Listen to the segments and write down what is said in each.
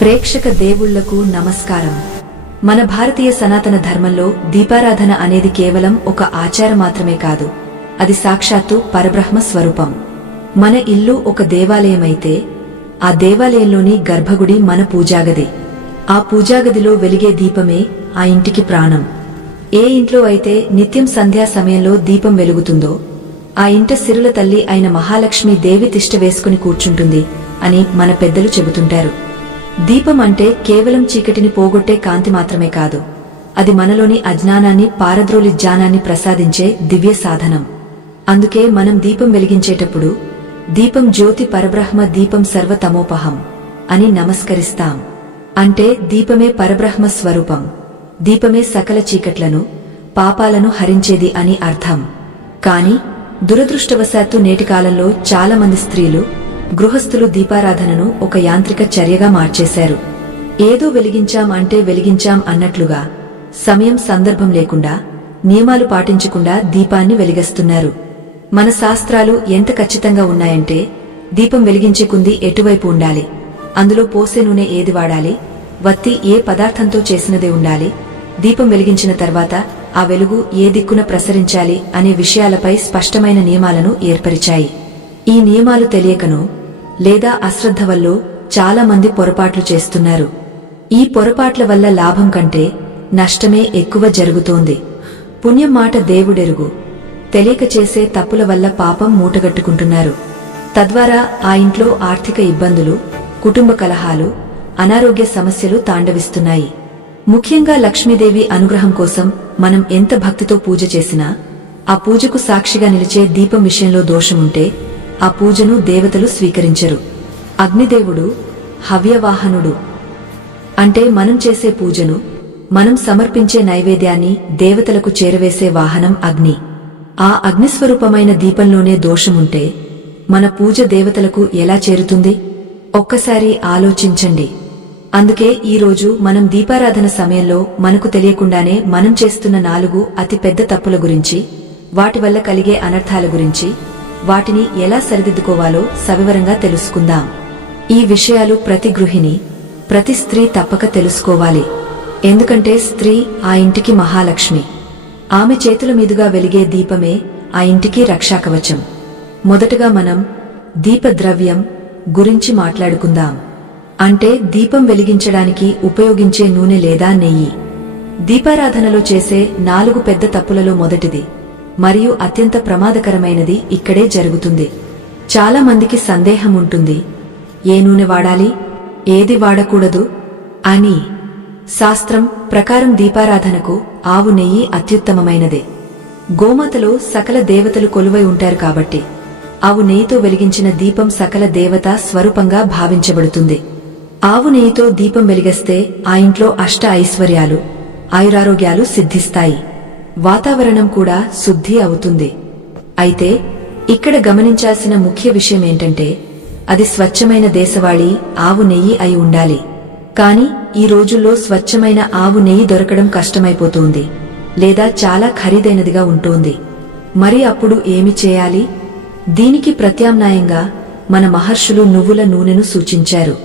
ప్రేక్షక దేవుళ్లకు నమస్కారం. మన భారతీయ సనాతన ధర్మంలో దీపారాధన అనేది కేవలం ఒక ఆచారం మాత్రమే కాదు, అది సాక్షాత్తు పరబ్రహ్మ స్వరూపం. మన ఇల్లు ఒక దేవాలయమైతే ఆ దేవాలయంలోని గర్భగుడి మన పూజాగది. ఆ పూజాగదిలో వెలిగే దీపమే ఆ ఇంటికి ప్రాణం. ఏ ఇంట్లో అయితే నిత్యం సంధ్యా సమయంలో దీపం వెలుగుతుందో ఆ ఇంట సిరుల తల్లి అయిన మహాలక్ష్మి దేవి తిష్ట వేసుకుని కూర్చుంటుంది అని మన పెద్దలు చెబుతుంటారు. దీపం అంటే కేవలం చీకటిని పోగొట్టే కాంతి మాత్రమే కాదు, అది మనలోని అజ్ఞానాన్ని పారద్రోలి జ్ఞానాన్ని ప్రసాదించే దివ్య సాధనం. అందుకే మనం దీపం వెలిగించేటప్పుడు దీపం జ్యోతి పరబ్రహ్మ దీపం సర్వతమోపహం అని నమస్కరిస్తాం. అంటే దీపమే పరబ్రహ్మ స్వరూపం, దీపమే సకల చీకట్లను పాపాలను హరించేది అని అర్థం. కాని దురదృష్టవశాత్తు నేటి కాలంలో చాలా మంది స్త్రీలు గృహస్థులు దీపారాధనను ఒక యాంత్రిక చర్యగా మార్చేశారు. ఏదో వెలిగించాం అంటే వెలిగించాం అన్నట్లుగా సమయం సందర్భం లేకుండా నియమాలు పాటించకుండా దీపాన్ని వెలిగిస్తున్నారు. మన శాస్త్రాలు ఎంత ఖచ్చితంగా ఉన్నాయంటే దీపం వెలిగించే కుంది ఎటువైపు ఉండాలి, అందులో పోసే నూనె ఏది వాడాలి, వత్తి ఏ పదార్థంతో చేసినదే ఉండాలి, దీపం వెలిగించిన తర్వాత ఆ వెలుగు ఏ దిక్కున ప్రసరించాలి అనే విషయాలపై స్పష్టమైన నియమాలను ఏర్పరిచాయి. ఈ నియమాలు తెలియకనో లేదా అశ్రద్ధ వల్లో చాలా మంది పొరపాట్లు చేస్తున్నారు. ఈ పొరపాట్ల వల్ల లాభం కంటే నష్టమే ఎక్కువ జరుగుతోంది. పుణ్యం మాట దేవుడెరుగు, తెలియక చేసే తప్పుల వల్ల పాపం మూటగట్టుకుంటున్నారు. తద్వారా ఆ ఇంట్లో ఆర్థిక ఇబ్బందులు, కుటుంబ కలహాలు, అనారోగ్య సమస్యలు తాండవిస్తున్నాయి. ముఖ్యంగా లక్ష్మీదేవి అనుగ్రహం కోసం మనం ఎంత భక్తితో పూజ చేసినా ఆ పూజకు సాక్షిగా నిలిచే దీపం విషయంలో దోషముంటే ఆ పూజను దేవతలు స్వీకరించరు. అగ్నిదేవుడు హవ్యవాహనుడు. అంటే మనం చేసే పూజను, మనం సమర్పించే నైవేద్యాన్ని దేవతలకు చేరవేసే వాహనం అగ్ని. ఆ అగ్నిస్వరూపమైన దీపంలోనే దోషముంటే మన పూజ దేవతలకు ఎలా చేరుతుంది? ఒక్కసారి ఆలోచించండి. అందుకే ఈరోజు మనం దీపారాధన సమయంలో మనకు తెలియకుండానే మనం చేస్తున్న 4 అతి పెద్ద తప్పుల గురించి, వాటి వల్ల కలిగే అనర్థాల గురించి, వాటిని ఎలా సరిదిద్దుకోవాలో సవివరంగా తెలుసుకుందాం. ఈ విషయాలు ప్రతి గృహిణి, ప్రతి స్త్రీ తప్పక తెలుసుకోవాలి. ఎందుకంటే స్త్రీ ఆ ఇంటికి మహాలక్ష్మి. ఆమె చేతుల మీదుగా వెలిగే దీపమే ఆ ఇంటికి రక్షాకవచం. మొదటగా మనం దీపద్రవ్యం గురించి మాట్లాడుకుందాం. అంటే దీపం వెలిగించడానికి ఉపయోగించే నూనె లేదా నెయ్యి. దీపారాధనలో చేసే 4 పెద్ద తప్పులలో మొదటిది మరియు అత్యంత ప్రమాదకరమైనది ఇక్కడే జరుగుతుంది. చాలా మందికి సందేహం ఉంటుంది, ఏ నూనె వాడాలి, ఏది వాడకూడదు అని. శాస్త్రం ప్రకారం దీపారాధనకు ఆవు నెయ్యి అత్యుత్తమమైనదే. గోమాతలో సకల దేవతలు కొలువై ఉంటారు కాబట్టి ఆవు నెయ్యితో వెలిగించిన దీపం సకల దేవతా స్వరూపంగా భావించబడుతుంది. ఆవు నెయ్యితో దీపం వెలిగిస్తే ఆ ఇంట్లో అష్ట ఐశ్వర్యాలు, ఆయురారోగ్యాలు సిద్ధిస్తాయి. వాతావరణం కూడా శుద్ధి అవుతుంది. అయితే ఇక్కడ గమనించాల్సిన ముఖ్య విషయం ఏంటంటే అది స్వచ్ఛమైన దేశవాళీ ఆవు నెయ్యి అయి ఉండాలి. కాని ఈ రోజుల్లో స్వచ్ఛమైన ఆవు నెయ్యి దొరకడం కష్టమైపోతోంది, లేదా చాలా ఖరీదైనదిగా ఉంటోంది. మరి అప్పుడు ఏమి చేయాలి? దీనికి ప్రత్యామ్నాయంగా మన మహర్షులు నువ్వుల నూనెను సూచించారు.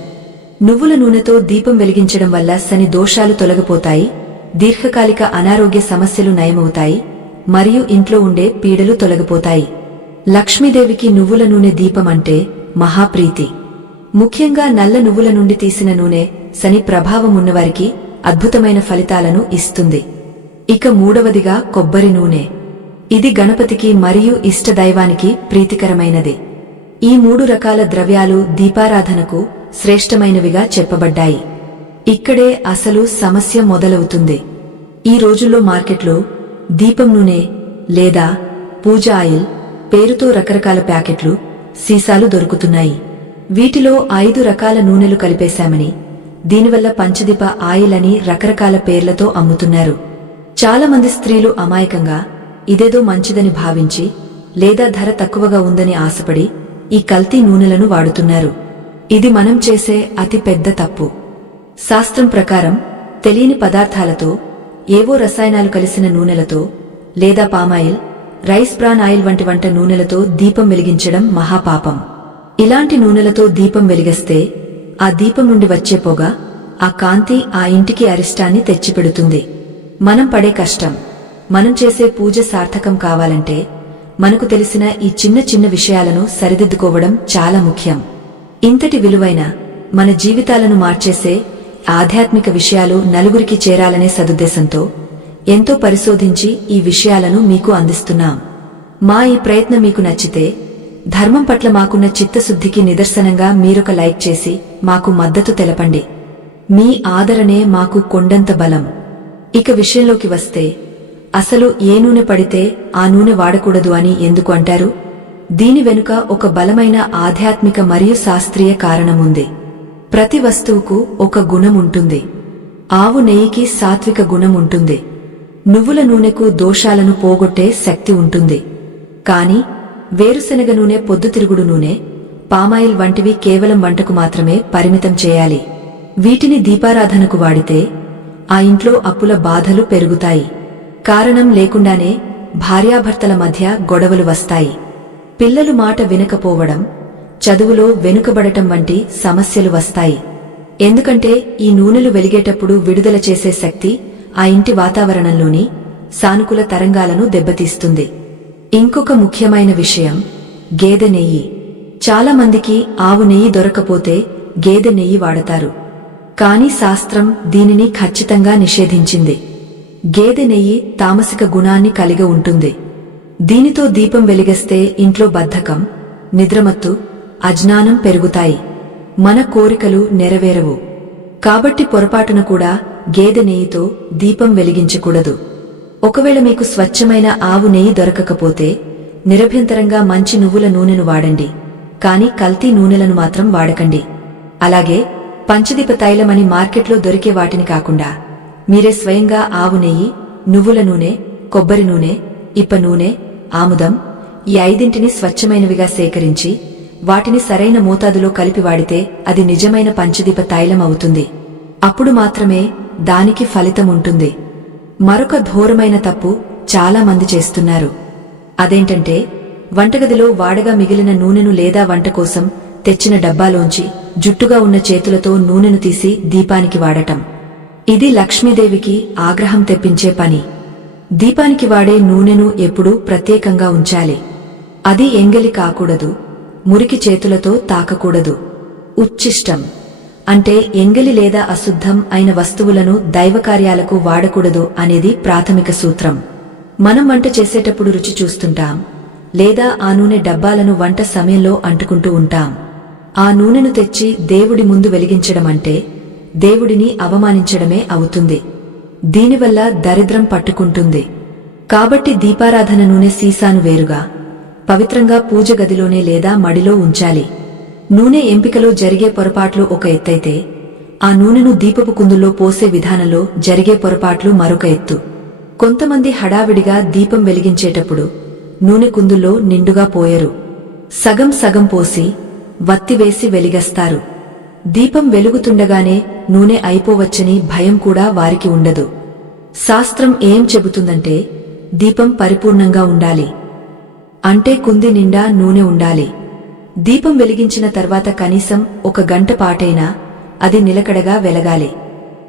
నువ్వుల నూనెతో దీపం వెలిగించడం వల్ల శని దోషాలు తొలగిపోతాయి, దీర్ఘకాలిక అనారోగ్య సమస్యలు నయమవుతాయి, మరియు ఇంట్లో ఉండే పీడలు తొలగిపోతాయి. లక్ష్మీదేవికి నువ్వుల నూనె దీపం అంటే మహాప్రీతి. ముఖ్యంగా నల్ల నువ్వుల నుండి తీసిన నూనె శని ప్రభావం ఉన్నవారికి అద్భుతమైన ఫలితాలను ఇస్తుంది. ఇక మూడవదిగా కొబ్బరి నూనె. ఇది గణపతికి మరియు ఇష్టదైవానికి ప్రీతికరమైనది. ఈ 3 రకాల ద్రవ్యాలు దీపారాధనకు శ్రేష్టమైనవిగా చెప్పబడ్డాయి. ఇక్కడే అసలు సమస్య మొదలవుతుంది. ఈ రోజుల్లో మార్కెట్లో దీపం నూనె లేదా పూజ ఆయిల్ పేరుతో రకరకాల ప్యాకెట్లు, సీసాలు దొరుకుతున్నాయి. వీటిలో 5 రకాల నూనెలు కలిపేశామని, దీనివల్ల పంచదీప ఆయిల్ అని రకరకాల పేర్లతో అమ్ముతున్నారు. చాలా మంది స్త్రీలు అమాయకంగా ఇదేదో మంచిదని భావించి లేదా ధర తక్కువగా ఉందని ఆశపడి ఈ కల్తీ నూనెలను వాడుతున్నారు. ఇది మనం చేసే అతి పెద్ద తప్పు. శాస్త్రం ప్రకారం తెలియని పదార్థాలతో, ఏవో రసాయనాలు కలిసిన నూనెలతో లేదా పామాయిల్, రైస్ బ్రాన్ ఆయిల్ వంటి వంట నూనెలతో దీపం వెలిగించడం మహాపాపం. ఇలాంటి నూనెలతో దీపం వెలిగిస్తే ఆ దీపం నుండి వచ్చే పొగ, ఆ కాంతి ఆ ఇంటికి అరిష్టాన్ని తెచ్చిపెడుతుంది. మనం పడే కష్టం, మనం చేసే పూజ సార్థకం కావాలంటే మనకు తెలిసిన ఈ చిన్న చిన్న విషయాలను సరిదిద్దుకోవడం చాలా ముఖ్యం. ఇంతటి విలువైన మన జీవితాలను మార్చేసే ఆధ్యాత్మిక విషయాలు నలుగురికి చేరాలనే సదుద్దేశంతో ఎంతో పరిశోధించి ఈ విషయాలను మీకు అందిస్తున్నాం. మా ఈ ప్రయత్నం మీకు నచ్చితే ధర్మం పట్ల మాకున్న చిత్తశుద్ధికి నిదర్శనంగా మీరొక లైక్ చేసి మాకు మద్దతు తెలపండి. మీ ఆదరణే మాకు కొండంత బలం. ఇక విషయంలోకి వస్తే, అసలు ఏ నూనె పడితే ఆ నూనె వాడకూడదు అని ఎందుకు అంటారు? దీని వెనుక ఒక బలమైన ఆధ్యాత్మిక మరియు శాస్త్రీయ కారణముంది. ప్రతి వస్తువుకు ఒక గుణం ఉంటుంది. ఆవు నెయ్యికి సాత్విక గుణం ఉంటుంది. నువ్వుల నూనెకు దోషాలను పోగొట్టే శక్తి ఉంటుంది. కాని వేరుశెనగ నూనె, పొద్దుతిరుగుడు నూనె, పామాయిల్ వంటివి కేవలం వంటకు మాత్రమే పరిమితం చేయాలి. వీటిని దీపారాధనకు వాడితే ఆ ఇంట్లో అప్పుల బాధలు పెరుగుతాయి. కారణం లేకుండానే భార్యాభర్తల మధ్య గొడవలు వస్తాయి. పిల్లలు మాట వినకపోవడం, చదువులో వెనుకబడటం వంటి సమస్యలు వస్తాయి. ఎందుకంటే ఈ నూనెలు వెలిగేటప్పుడు విడుదల చేసే శక్తి ఆ ఇంటి వాతావరణంలోని సానుకూల తరంగాలను దెబ్బతీస్తుంది. ఇంకొక ముఖ్యమైన విషయం, గేదె నెయ్యి. చాలా మందికి ఆవు నెయ్యి దొరకపోతే గేదె నెయ్యి వాడతారు. కాని శాస్త్రం దీనిని ఖచ్చితంగా నిషేధించింది. గేదె నెయ్యి తామసిక గుణాన్ని కలిగి ఉంటుంది. దీనితో దీపం వెలిగిస్తే ఇంట్లో బద్ధకం, నిద్రమత్తు, అజ్ఞానం పెరుగుతాయి. మన కోరికలు నెరవేరవు. కాబట్టి పొరపాటున కూడా గేదె నెయ్యితో దీపం వెలిగించకూడదు. ఒకవేళ మీకు స్వచ్ఛమైన ఆవు నెయ్యి దొరకకపోతే నిరభ్యంతరంగా మంచి నువ్వుల నూనెను వాడండి. కాని కల్తీ నూనెలను మాత్రం వాడకండి. అలాగే పంచదీప తైలమని మార్కెట్లో దొరికే వాటిని కాకుండా మీరే స్వయంగా ఆవు నెయ్యి, నువ్వుల నూనె, కొబ్బరి నూనె, ఇప్ప నూనె, ఆముదం, ఈ 5ంటిని స్వచ్ఛమైనవిగా సేకరించి వాటిని సరైన మోతాదులో కలిపి వాడితే అది నిజమైన పంచదీప తైలం అవుతుంది. అప్పుడు మాత్రమే దానికి ఫలితం ఉంటుంది. మరొక ఘోరమైన తప్పు చాలా మంది చేస్తున్నారు. అదేంటంటే, వంటగదిలో వాడగా మిగిలిన నూనెను లేదా వంట కోసం తెచ్చిన డబ్బాలోంచి జుట్టుగా ఉన్న చేతులతో నూనెను తీసి దీపానికి వాడటం. ఇది లక్ష్మీదేవికి ఆగ్రహం తెప్పించే పని. దీపానికి వాడే నూనెను ఎప్పుడూ ప్రత్యేకంగా ఉంచాలి. అది ఎంగలి కాకూడదు, మురికి చేతులతో తాకకూడదు. ఉచ్ఛిష్టం అంటే ఎంగలి లేదా అశుద్ధం అయిన వస్తువులను దైవకార్యాలకు వాడకూడదు అనేది ప్రాథమిక సూత్రం. మనం వంట చేసేటప్పుడు రుచి చూస్తుంటాం, లేదా ఆ నూనె డబ్బాలను వంట సమయంలో అంటుకుంటూ ఉంటాం. ఆ నూనెను తెచ్చి దేవుడి ముందు వెలిగించడమంటే దేవుడిని అవమానించడమే అవుతుంది. దీనివల్ల దరిద్రం పట్టుకుంటుంది. కాబట్టి దీపారాధన నూనె సీసాను వేరుగా పవిత్రంగా పూజ గదిలోనే లేదా మడిలో ఉంచాలి. నూనె ఎంపికలో జరిగే పొరపాట్లు ఒక ఎత్తైతే, ఆ నూనెను దీపపు కుందుల్లో పోసే విధానంలో జరిగే పొరపాట్లు మరొక ఎత్తు. కొంతమంది హడావిడిగా దీపం వెలిగించేటప్పుడు నూనె కుందుల్లో నిండుగా పోయరు. సగం సగం పోసి వత్తివేసి వెలిగస్తారు. దీపం వెలుగుతుండగానే నూనె అయిపోవచ్చని భయం కూడా వారికి ఉండదు. శాస్త్రం ఏం చెబుతుందంటే, దీపం పరిపూర్ణంగా ఉండాలి. అంటే కుంది నిండా నూనె ఉండాలి. దీపం వెలిగించిన తర్వాత కనీసం 1 గంట పాటైనా అది నిలకడగా వెలగాలి.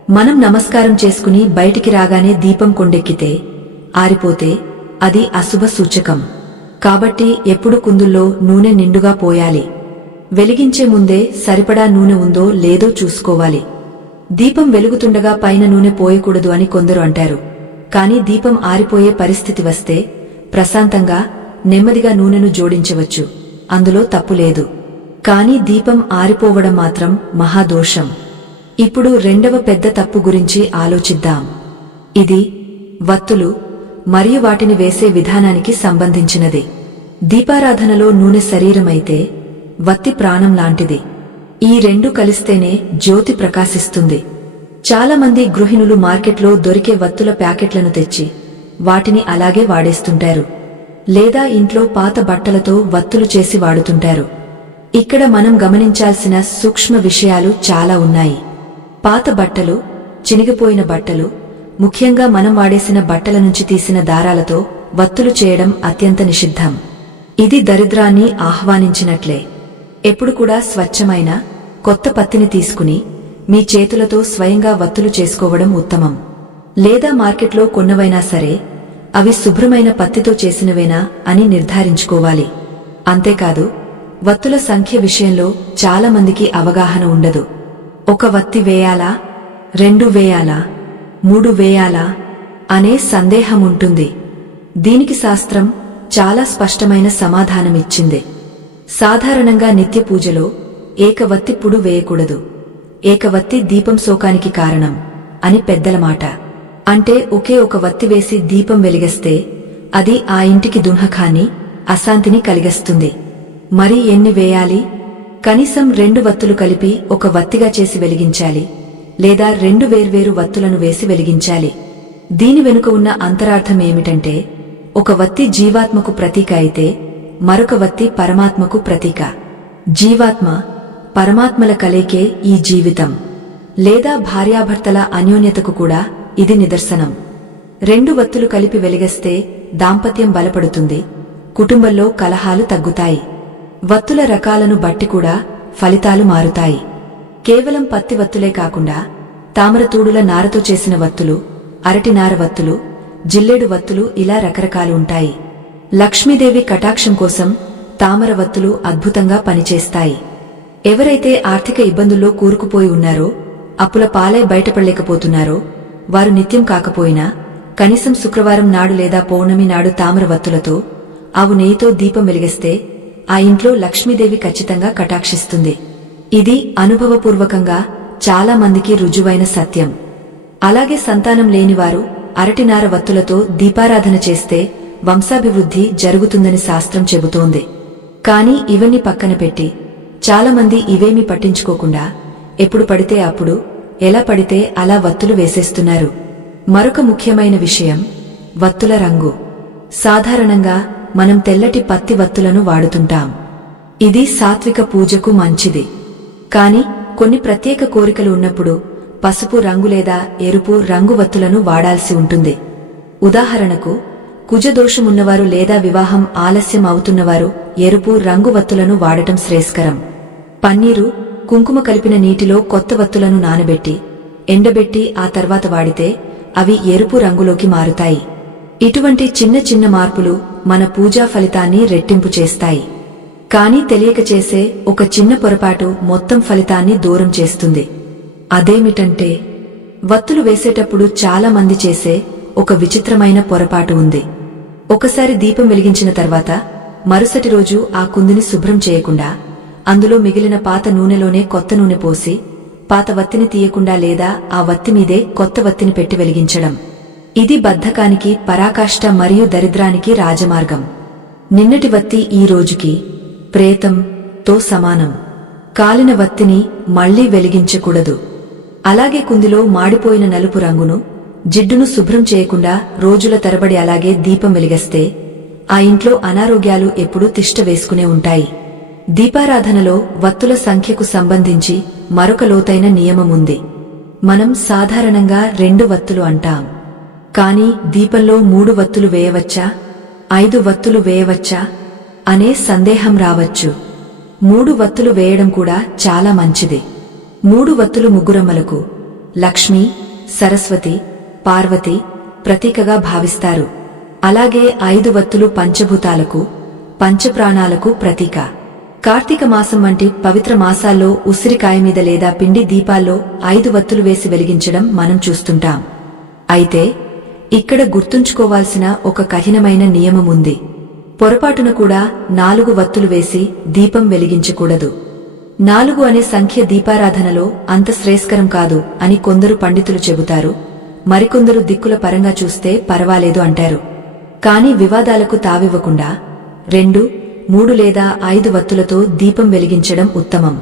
మనం నమస్కారం చేసుకుని బయటికి రాగానే దీపం కొండెక్కితే, ఆరిపోతే అది అశుభ సూచకం. కాబట్టి ఎప్పుడు కుందుల్లో నూనె నిండుగా పోయాలి. వెలిగించే ముందే సరిపడా నూనె ఉందో లేదో చూసుకోవాలి. దీపం వెలుగుతుండగా పైన నూనె పోయకూడదు అని కొందరు అంటారు. కాని దీపం ఆరిపోయే పరిస్థితి వస్తే ప్రశాంతంగా నెమ్మదిగా నూనెను జోడించవచ్చు. అందులో తప్పులేదు. కాని దీపం ఆరిపోవడం మాత్రం మహాదోషం. ఇప్పుడు రెండవ పెద్ద తప్పు గురించి ఆలోచిద్దాం. ఇది వత్తులు మరియు వాటిని వేసే విధానానికి సంబంధించినది. దీపారాధనలో నూనె శరీరమైతే వత్తి ప్రాణం లాంటిది. ఈ రెండు కలిస్తేనే జ్యోతి ప్రకాశిస్తుంది. చాలామంది గృహిణులు మార్కెట్లో దొరికే వత్తుల ప్యాకెట్లను తెచ్చి వాటిని అలాగే వాడేస్తుంటారు. లేదా ఇంట్లో పాత బట్టలతో వత్తులు చేసి వాడుతుంటారు. ఇక్కడ మనం గమనించాల్సిన సూక్ష్మ విషయాలు చాలా ఉన్నాయి. పాత బట్టలు, చినిగిపోయిన బట్టలు, ముఖ్యంగా మనం వాడేసిన బట్టల నుంచి తీసిన దారాలతో వత్తులు చేయడం అత్యంత నిషిద్ధం. ఇది దరిద్రాన్ని ఆహ్వానించినట్లే. ఎప్పుడు కూడా స్వచ్ఛమైన కొత్త పత్తిని తీసుకుని మీ చేతులతో స్వయంగా వత్తులు చేసుకోవడం ఉత్తమం. లేదా మార్కెట్లో కొన్నవైనా సరే అవి శుభ్రమైన పత్తితో చేసినవేనా అని నిర్ధారించుకోవాలి. అంతేకాదు, వత్తుల సంఖ్య విషయంలో చాలా మందికి అవగాహన ఉండదు. ఒక వత్తి వేయాలా, 2 వేయాలా, 3 వేయాలా అనే సందేహముంటుంది. దీనికి శాస్త్రం చాలా స్పష్టమైన సమాధానమిచ్చింది. సాధారణంగా నిత్య పూజలో ఏకవత్తి పుడు వేయకూడదు. ఏకవత్తి దీపం శోకానికి కారణం అని పెద్దల మాట. అంటే ఒకే ఒక వత్తి వేసి దీపం వెలిగిస్తే అది ఆ ఇంటికి దుఃఖాన్ని, అశాంతిని కలిగిస్తుంది. మరి ఎన్ని వేయాలి? కనీసం 2 వత్తులు కలిపి ఒక వత్తిగా చేసి వెలిగించాలి, లేదా 2 వేర్వేరు వత్తులను వేసి వెలిగించాలి. దీని వెనుక ఉన్న అంతరార్థమేమిటంటే, ఒక వత్తి జీవాత్మకు ప్రతీక అయితే మరొక వత్తి పరమాత్మకు ప్రతీక. జీవాత్మ, పరమాత్మల కలయికే ఈ జీవితం. లేదా భార్యాభర్తల అన్యోన్యతకు కూడా ఇది నిదర్శనం. 2 వత్తులు కలిపి వెలిగిస్తే దాంపత్యం బలపడుతుంది, కుటుంబంలో కలహాలు తగ్గుతాయి. వత్తుల రకాలను బట్టి కూడా ఫలితాలు మారుతాయి. కేవలం పత్తి వత్తులే కాకుండా తామరతూడుల నారతో చేసిన వత్తులు, అరటినార వత్తులు, జిల్లేడు వత్తులు ఇలా రకరకాలు ఉంటాయి. లక్ష్మీదేవి కటాక్షం కోసం తామర వత్తులు అద్భుతంగా పనిచేస్తాయి. ఎవరైతే ఆర్థిక ఇబ్బందుల్లో కూరుకుపోయి ఉన్నారో, అప్పుల పాలై బయటపడలేకపోతున్నారో వారు నిత్యం కాకపోయినా కనీసం శుక్రవారం నాడు లేదా పౌర్ణమి నాడు తామర వత్తులతో, ఆవు నెయ్యితో దీపం వెలిగిస్తే ఆ ఇంట్లో లక్ష్మీదేవి ఖచ్చితంగా కటాక్షిస్తుంది. ఇది అనుభవపూర్వకంగా చాలా మందికి రుజువైన సత్యం. అలాగే సంతానం లేనివారు అరటినార వత్తులతో దీపారాధన చేస్తే వంశాభివృద్ధి జరుగుతుందని శాస్త్రం చెబుతోంది. కాని ఇవన్నీ పక్కన పెట్టి చాలామంది ఇవేమీ పట్టించుకోకుండా ఎప్పుడు పడితే అప్పుడు, ఎలా పడితే అలా వత్తులు వేసేస్తున్నారు. మరొక ముఖ్యమైన విషయం వత్తుల రంగు. సాధారణంగా మనం తెల్లటి పత్తి వత్తులను వాడుతుంటాం. ఇది సాత్విక పూజకు మంచిది. కాని కొన్ని ప్రత్యేక కోరికలు ఉన్నప్పుడు పసుపు రంగు లేదా ఎరుపు రంగు వత్తులను వాడాల్సి ఉంటుంది. ఉదాహరణకు, కుజదోషమున్నవారు లేదా వివాహం ఆలస్యం అవుతున్నవారు ఎరుపు రంగు వత్తులను వాడటం శ్రేయస్కరం. పన్నీరు, కుంకుమ కలిపిన నీటిలో కొత్త వత్తులను నానబెట్టి ఎండబెట్టి ఆ తర్వాత వాడితే అవి ఎరుపు రంగులోకి మారుతాయి. ఇటువంటి చిన్న చిన్న మార్పులు మన పూజా ఫలితాన్ని రెట్టింపు చేస్తాయి. కానీ తెలియక చేసే ఒక చిన్న పొరపాటు మొత్తం ఫలితాన్ని దూరం చేస్తుంది. అదేమిటంటే, వత్తులు వేసేటప్పుడు చాలా మంది చేసే ఒక విచిత్రమైన పొరపాటు ఉంది. ఒకసారి దీపం వెలిగించిన తర్వాత మరుసటి రోజు ఆ కుందిని శుభ్రం చేయకుండా అందులో మిగిలిన పాత నూనెలోనే కొత్త నూనె పోసి పాత వత్తిని తీయకుండా లేదా ఆ వత్తి మీదే కొత్త వత్తిని పెట్టి వెలిగించడం. ఇది బద్ధకానికి పరాకాష్ట మరియు దరిద్రానికి రాజమార్గం. నిన్నటి వత్తి ఈ రోజుకి ప్రేతం తో సమానం. కాలిన వత్తిని మళ్లీ వెలిగించకూడదు. అలాగే కుందిలో మాడిపోయిన నలుపు రంగును, జిడ్డును శుభ్రం చేయకుండా రోజుల తరబడి అలాగే దీపం వెలిగిస్తే ఆ ఇంట్లో అనారోగ్యాలు ఎప్పుడూ తిష్ట వేసుకునే ఉంటాయి. దీపారాధనలో వత్తుల సంఖ్యకు సంబంధించి మరొక లోతైన నియమముంది. మనం సాధారణంగా 2 వత్తులు అంటాం. కాని దీపంలో 3 వత్తులు వేయవచ్చా, 5 వత్తులు వేయవచ్చా అనే సందేహం రావచ్చు. 3 వత్తులు వేయడం కూడా చాలా మంచిది. 3 వత్తులు ముగ్గురమ్మలకు, లక్ష్మి, సరస్వతి, పార్వతి ప్రతీకగా భావిస్తారు. అలాగే 5 వత్తులు పంచభూతాలకు, పంచప్రాణాలకు ప్రతీక. కార్తీక మాసం వంటి పవిత్ర మాసాల్లో ఉసిరికాయ మీద లేదా పిండి దీపాల్లో 5 వత్తులు వేసి వెలిగించడం మనం చూస్తుంటాం. అయితే ఇక్కడ గుర్తుంచుకోవాల్సిన ఒక కఠినమైన నియమముంది. పొరపాటున కూడా 4 వత్తులు వేసి దీపం వెలిగించకూడదు. 4 అనే సంఖ్య దీపారాధనలో అంత శ్రేయస్కరం కాదు అని కొందరు పండితులు చెబుతారు. మరికొందరు దిక్కుల పరంగా చూస్తే పర్వాలేదు అంటారు. కాని వివాదాలకు తావివ్వకుండా 2, 3 లేదా 5 వత్తులతో దీపం వెలిగించడం ఉత్తమం.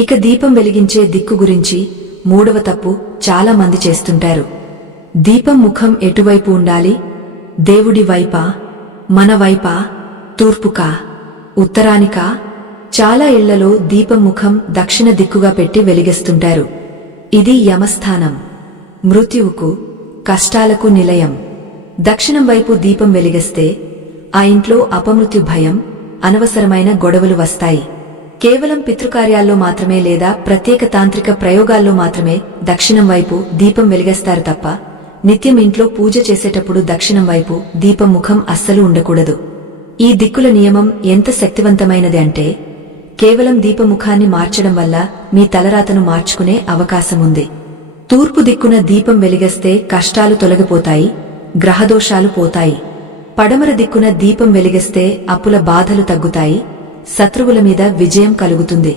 ఇక దీపం వెలిగించే దిక్కు గురించి 3వ తప్పు చాలా మంది చేస్తుంటారు. దీపం ముఖం ఎటువైపు ఉండాలి? దేవుడి వైపా, మన వైపా, తూర్పుకా, ఉత్తరానికా? చాలా ఇళ్లలో దీపం ముఖం దక్షిణ దిక్కుగా పెట్టి వెలిగిస్తుంటారు. ఇది యమస్థానం, మృత్యువుకు, కష్టాలకు నిలయం. దక్షిణం వైపు దీపం వెలిగిస్తే ఆ ఇంట్లో అపమృత్యు భయం, అనవసరమైన గొడవలు వస్తాయి. కేవలం పితృకార్యాల్లో మాత్రమే లేదా ప్రత్యేక తాంత్రిక ప్రయోగాల్లో మాత్రమే దక్షిణం వైపు దీపం వెలిగేస్తారు తప్ప నిత్యం ఇంట్లో పూజ చేసేటప్పుడు దక్షిణం వైపు దీపం ముఖం అస్సలు ఉండకూడదు. ఈ దిక్కుల నియమం ఎంత శక్తివంతమైనది అంటే కేవలం దీపముఖాన్ని మార్చడం వల్ల మీ తలరాతను మార్చుకునే అవకాశముంది. తూర్పు దిక్కున దీపం వెలిగేస్తే కష్టాలు తొలగిపోతాయి, గ్రహదోషాలు పోతాయి. పడమర దిక్కున దీపం వెలిగిస్తే అప్పుల బాధలు తగ్గుతాయి, శత్రువుల మీద విజయం కలుగుతుంది.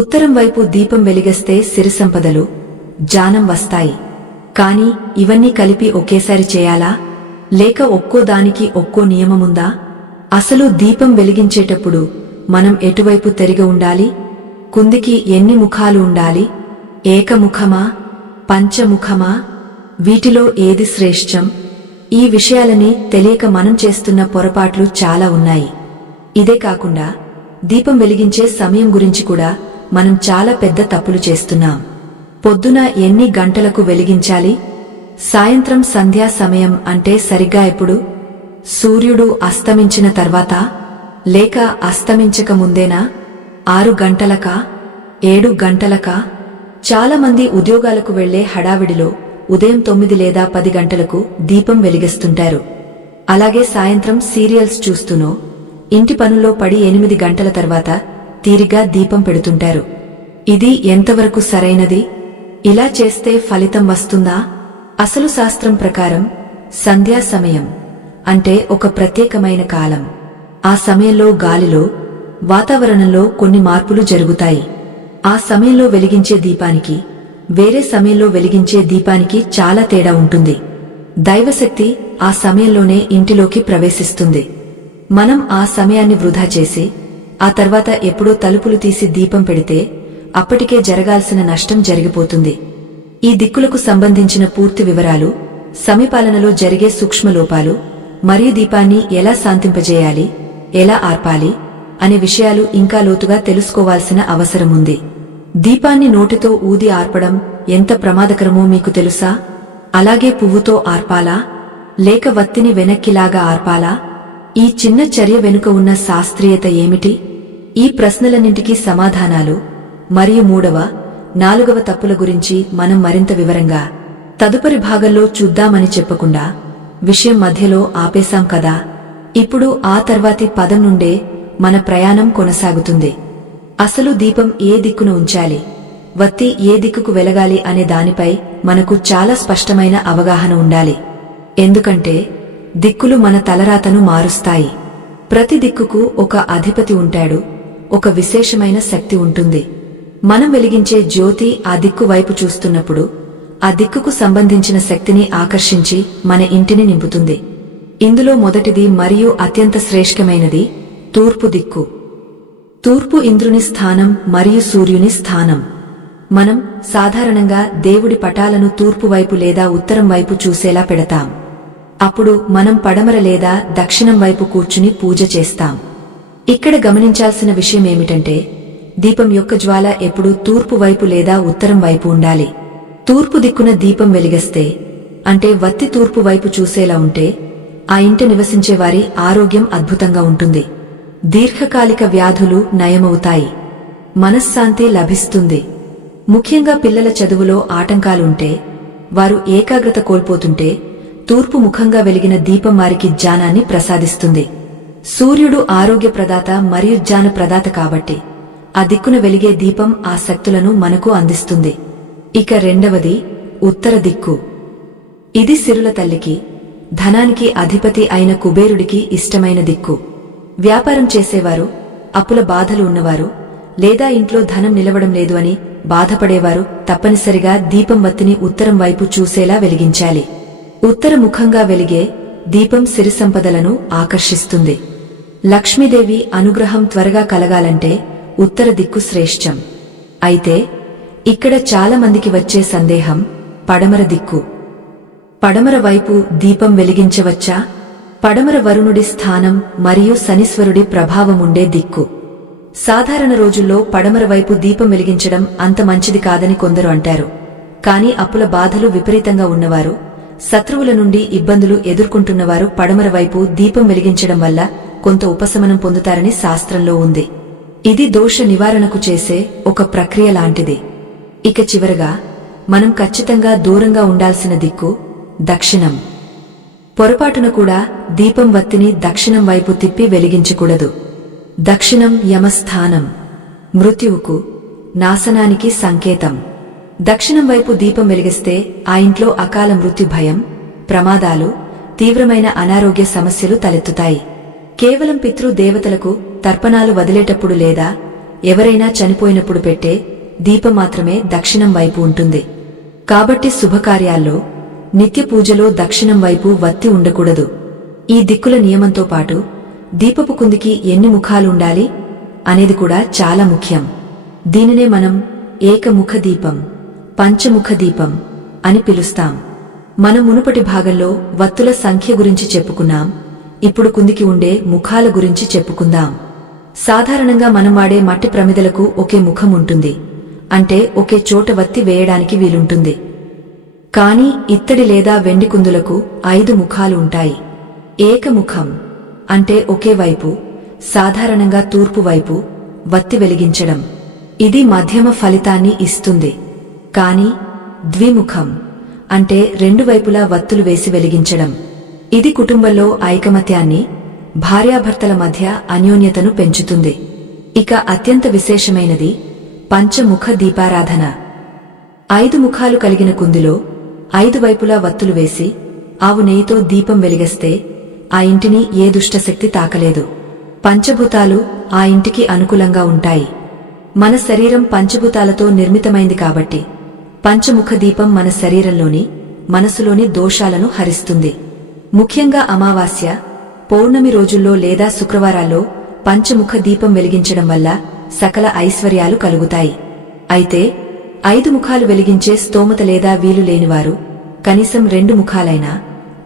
ఉత్తరం వైపు దీపం వెలిగిస్తే సిరి సంపదలు, జానం వస్తాయి. కాని ఇవన్నీ కలిపి ఒకేసారి చేయాలా, లేక ఒక్కో దానికి ఒక్కో నియమముందా? అసలు దీపం వెలిగించేటప్పుడు మనం ఎటువైపు తిరిగి ఉండాలి? కుందికి ఎన్ని ముఖాలు ఉండాలి? ఏకముఖమా, పంచముఖమా? వీటిలో ఏది శ్రేష్టం? ఈ విషయాలని తెలియక మనం చేస్తున్న పొరపాట్లు చాలా ఉన్నాయి. ఇదే కాకుండా దీపం వెలిగించే సమయం గురించి కూడా మనం చాలా పెద్ద తప్పులు చేస్తున్నాం. పొద్దున ఎన్ని గంటలకు వెలిగించాలి? సాయంత్రం సంధ్యా సమయం అంటే సరిగ్గా ఎప్పుడు? సూర్యుడు అస్తమించిన తర్వాత, లేక అస్తమించక ముందేనా? 6 గంటలకా, 7 గంటలకా? చాలా మంది ఉద్యోగాలకు వెళ్లే హడావిడిలో ఉదయం 9 లేదా 10 గంటలకు దీపం వెలిగిస్తుంటారు. అలాగే సాయంత్రం సీరియల్స్ చూస్తూనో ఇంటి పనుల్లో పడి 8 గంటల తర్వాత తీరిగా దీపం పెడుతుంటారు. ఇది ఎంతవరకు సరైనది? ఇలా చేస్తే ఫలితం వస్తుందా? అసలు శాస్త్రం ప్రకారం సంధ్యా సమయం అంటే ఒక ప్రత్యేకమైన కాలం. ఆ సమయంలో గాలిలో, వాతావరణంలో కొన్ని మార్పులు జరుగుతాయి. ఆ సమయంలో వెలిగించే దీపానికి వేరే సమయంలో వెలిగించే దీపానికి చాలా తేడా ఉంటుంది. దైవశక్తి ఆ సమయంలోనే ఇంటిలోకి ప్రవేశిస్తుంది. మనం ఆ సమయాన్ని వృధా చేసి ఆ తర్వాత ఎప్పుడో తలుపులు తీసి దీపం పెడితే అప్పటికే జరగాల్సిన నష్టం జరిగిపోతుంది. ఈ దిక్కులకు సంబంధించిన పూర్తి వివరాలు, సమీపాలనలో జరిగే సూక్ష్మలోపాలు మరియు దీపాన్ని ఎలా శాంతింపజేయాలి, ఎలా ఆర్పాలి అనే విషయాలు ఇంకా లోతుగా తెలుసుకోవాల్సిన అవసరముంది. దీపాన్ని నోటితో ఊది ఆర్పడం ఎంత ప్రమాదకరమో మీకు తెలుసా? అలాగే పువ్వుతో ఆర్పాలా, లేక వత్తిని వెనక్కిలాగా ఆర్పాలా? ఈ చిన్న చర్య వెనుక ఉన్న శాస్త్రీయత ఏమిటి? ఈ ప్రశ్నలన్నింటికీ సమాధానాలు మరియు 3వ, 4వ తప్పుల గురించి మనం మరింత వివరంగా తదుపరి భాగంలో చూద్దామని చెప్పకుండా విషయం మధ్యలో ఆపేశాం కదా. ఇప్పుడు ఆ తర్వాతి పదం నుండే మన ప్రయాణం కొనసాగుతుంది. అసలు దీపం ఏ దిక్కును ఉంచాలి, వత్తి ఏ దిక్కుకు వెలగాలి అనే దానిపై మనకు చాలా స్పష్టమైన అవగాహన ఉండాలి. ఎందుకంటే దిక్కులు మన తలరాతను మారుస్తాయి. ప్రతి దిక్కుకు ఒక అధిపతి ఉంటాడు, ఒక విశేషమైన శక్తి ఉంటుంది. మనం వెలిగించే జ్యోతి ఆ దిక్కు వైపు చూస్తున్నప్పుడు ఆ దిక్కుకు సంబంధించిన శక్తిని ఆకర్షించి మన ఇంటిని నింపుతుంది. ఇందులో మొదటిది మరియు అత్యంత శ్రేష్టమైనది తూర్పు దిక్కు. తూర్పు ఇంద్రుని స్థానం మరియు సూర్యుని స్థానం. మనం సాధారణంగా దేవుడి పటాలను తూర్పు వైపు లేదా ఉత్తరం వైపు చూసేలా పెడతాం. అప్పుడు మనం పడమర లేదా దక్షిణం వైపు కూర్చుని పూజ చేస్తాం. ఇక్కడ గమనించాల్సిన విషయమేమిటంటే దీపం యొక్క జ్వాల ఎప్పుడూ తూర్పు వైపు లేదా ఉత్తరం వైపు ఉండాలి. తూర్పు దిక్కున దీపం వెలిగిస్తే, అంటే వత్తి తూర్పు వైపు చూసేలా ఉంటే ఆ ఇంట నివసించే వారి ఆరోగ్యం అద్భుతంగా ఉంటుంది. దీర్ఘకాలిక వ్యాధులు నయమవుతాయి, మనశ్శాంతి లభిస్తుంది. ముఖ్యంగా పిల్లల చదువులో ఆటంకాలుంటే, వారు ఏకాగ్రత కోల్పోతుంటే తూర్పు ముఖంగా వెలిగిన దీపం వారికి జ్ఞానాన్ని ప్రసాదిస్తుంది. సూర్యుడు ఆరోగ్య ప్రదాత మరియు జ్ఞాన ప్రదాత కాబట్టి ఆ దిక్కున వెలిగే దీపం ఆ శక్తులను మనకు అందిస్తుంది. ఇక రెండవది ఉత్తర దిక్కు. ఇది సిరుల తల్లికి, ధనానికి అధిపతి అయిన కుబేరుడికి ఇష్టమైన దిక్కు. వ్యాపారం చేసేవారు, అప్పుల బాధలు ఉన్నవారు, లేదా ఇంట్లో ధనం నిలవడం లేదు అని బాధపడేవారు తప్పనిసరిగా దీపం వత్తిని ఉత్తరం వైపు చూసేలా వెలిగించాలి. ఉత్తర ముఖంగా వెలిగే దీపం సిరి సంపదలను ఆకర్షిస్తుంది. లక్ష్మీదేవి అనుగ్రహం త్వరగా కలగాలంటే ఉత్తర దిక్కు శ్రేష్టం. అయితే ఇక్కడ చాలా మందికి వచ్చే సందేహం పడమర దిక్కు. పడమర వైపు దీపం వెలిగించవచ్చా? పడమర వరుణుడి స్థానం మరియు శనీశ్వరుడి ప్రభావముండే దిక్కు. సాధారణ రోజుల్లో పడమర వైపు దీపం వెలిగించడం అంత మంచిది కాదని కొందరు అంటారు. కాని అప్పుల బాధలు విపరీతంగా ఉన్నవారు, శత్రువుల నుండి ఇబ్బందులు ఎదుర్కొంటున్నవారు పడమర వైపు దీపం వెలిగించడం వల్ల కొంత ఉపశమనం పొందుతారని శాస్త్రంలో ఉంది. ఇది దోష నివారణకు చేసే ఒక ప్రక్రియ లాంటిది. ఇక చివరగా మనం ఖచ్చితంగా దూరంగా ఉండాల్సిన దిక్కు దక్షిణం. పొరపాటున కూడా దీపం వత్తిని దక్షిణం వైపు తిప్పి వెలిగించకూడదు. దక్షిణం యమస్థానం, మృత్యువుకు, నాశనానికి సంకేతం. దక్షిణం వైపు దీపం వెలిగిస్తే ఆ ఇంట్లో అకాల మృత్యు భయం, ప్రమాదాలు, తీవ్రమైన అనారోగ్య సమస్యలు తలెత్తుతాయి. కేవలం పితృదేవతలకు తర్పణాలు వదిలేటప్పుడు లేదా ఎవరైనా చనిపోయినప్పుడు పెట్టే దీపం మాత్రమే దక్షిణం వైపు ఉంటుంది. కాబట్టి శుభకార్యాల్లో, నిత్య పూజలో దక్షిణం వైపు వత్తి ఉండకూడదు. ఈ దిక్కుల నియమంతో పాటు దీపపు కుందికి ఎన్ని ముఖాలు ఉండాలి అనేది కూడా చాలా ముఖ్యం. దీనినే మనం ఏకముఖ దీపం, పంచముఖ దీపం అని పిలుస్తాం. మనం మునుపటి భాగంలో వత్తుల సంఖ్య గురించి చెప్పుకున్నాం. ఇప్పుడు కుందికి ఉండే ముఖాల గురించి చెప్పుకుందాం. సాధారణంగా మనం వాడే మట్టి ప్రమిదలకు ఒకే ముఖం ఉంటుంది, అంటే ఒకే చోట వత్తి వేయడానికి వీలుంటుంది. కాని ఇత్తడి లేదా వెండి కుందులకు 5 ముఖాలు ఉంటాయి. ఏకముఖం అంటే ఒకే వైపు, సాధారణంగా తూర్పు వైపు వత్తి వెలిగించడం. ఇది మధ్యమ ఫలితాన్ని ఇస్తుంది. కాని ద్విముఖం అంటే 2 వైపులా వత్తులు వేసి వెలిగించడం. ఇది కుటుంబంలో ఐకమత్యాన్ని, భార్యాభర్తల మధ్య అన్యోన్యతను పెంచుతుంది. ఇక అత్యంత విశేషమైనది పంచముఖ దీపారాధన. 5 ముఖాలు కలిగిన కుందిలో 5 వైపులా వత్తులు వేసి ఆవు నెయ్యితో దీపం వెలిగిస్తే ఆ ఇంటిని ఏ దుష్టశక్తి తాకలేదు. పంచభూతాలు ఆ ఇంటికి అనుకూలంగా ఉంటాయి. మన శరీరం పంచభూతాలతో నిర్మితమైంది కాబట్టి పంచముఖ దీపం మన శరీరంలోని, మనసులోని దోషాలను హరిస్తుంది. ముఖ్యంగా అమావాస్య, పౌర్ణమి రోజుల్లో లేదా శుక్రవారాల్లో పంచముఖ దీపం వెలిగించడం వల్ల సకల ఐశ్వర్యాలు కలుగుతాయి. అయితే 5 ముఖాలు వెలిగించే స్తోమత లేదా వీలు లేనివారు కనీసం 2 ముఖాలైనా,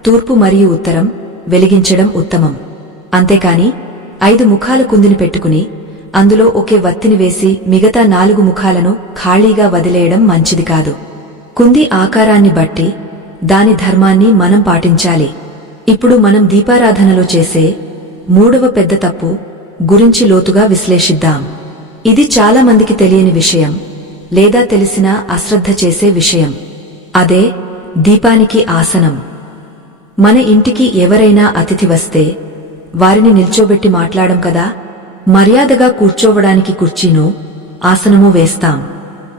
తూర్పు మరియు ఉత్తరం వెలిగించడం ఉత్తమం. అంతేకాని 5 ముఖాల కుందిని పెట్టుకుని అందులో ఒకే వత్తిని వేసి మిగతా 4 ముఖాలను ఖాళీగా వదిలేయడం మంచిది కాదు. కుంది ఆకారాన్ని బట్టి దాని ధర్మాన్ని మనం పాటించాలి. ఇప్పుడు మనం దీపారాధనలో చేసే 3వ పెద్ద తప్పు గురించి లోతుగా విశ్లేషిద్దాం. ఇది చాలా మందికి తెలియని విషయం, లేదా తెలిసినా అశ్రద్ధ చేసే విషయం. అదే దీపానికి ఆసనం. మన ఇంటికి ఎవరైనా అతిథి వస్తే వారిని నిల్చోబెట్టి మాట్లాడం కదా, మర్యాదగా కూర్చోవడానికి కుర్చీనో ఆసనమో వేస్తాం.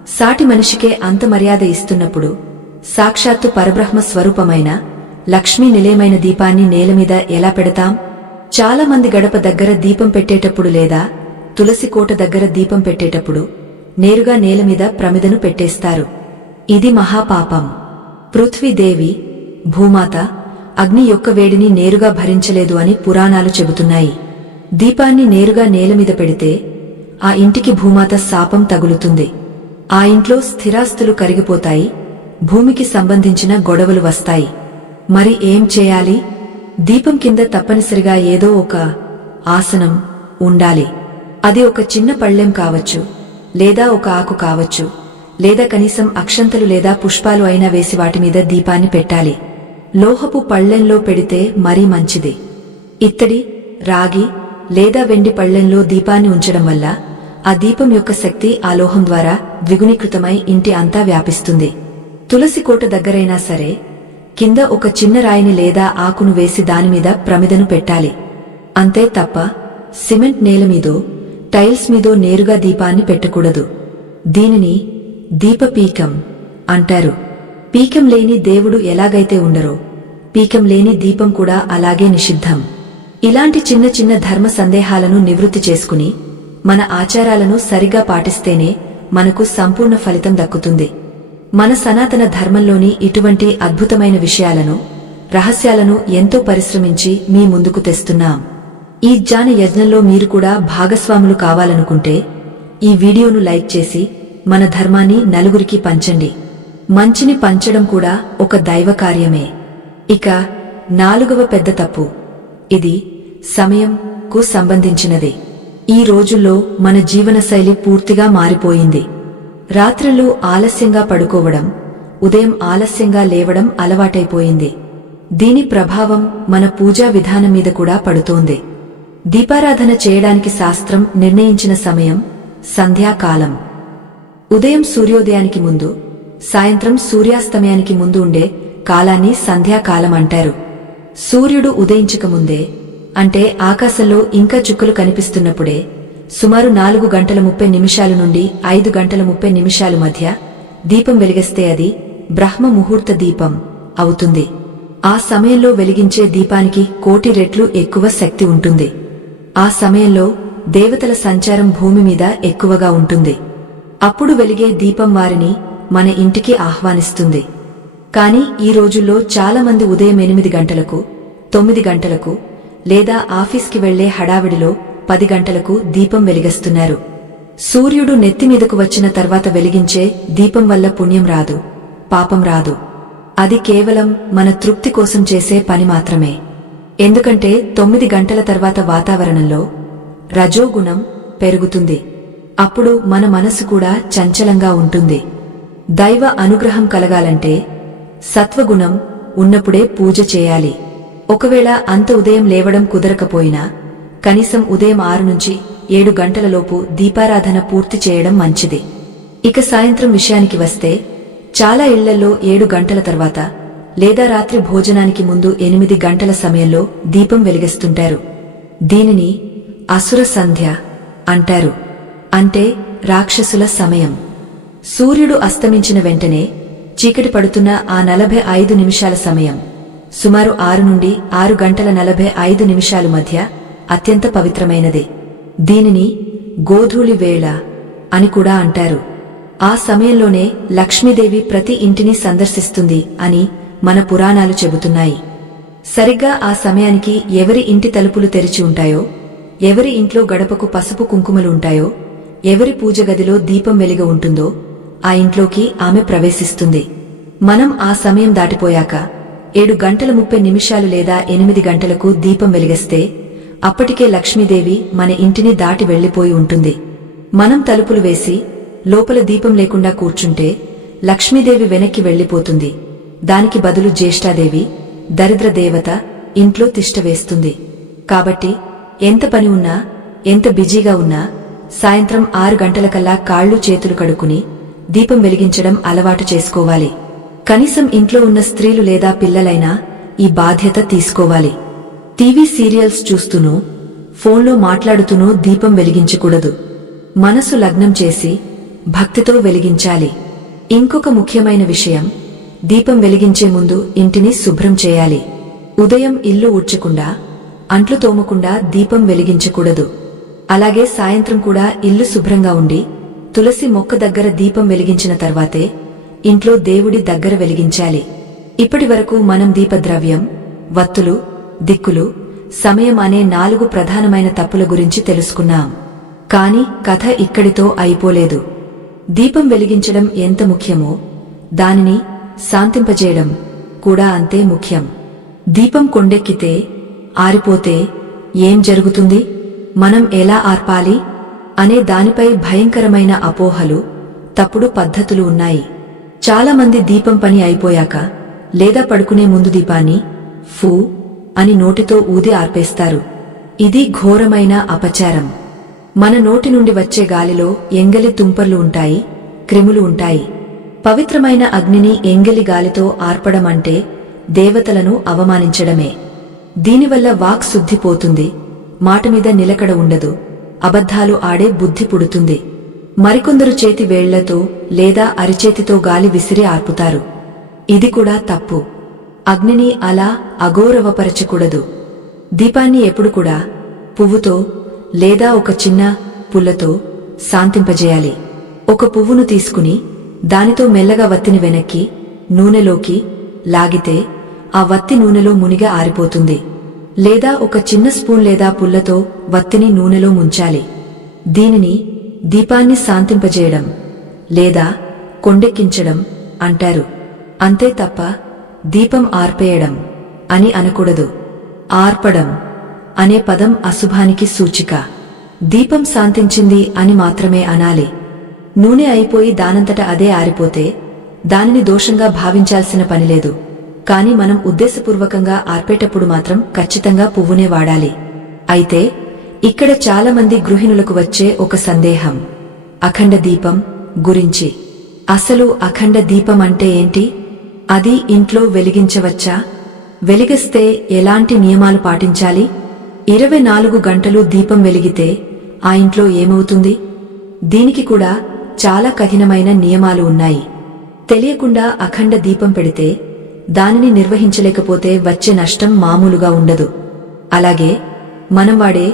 సాటి మనిషికే అంత మర్యాద ఇస్తున్నప్పుడు సాక్షాత్తు పరబ్రహ్మ స్వరూపమైన లక్ష్మీ నిలయమైన దీపాన్ని నేలమీద ఎలా పెడతాం? చాలా మంది గడప దగ్గర దీపం పెట్టేటప్పుడు లేదా తులసి కోట దగ్గర దీపం పెట్టేటప్పుడు నేరుగా నేలమీద ప్రమిదను పెట్టేస్తారు. ఇది మహాపాపం. పృథ్వీదేవి, భూమాత, అగ్ని యొక్క వేడిని నేరుగా భరించలేదు అని పురాణాలు చెబుతున్నాయి. దీపాన్ని నేరుగా నేలమీద పెడితే ఆ ఇంటికి భూమాత శాపం తగులుతుంది. ఆ ఇంట్లో స్థిరాస్తులు కరిగిపోతాయి, భూమికి సంబంధించిన గొడవలు వస్తాయి. మరి ఏం చేయాలి? దీపం కింద తప్పనిసరిగా ఏదో ఒక ఆసనం ఉండాలి. అది ఒక చిన్న పళ్ళెం కావచ్చు, లేదా ఒక ఆకు కావచ్చు, లేదా కనీసం అక్షంతలు లేదా పుష్పాలు అయినా వేసి వాటిమీద దీపాన్ని పెట్టాలి. లోహపు పళ్ళెంలో పెడితే మరీ మంచిది. ఇత్తడి, రాగి లేదా వెండి పళ్ళెంలో దీపాన్ని ఉంచడం వల్ల ఆ దీపం యొక్క శక్తి ఆ లోహం ద్వారా ద్విగుణీకృతమై ఇంటి అంతా వ్యాపిస్తుంది. తులసి కోట దగ్గరైనా సరే కింద ఒక చిన్న రాయిని లేదా ఆకును వేసి దానిమీద ప్రమిదను పెట్టాలి. అంతే తప్ప సిమెంట్ నేలమీదో టైల్స్ మీదో నేరుగా దీపాన్ని పెట్టకూడదు. దీనిని దీపపీకం అంటారు. పీకం లేని దేవుడు ఎలాగైతే ఉండరో పీకం లేని దీపం కూడా అలాగే నిషిద్ధం. ఇలాంటి చిన్న చిన్న ధర్మ సందేహాలను నివృత్తి చేసుకుని మన ఆచారాలను సరిగా పాటిస్తేనే మనకు సంపూర్ణ ఫలితం దక్కుతుంది. మన సనాతన ధర్మంలోని ఇటువంటి అద్భుతమైన విషయాలను, రహస్యాలను ఎంతో పరిశ్రమించి మీ ముందుకు తెస్తున్నాం. ఈ జ్ఞాన యజ్ఞంలో మీరు కూడా భాగస్వాములు కావాలనుకుంటే ఈ వీడియోను లైక్ చేసి మన ధర్మాన్ని నలుగురికి పంచండి. మంచిని పంచడం కూడా ఒక దైవ కార్యమే. ఇక 4వ పెద్ద తప్పు. ఇది సమయంకు సంబంధించినది. ఈ రోజుల్లో మన జీవనశైలి పూర్తిగా మారిపోయింది. రాత్రులు ఆలస్యంగా పడుకోవడం, ఉదయం ఆలస్యంగా లేవడం అలవాటైపోయింది. దీని ప్రభావం మన పూజా విధానం మీద కూడా పడుతోంది. దీపారాధన చేయడానికి శాస్త్రం నిర్ణయించిన సమయం సంధ్యాకాలం. ఉదయం సూర్యోదయానికి ముందు, సాయంత్రం సూర్యాస్తమయానికి ముందు ఉండే కాలాన్ని సంధ్యాకాలం అంటారు. సూర్యుడు ఉదయించకముందే, అంటే ఆకాశంలో ఇంకా చుక్కలు కనిపిస్తున్నప్పుడే, సుమారు 4:30 నుండి 5:30 మధ్య దీపం వెలిగిస్తే అది బ్రహ్మ ముహూర్త దీపం అవుతుంది. ఆ సమయంలో వెలిగించే దీపానికి 1,000,000 రెట్లు ఎక్కువ శక్తి ఉంటుంది. ఆ సమయంలో దేవతల సంచారం భూమి మీద ఎక్కువగా ఉంటుంది. అప్పుడు వెలిగే దీపం వారిని మన ఇంటికి ఆహ్వానిస్తుంది. కాని ఈ రోజుల్లో చాలామంది ఉదయం 8 గంటలకు, 9 గంటలకు లేదా ఆఫీస్కి వెళ్లే హడావిడిలో 10 గంటలకు దీపం వెలిగిస్తున్నారు. సూర్యుడు నెత్తిమీదకు వచ్చిన తర్వాత వెలిగించే దీపం వల్ల పుణ్యం రాదు, పాపం రాదు. అది కేవలం మన తృప్తి కోసం చేసే పని మాత్రమే. ఎందుకంటే 9 గంటల తర్వాత వాతావరణంలో రజోగుణం పెరుగుతుంది. అప్పుడు మన మనసు కూడా చంచలంగా ఉంటుంది. దైవ అనుగ్రహం కలగాలంటే సత్వగుణం ఉన్నప్పుడే పూజ చేయాలి. ఒకవేళ అంత ఉదయం లేవడం కుదరకపోయినా కనీసం ఉదయం 6 నుంచి 7 గంటలలోపు దీపారాధన పూర్తి చేయడం మంచిది. ఇక సాయంత్రం విషయానికి వస్తే చాలా ఇళ్లలో 7 గంటల తర్వాత లేదా రాత్రి భోజనానికి ముందు 8 గంటల సమయంలో దీపం వెలిగిస్తుంటారు. దీనిని అసుర సంధ్య అంటారు. అంటే రాక్షసుల సమయం. సూర్యుడు అస్తమించిన వెంటనే చీకటి పడుతున్న ఆ 45 నిమిషాల సమయం సుమారు 6 నుండి 6:45 మధ్య అత్యంత పవిత్రమైనది. దీనిని గోధూళి వేళ అని కూడా అంటారు. ఆ సమయంలోనే లక్ష్మీదేవి ప్రతి ఇంటిని సందర్శిస్తుంది అని మన పురాణాలు చెబుతున్నాయి. సరిగ్గా ఆ సమయానికి ఎవరి ఇంటి తలుపులు తెరిచి ఉంటాయో, ఎవరి ఇంట్లో గడపకు పసుపు కుంకుమలు ఉంటాయో, ఎవరి పూజ గదిలో దీపం వెలిగి ఉంటుందో ఆ ఇంట్లోకి ఆమె ప్రవేశిస్తుంది. మనం ఆ సమయం దాటిపోయాక 7:30 లేదా 8 గంటలకు దీపం వెలిగిస్తే అప్పటికే లక్ష్మీదేవి మన ఇంటిని దాటి వెళ్లిపోయి ఉంటుంది. మనం తలుపులు వేసి లోపల దీపం లేకుండా కూర్చుంటే లక్ష్మీదేవి వెనక్కి వెళ్లిపోతుంది. దానికి బదులు జ్యేష్ఠాదేవి, దరిద్ర దేవత ఇంట్లో తిష్ట వేస్తుంది. కాబట్టి ఎంత పని ఉన్నా, ఎంత బిజీగా ఉన్నా సాయంత్రం 6 గంటలకల్లా కాళ్ళు చేతులు కడుక్కుని దీపం వెలిగించడం అలవాటు చేసుకోవాలి. కనీసం ఇంట్లో ఉన్న స్త్రీలు లేదా పిల్లలైనా ఈ బాధ్యత తీసుకోవాలి. టీవీ సీరియల్స్ చూస్తూనో, ఫోన్లో మాట్లాడుతూనో దీపం వెలిగించకూడదు. మనసు లగ్నం చేసి భక్తితో వెలిగించాలి. ఇంకొక ముఖ్యమైన విషయం, దీపం వెలిగించే ముందు ఇంటిని శుభ్రం చేయాలి. ఉదయం ఇల్లు ఊడ్చకుండా, అంట్లు తోమకుండా దీపం వెలిగించకూడదు. అలాగే సాయంత్రం కూడా ఇల్లు శుభ్రంగా ఉండి తులసి మొక్క దగ్గర దీపం వెలిగించిన తర్వాతే ఇంట్లో దేవుడి దగ్గర వెలిగించాలి. ఇప్పటి వరకు మనం దీపద్రవ్యం, వత్తులు, దిక్కులు, సమయం అనే 4 ప్రధానమైన తప్పుల గురించి తెలుసుకున్నాం. కాని కథ ఇక్కడితో అయిపోలేదు. దీపం వెలిగించడం ఎంత ముఖ్యమో దానిని శాంతింపజేయడం కూడా అంతే ముఖ్యం. దీపం కొండెక్కితే, ఆరిపోతే ఏం జరుగుతుంది, మనం ఎలా ఆర్పాలి అనే దానిపై భయంకరమైన అపోహలు, తప్పుడు పద్ధతులు ఉన్నాయి. చాలామంది దీపం పని అయిపోయాక లేదా పడుకునే ముందు దీపాన్ని ఫూ అని నోటితో ఊది ఆర్పేస్తారు. ఇది ఘోరమైన అపచారం. మన నోటి నుండి వచ్చే గాలిలో ఎంగలి తుంపర్లు ఉంటాయి, క్రిములు ఉంటాయి. పవిత్రమైన అగ్నిని ఎంగలి గాలితో ఆర్పడం అంటే దేవతలను అవమానించడమే. దీనివల్ల వాక్ శుద్ధి పోతుంది, మాట మీద నిలకడ ఉండదు, అబద్ధాలు ఆడే బుద్ధి పుడుతుంది. మరికొందరు చేతి వేళ్లతో లేదా అరిచేతితో గాలి విసిరి ఆర్పుతారు. ఇది కూడా తప్పు. అగ్నిని అలా అగౌరవపరచకూడదు. దీపాన్ని ఎప్పుడు కూడా పువ్వుతో లేదా ఒక చిన్న పుల్లతో శాంతింపజేయాలి. ఒక పువ్వును తీసుకుని దానితో మెల్లగా వత్తిని వెనక్కి నూనెలోకి లాగితే ఆ వత్తి నూనెలో మునిగా ఆరిపోతుంది. లేదా ఒక చిన్న స్పూన్ లేదా పుల్లతో వత్తిని నూనెలో ముంచాలి. దీనిని దీపాన్ని శాంతింపజేయడం లేదా కొండెక్కించడం అంటారు. అంతే తప్ప దీపం ఆర్పేయడం అని అనకూడదు. ఆర్పడం అనే పదం అశుభానికి సూచిక. దీపం శాంతించింది అని మాత్రమే అనాలి. నూనె అయిపోయి దానంతట అదే ఆరిపోతే దానిని దోషంగా భావించాల్సిన పనిలేదు. కాని మనం ఉద్దేశపూర్వకంగా ఆర్పేటప్పుడు మాత్రం ఖచ్చితంగా పువ్వునే వాడాలి. అయితే ఇక్కడ చాలామంది గృహిణులకు వచ్చే ఒక సందేహం అఖండ దీపం గురించి. అసలు అఖండ దీపం అంటే ఏంటి? అది ఇంట్లో వెలిగించవచ్చా? వెలిగిస్తే ఎలాంటి నియమాలు పాటించాలి? 24 గంటలు దీపం వెలిగితే ఆ ఇంట్లో ఏమవుతుంది? దీనికి కూడా చాలా కఠినమైన నియమాలు ఉన్నాయి. తెలియకుండా అఖండ దీపం పెడితే దానిని నిర్వహించలేకపోతే వచ్చే నష్టం మామూలుగా ఉండదు. అలాగే మనం వాడే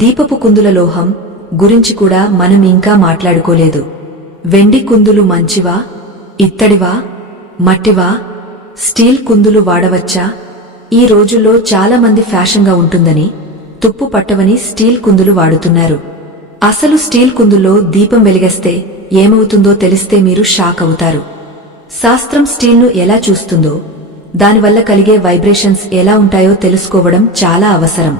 దీపపు కుందుల లోహం గురించి కూడా మనం ఇంకా మాట్లాడుకోలేదు. వెండి కుందులు మంచివా, ఇత్తడివా, మట్టివా, స్టీల్ కుందులు వాడవచ్చా? ఈ రోజుల్లో చాలా మంది ఫ్యాషన్గా ఉంటుందని తుప్పు పట్టవని స్టీల్ కుందులు వాడుతున్నారు. అసలు స్టీల్ కుందుల్లో దీపం వెలిగేస్తే ఏమవుతుందో తెలిస్తే మీరు షాక్ అవుతారు. శాస్త్రం స్టీల్ను ఎలా చూస్తుందో, దానివల్ల కలిగే వైబ్రేషన్స్ ఎలా ఉంటాయో తెలుసుకోవడం చాలా అవసరం.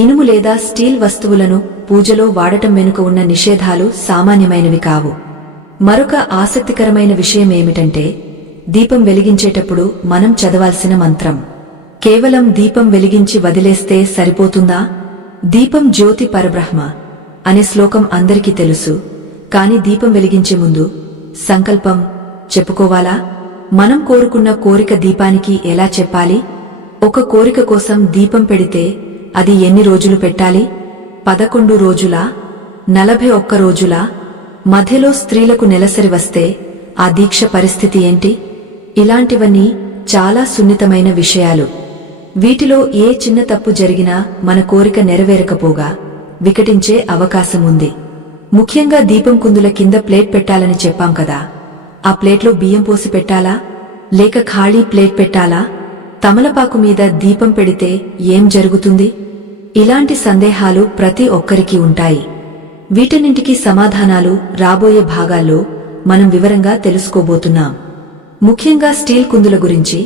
ఇనుము లేదా స్టీల్ వస్తువులను పూజలో వాడటం వెనుక ఉన్న నిషేధాలు సామాన్యమైనవి కావు. మరొక ఆసక్తికరమైన విషయమేమిటంటే దీపం వెలిగించేటప్పుడు మనం చదవాల్సిన మంత్రం. కేవలం దీపం వెలిగించి వదిలేస్తే సరిపోతుందా? దీపం జ్యోతి పరబ్రహ్మ అనే శ్లోకం అందరికీ తెలుసు. కాని దీపం వెలిగించే ముందు సంకల్పం చెప్పుకోవాలా? మనం కోరుకున్న కోరిక దీపానికి ఎలా చెప్పాలి? ఒక కోరిక కోసం దీపం పెడితే అది ఎన్ని రోజులు పెట్టాలి? 11 రోజులా? 41 రోజులా? మధ్యలో స్త్రీలకు నెలసరి వస్తే ఆ దీక్ష పరిస్థితి ఏంటి? ఇలాంటివన్నీ చాలా సున్నితమైన విషయాలు. వీటిలో ఏ చిన్న తప్పు జరిగినా మన కోరిక నెరవేరకపోగా వికటించే అవకాశముంది. ముఖ్యంగా దీపం కుందుల కింద ప్లేట్ పెట్టాలని చెప్పాం కదా, ఆ ప్లేట్లో బియ్యం పోసి పెట్టాలా లేక ఖాళీ ప్లేట్ పెట్టాలా? తమలపాకు మీద దీపం పెడితే ఏం జరుగుతుంది? ఇలాంటి సందేహాలు ప్రతి ఒక్కరికి ఉంటాయి. వీటన్నింటికీ సమాధానాలు రాబోయే భాగాల్లో మనం వివరంగా తెలుసుకోబోతున్నాం. ముఖ్యంగా స్టీల్ కుందుల గురించి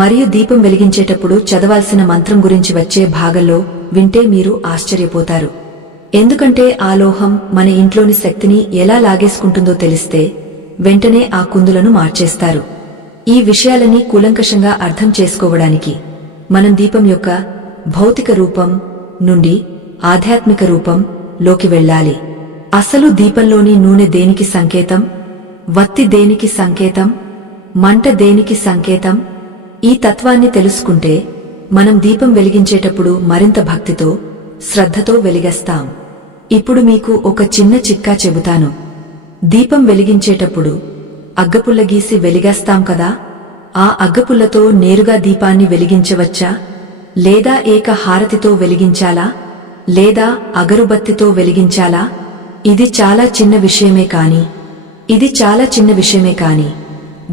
మరియు దీపం వెలిగించేటప్పుడు చదవాల్సిన మంత్రం గురించి వచ్చే భాగంలో వింటే మీరు ఆశ్చర్యపోతారు. ఎందుకంటే ఆ లోహం మన ఇంట్లోని శక్తిని ఎలా లాగేసుకుంటుందో తెలిస్తే వెంటనే ఆ కుందులను మార్చేస్తారు. ఈ విషయాలని కూలంకషంగా అర్థం చేసుకోవడానికి మనం దీపం యొక్క భౌతిక రూపం నుండి ఆధ్యాత్మిక రూపం లోకి వెళ్ళాలి. అసలు దీపంలోని నూనె దేనికి సంకేతం? వత్తి దేనికి సంకేతం? మంట దేనికి సంకేతం? ఈ తత్వాన్ని తెలుసుకుంటే మనం దీపం వెలిగించేటప్పుడు మరింత భక్తితో శ్రద్ధతో వెలిగేస్తాం. ఇప్పుడు మీకు ఒక చిన్న చిట్కా చెబుతాను. దీపం వెలిగించేటప్పుడు అగ్గపుల్ల గీసి వెలిగేస్తాం కదా, ఆ అగ్గపుల్లతో నేరుగా దీపాన్ని వెలిగించవచ్చా? లేదా ఏక హారతితో వెలిగించాలా? లేదా అగరుబత్తితో వెలిగించాలా? ఇది చాలా చిన్న విషయమే కాని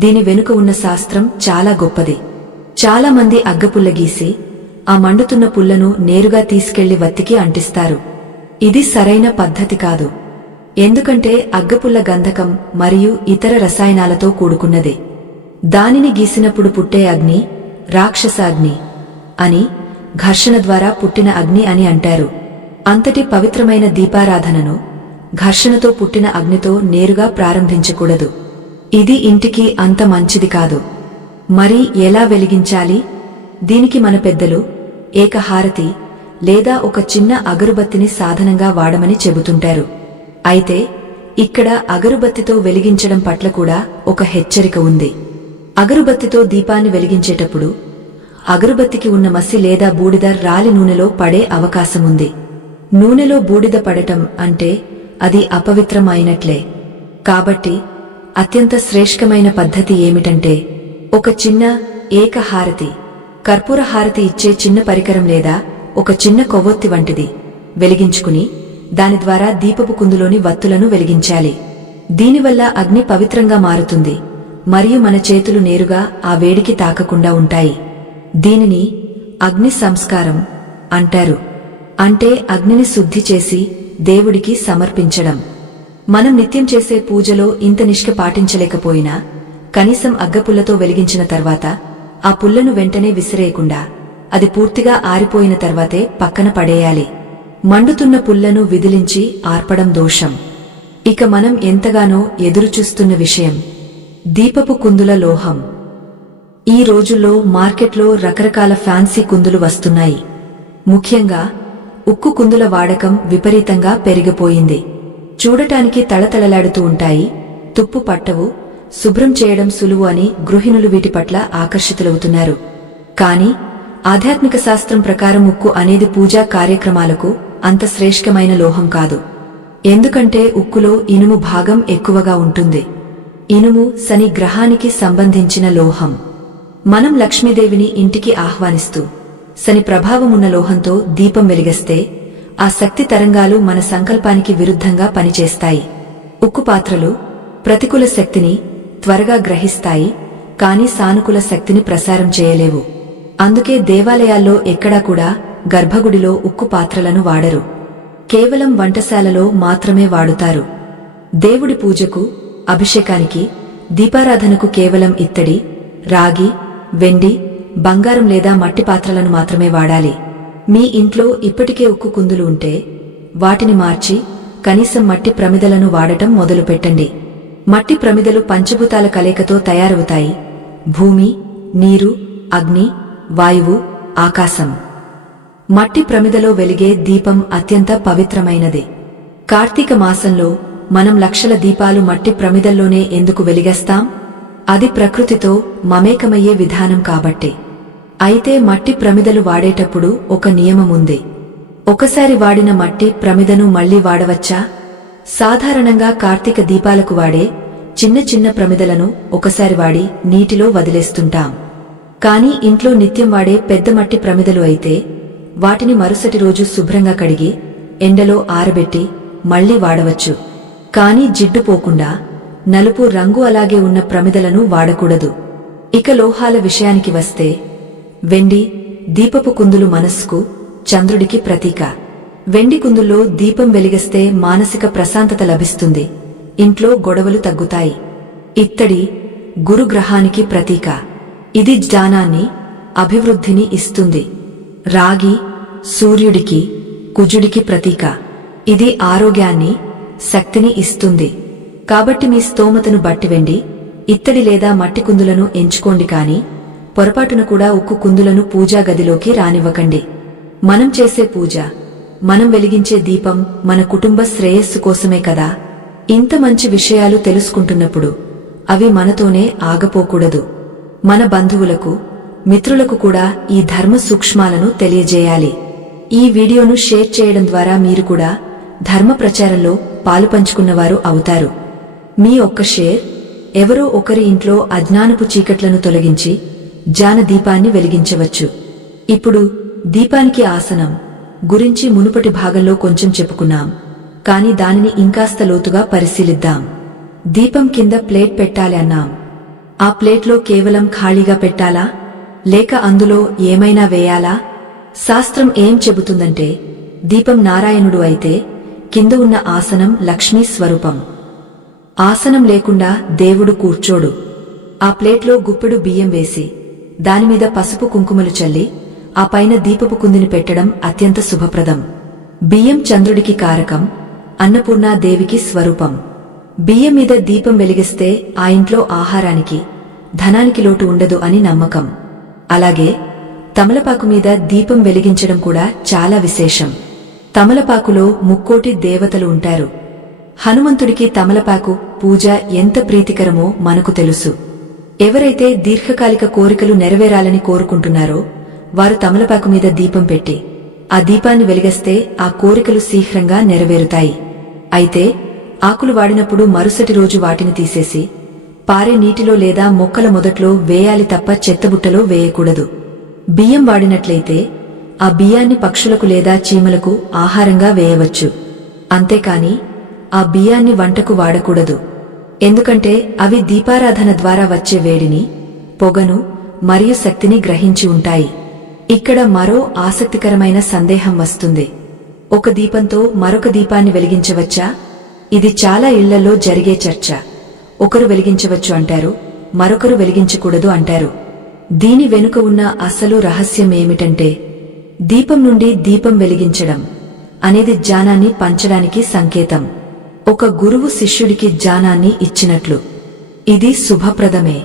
దీని వెనుక ఉన్న శాస్త్రం చాలా గొప్పది. చాలా మంది అగ్గపుల్ల గీసి ఆ మండుతున్న పుల్లను నేరుగా తీసుకెళ్లి వత్తికి అంటిస్తారు. ఇది సరైన పద్ధతి కాదు. ఎందుకంటే అగ్గపుల్ల గంధకం మరియు ఇతర రసాయనాలతో కూడుకున్నదే. దానిని గీసినప్పుడు పుట్టే అగ్ని రాక్షస అగ్ని అని, ఘర్షణ ద్వారా పుట్టిన అగ్ని అని అంటారు. అంతటి పవిత్రమైన దీపారాధనను ఘర్షణతో పుట్టిన అగ్నితో నేరుగా ప్రారంభించకూడదు. ఇది ఇంటికి అంత మంచిది కాదు. మరి ఎలా వెలిగించాలి? దీనికి మన పెద్దలు ఏకహారతి లేదా ఒక చిన్న అగరుబత్తిని సాధనంగా వాడమని చెబుతుంటారు. అయితే ఇక్కడ అగరుబత్తితో వెలిగించడం పట్ల కూడా ఒక హెచ్చరిక ఉంది. అగరుబత్తితో దీపాన్ని వెలిగించేటప్పుడు అగరుబత్తికి ఉన్న మసి లేదా బూడిద రాలి నూనెలో పడే అవకాశముంది. నూనెలో బూడిద పడటం అంటే అది అపవిత్రం అయినట్లే. కాబట్టి అత్యంత శ్రేష్ఠమైన పద్ధతి ఏమిటంటే ఒక చిన్న ఏకహారతి, కర్పూర హారతి ఇచ్చే చిన్న పరికరం లేదా ఒక చిన్న కొవ్వొత్తి వంటిది వెలిగించుకుని దాని ద్వారా దీపపు కుందులోని వత్తులను వెలిగించాలి. దీనివల్ల అగ్ని పవిత్రంగా మారుతుంది మరియు మన చేతులు నేరుగా ఆ వేడికి తాకకుండా ఉంటాయి. దీనిని అగ్ని సంస్కారం అంటారు. అంటే అగ్నిని శుద్ధి చేసి దేవుడికి సమర్పించడం. మనం నిత్యం చేసే పూజలో ఇంత నిష్ఠ పాటించలేకపోయినా కనీసం అగ్గపుల్లతో వెలిగించిన తర్వాత ఆ పుల్లను వెంటనే విసిరేయకుండా అది పూర్తిగా ఆరిపోయిన తర్వాతే పక్కన పడేయాలి. మండుతున్న పుల్లను విదిలించి ఆర్పడం దోషం. ఇక మనం ఎంతగానో ఎదురుచూస్తున్న విషయం దీపపు కుందుల లోహం. ఈ రోజుల్లో మార్కెట్లో రకరకాల ఫ్యాన్సీ కుందులు వస్తున్నాయి. ముఖ్యంగా ఉక్కు కుందుల వాడకం విపరీతంగా పెరిగిపోయింది. చూడటానికి తళతళలాడుతూ ఉంటాయి, తుప్పు పట్టవు, శుభ్రం చేయడం సులువు అని గృహిణులు వీటి పట్ల ఆకర్షితులవుతున్నారు. కాని ఆధ్యాత్మిక శాస్త్రం ప్రకారం ఉక్కు అనేది పూజా కార్యక్రమాలకు అంత శ్రేష్టమైన లోహం కాదు. ఎందుకంటే ఉక్కులో ఇనుము భాగం ఎక్కువగా ఉంటుంది. ఇనుము శని గ్రహానికి సంబంధించిన లోహం. మనం లక్ష్మీదేవిని ఇంటికి ఆహ్వానిస్తూ శని ప్రభావమున్న లోహంతో దీపం వెలిగిస్తే ఆ శక్తి తరంగాలు మన సంకల్పానికి విరుద్ధంగా పనిచేస్తాయి. ఉక్కు పాత్రలు ప్రతికూల శక్తిని త్వరగా గ్రహిస్తాయి, కాని సానుకూల శక్తిని ప్రసారం చేయలేవు. అందుకే దేవాలయాల్లో ఎక్కడా కూడా గర్భగుడిలో ఉక్కు పాత్రలను వాడరు. కేవలం వంటశాలలో మాత్రమే వాడుతారు. దేవుడి పూజకు, అభిషేకానికి, దీపారాధనకు కేవలం ఇత్తడి, రాగి, వెండి, బంగారం లేదా మట్టి పాత్రలను మాత్రమే వాడాలి. మీ ఇంట్లో ఇప్పటికే ఉక్కు కుందులు ఉంటే వాటిని మార్చి కనీసం మట్టి ప్రమిదలను వాడటం మొదలుపెట్టండి. మట్టి ప్రమిదలు పంచభూతాల కలయికతో తయారవుతాయి: భూమి, నీరు, అగ్ని, వాయువు, ఆకాశం. మట్టి ప్రమిదలో వెలిగే దీపం అత్యంత పవిత్రమైనది. కార్తీక మాసంలో మనం లక్షల దీపాలు మట్టి ప్రమిదల్లోనే ఎందుకు వెలిగేస్తాం? అది ప్రకృతితో మమేకమయ్యే విధానం కాబట్టి. అయితే మట్టి ప్రమిదలు వాడేటప్పుడు ఒక నియమముంది. ఒకసారి వాడిన మట్టి ప్రమిదను మళ్లీ వాడవచ్చా? సాధారణంగా కార్తీక దీపాలకు వాడే చిన్న చిన్న ప్రమిదలను ఒకసారి వాడి నీటిలో వదిలేస్తుంటాం. కాని ఇంట్లో నిత్యం వాడే పెద్ద మట్టి ప్రమిదలు అయితే వాటిని మరుసటి రోజు శుభ్రంగా కడిగి ఎండలో ఆరబెట్టి మళ్లీ వాడవచ్చు. కాని జిడ్డు పోకుండా నలుపు రంగు అలాగే ఉన్న ప్రమిదలను వాడకూడదు. ఇక లోహాల విషయానికి వస్తే, వెండి దీపపు కుందులు మనస్సుకు, చంద్రుడికి ప్రతీక. వెండి కుందుల్లో దీపం వెలిగిస్తే మానసిక ప్రశాంతత లభిస్తుంది, ఇంట్లో గొడవలు తగ్గుతాయి. ఇత్తడి గురుగ్రహానికి ప్రతీక. ఇది జ్ఞానాన్ని, అభివృద్ధిని ఇస్తుంది. రాగి సూర్యుడికి, కుజుడికి ప్రతీక. ఇది ఆరోగ్యాన్ని, శక్తిని ఇస్తుంది. కాబట్టి మీ స్తోమతను బట్టి వెండి, ఇత్తడి లేదా మట్టి కుందులను ఎంచుకోండి. కాని పొరపాటున కూడా ఉక్కు కుందులను పూజా గదిలోకి రానివ్వకండి. మనం చేసే పూజ, మనం వెలిగించే దీపం మన కుటుంబ శ్రేయస్సు కోసమే కదా. ఇంత మంచి విషయాలు తెలుసుకుంటున్నప్పుడు అవి మనతోనే ఆగపోకూడదు. మన బంధువులకు, మిత్రులకు కూడా ఈ ధర్మ సూక్ష్మాలను తెలియజేయాలి. ఈ వీడియోను షేర్ చేయడం ద్వారా మీరు కూడా ధర్మ ప్రచారంలో పాలుపంచుకున్నవారు అవుతారు. మీ ఒక్క షేర్ ఎవరో ఒకరి ఇంట్లో అజ్ఞానపు చీకట్లను తొలగించి జ్ఞాన దీపాన్ని వెలిగించవచ్చు. ఇప్పుడు దీపానికి ఆసనం గురించి మునుపటి భాగంలో కొంచెం చెప్పుకున్నాం, కాని దానిని ఇంకాస్త లోతుగా పరిశీలిద్దాం. దీపం కింద ప్లేట్ పెట్టాలి అన్నాం. ఆ ప్లేట్లో కేవలం ఖాళీగా పెట్టాలా, లేక అందులో ఏమైనా వేయాలా? శాస్త్రం ఏం చెబుతుందంటే, దీపం నారాయణుడు అయితే కింద ఉన్న ఆసనం లక్ష్మీ స్వరూపం. ఆసనం లేకుండా దేవుడు కూర్చోడు. ఆ ప్లేట్లో గుప్పెడు బియ్యం వేసి దానిమీద పసుపు కుంకుమలు చల్లి ఆ పైన దీపపు కుందిని పెట్టడం అత్యంత శుభప్రదం. బియ్యం చంద్రుడికి కారకం, అన్నపూర్ణాదేవికి స్వరూపం. బియ్యం మీద దీపం వెలిగిస్తే ఆ ఇంట్లో ఆహారానికి, ధనానికి లోటు ఉండదు అని నమ్మకం. అలాగే తమలపాకు మీద దీపం వెలిగించడం కూడా చాలా విశేషం. తమలపాకులో ముక్కోటి దేవతలు ఉంటారు. హనుమంతుడికి తమలపాకు పూజ ఎంత ప్రీతికరమో మనకు తెలుసు. ఎవరైతే దీర్ఘకాలిక కోరికలు నెరవేరాలని కోరుకుంటున్నారో వారు తమలపాకు మీద దీపం పెట్టి ఆ దీపాన్ని వెలిగిస్తే ఆ కోరికలు శీఘ్రంగా నెరవేరుతాయి. అయితే ఆకులు వాడినప్పుడు మరుసటి రోజు వాటిని తీసేసి పారే నీటిలో లేదా మొక్కల మొదట్లో వేయాలి తప్ప చెత్తబుట్టలో వేయకూడదు. బియ్యం వాడినట్లయితే ఆ బియ్యాన్ని పక్షులకు లేదా చీమలకు ఆహారంగా వేయవచ్చు. అంతేకాని ఆ బియ్యాన్ని వంటకు వాడకూడదు. ఎందుకంటే అవి దీపారాధన ద్వారా వచ్చే వేడిని, పొగను మరియు శక్తిని గ్రహించి ఉంటాయి. ఇక్కడ మరో ఆసక్తికరమైన సందేహం వస్తుంది. ఒక దీపంతో మరొక దీపాన్ని వెలిగించవచ్చా? ఇది చాలా ఇళ్లలో జరిగే చర్చ. ఒకరు వెలిగించవచ్చు అంటారు, మరొకరు వెలిగించకూడదు అంటారు. దీని వెనుక ఉన్న అసలు రహస్యం ఏమిటంటే, దీపం నుండి దీపం వెలిగించడం అనేది జ్ఞానాన్ని పంచడానికి సంకేతం. ఒక గురువు శిష్యుడికి జ్ఞానాన్ని ఇచ్చినట్లు. ఇది శుభప్రదమే.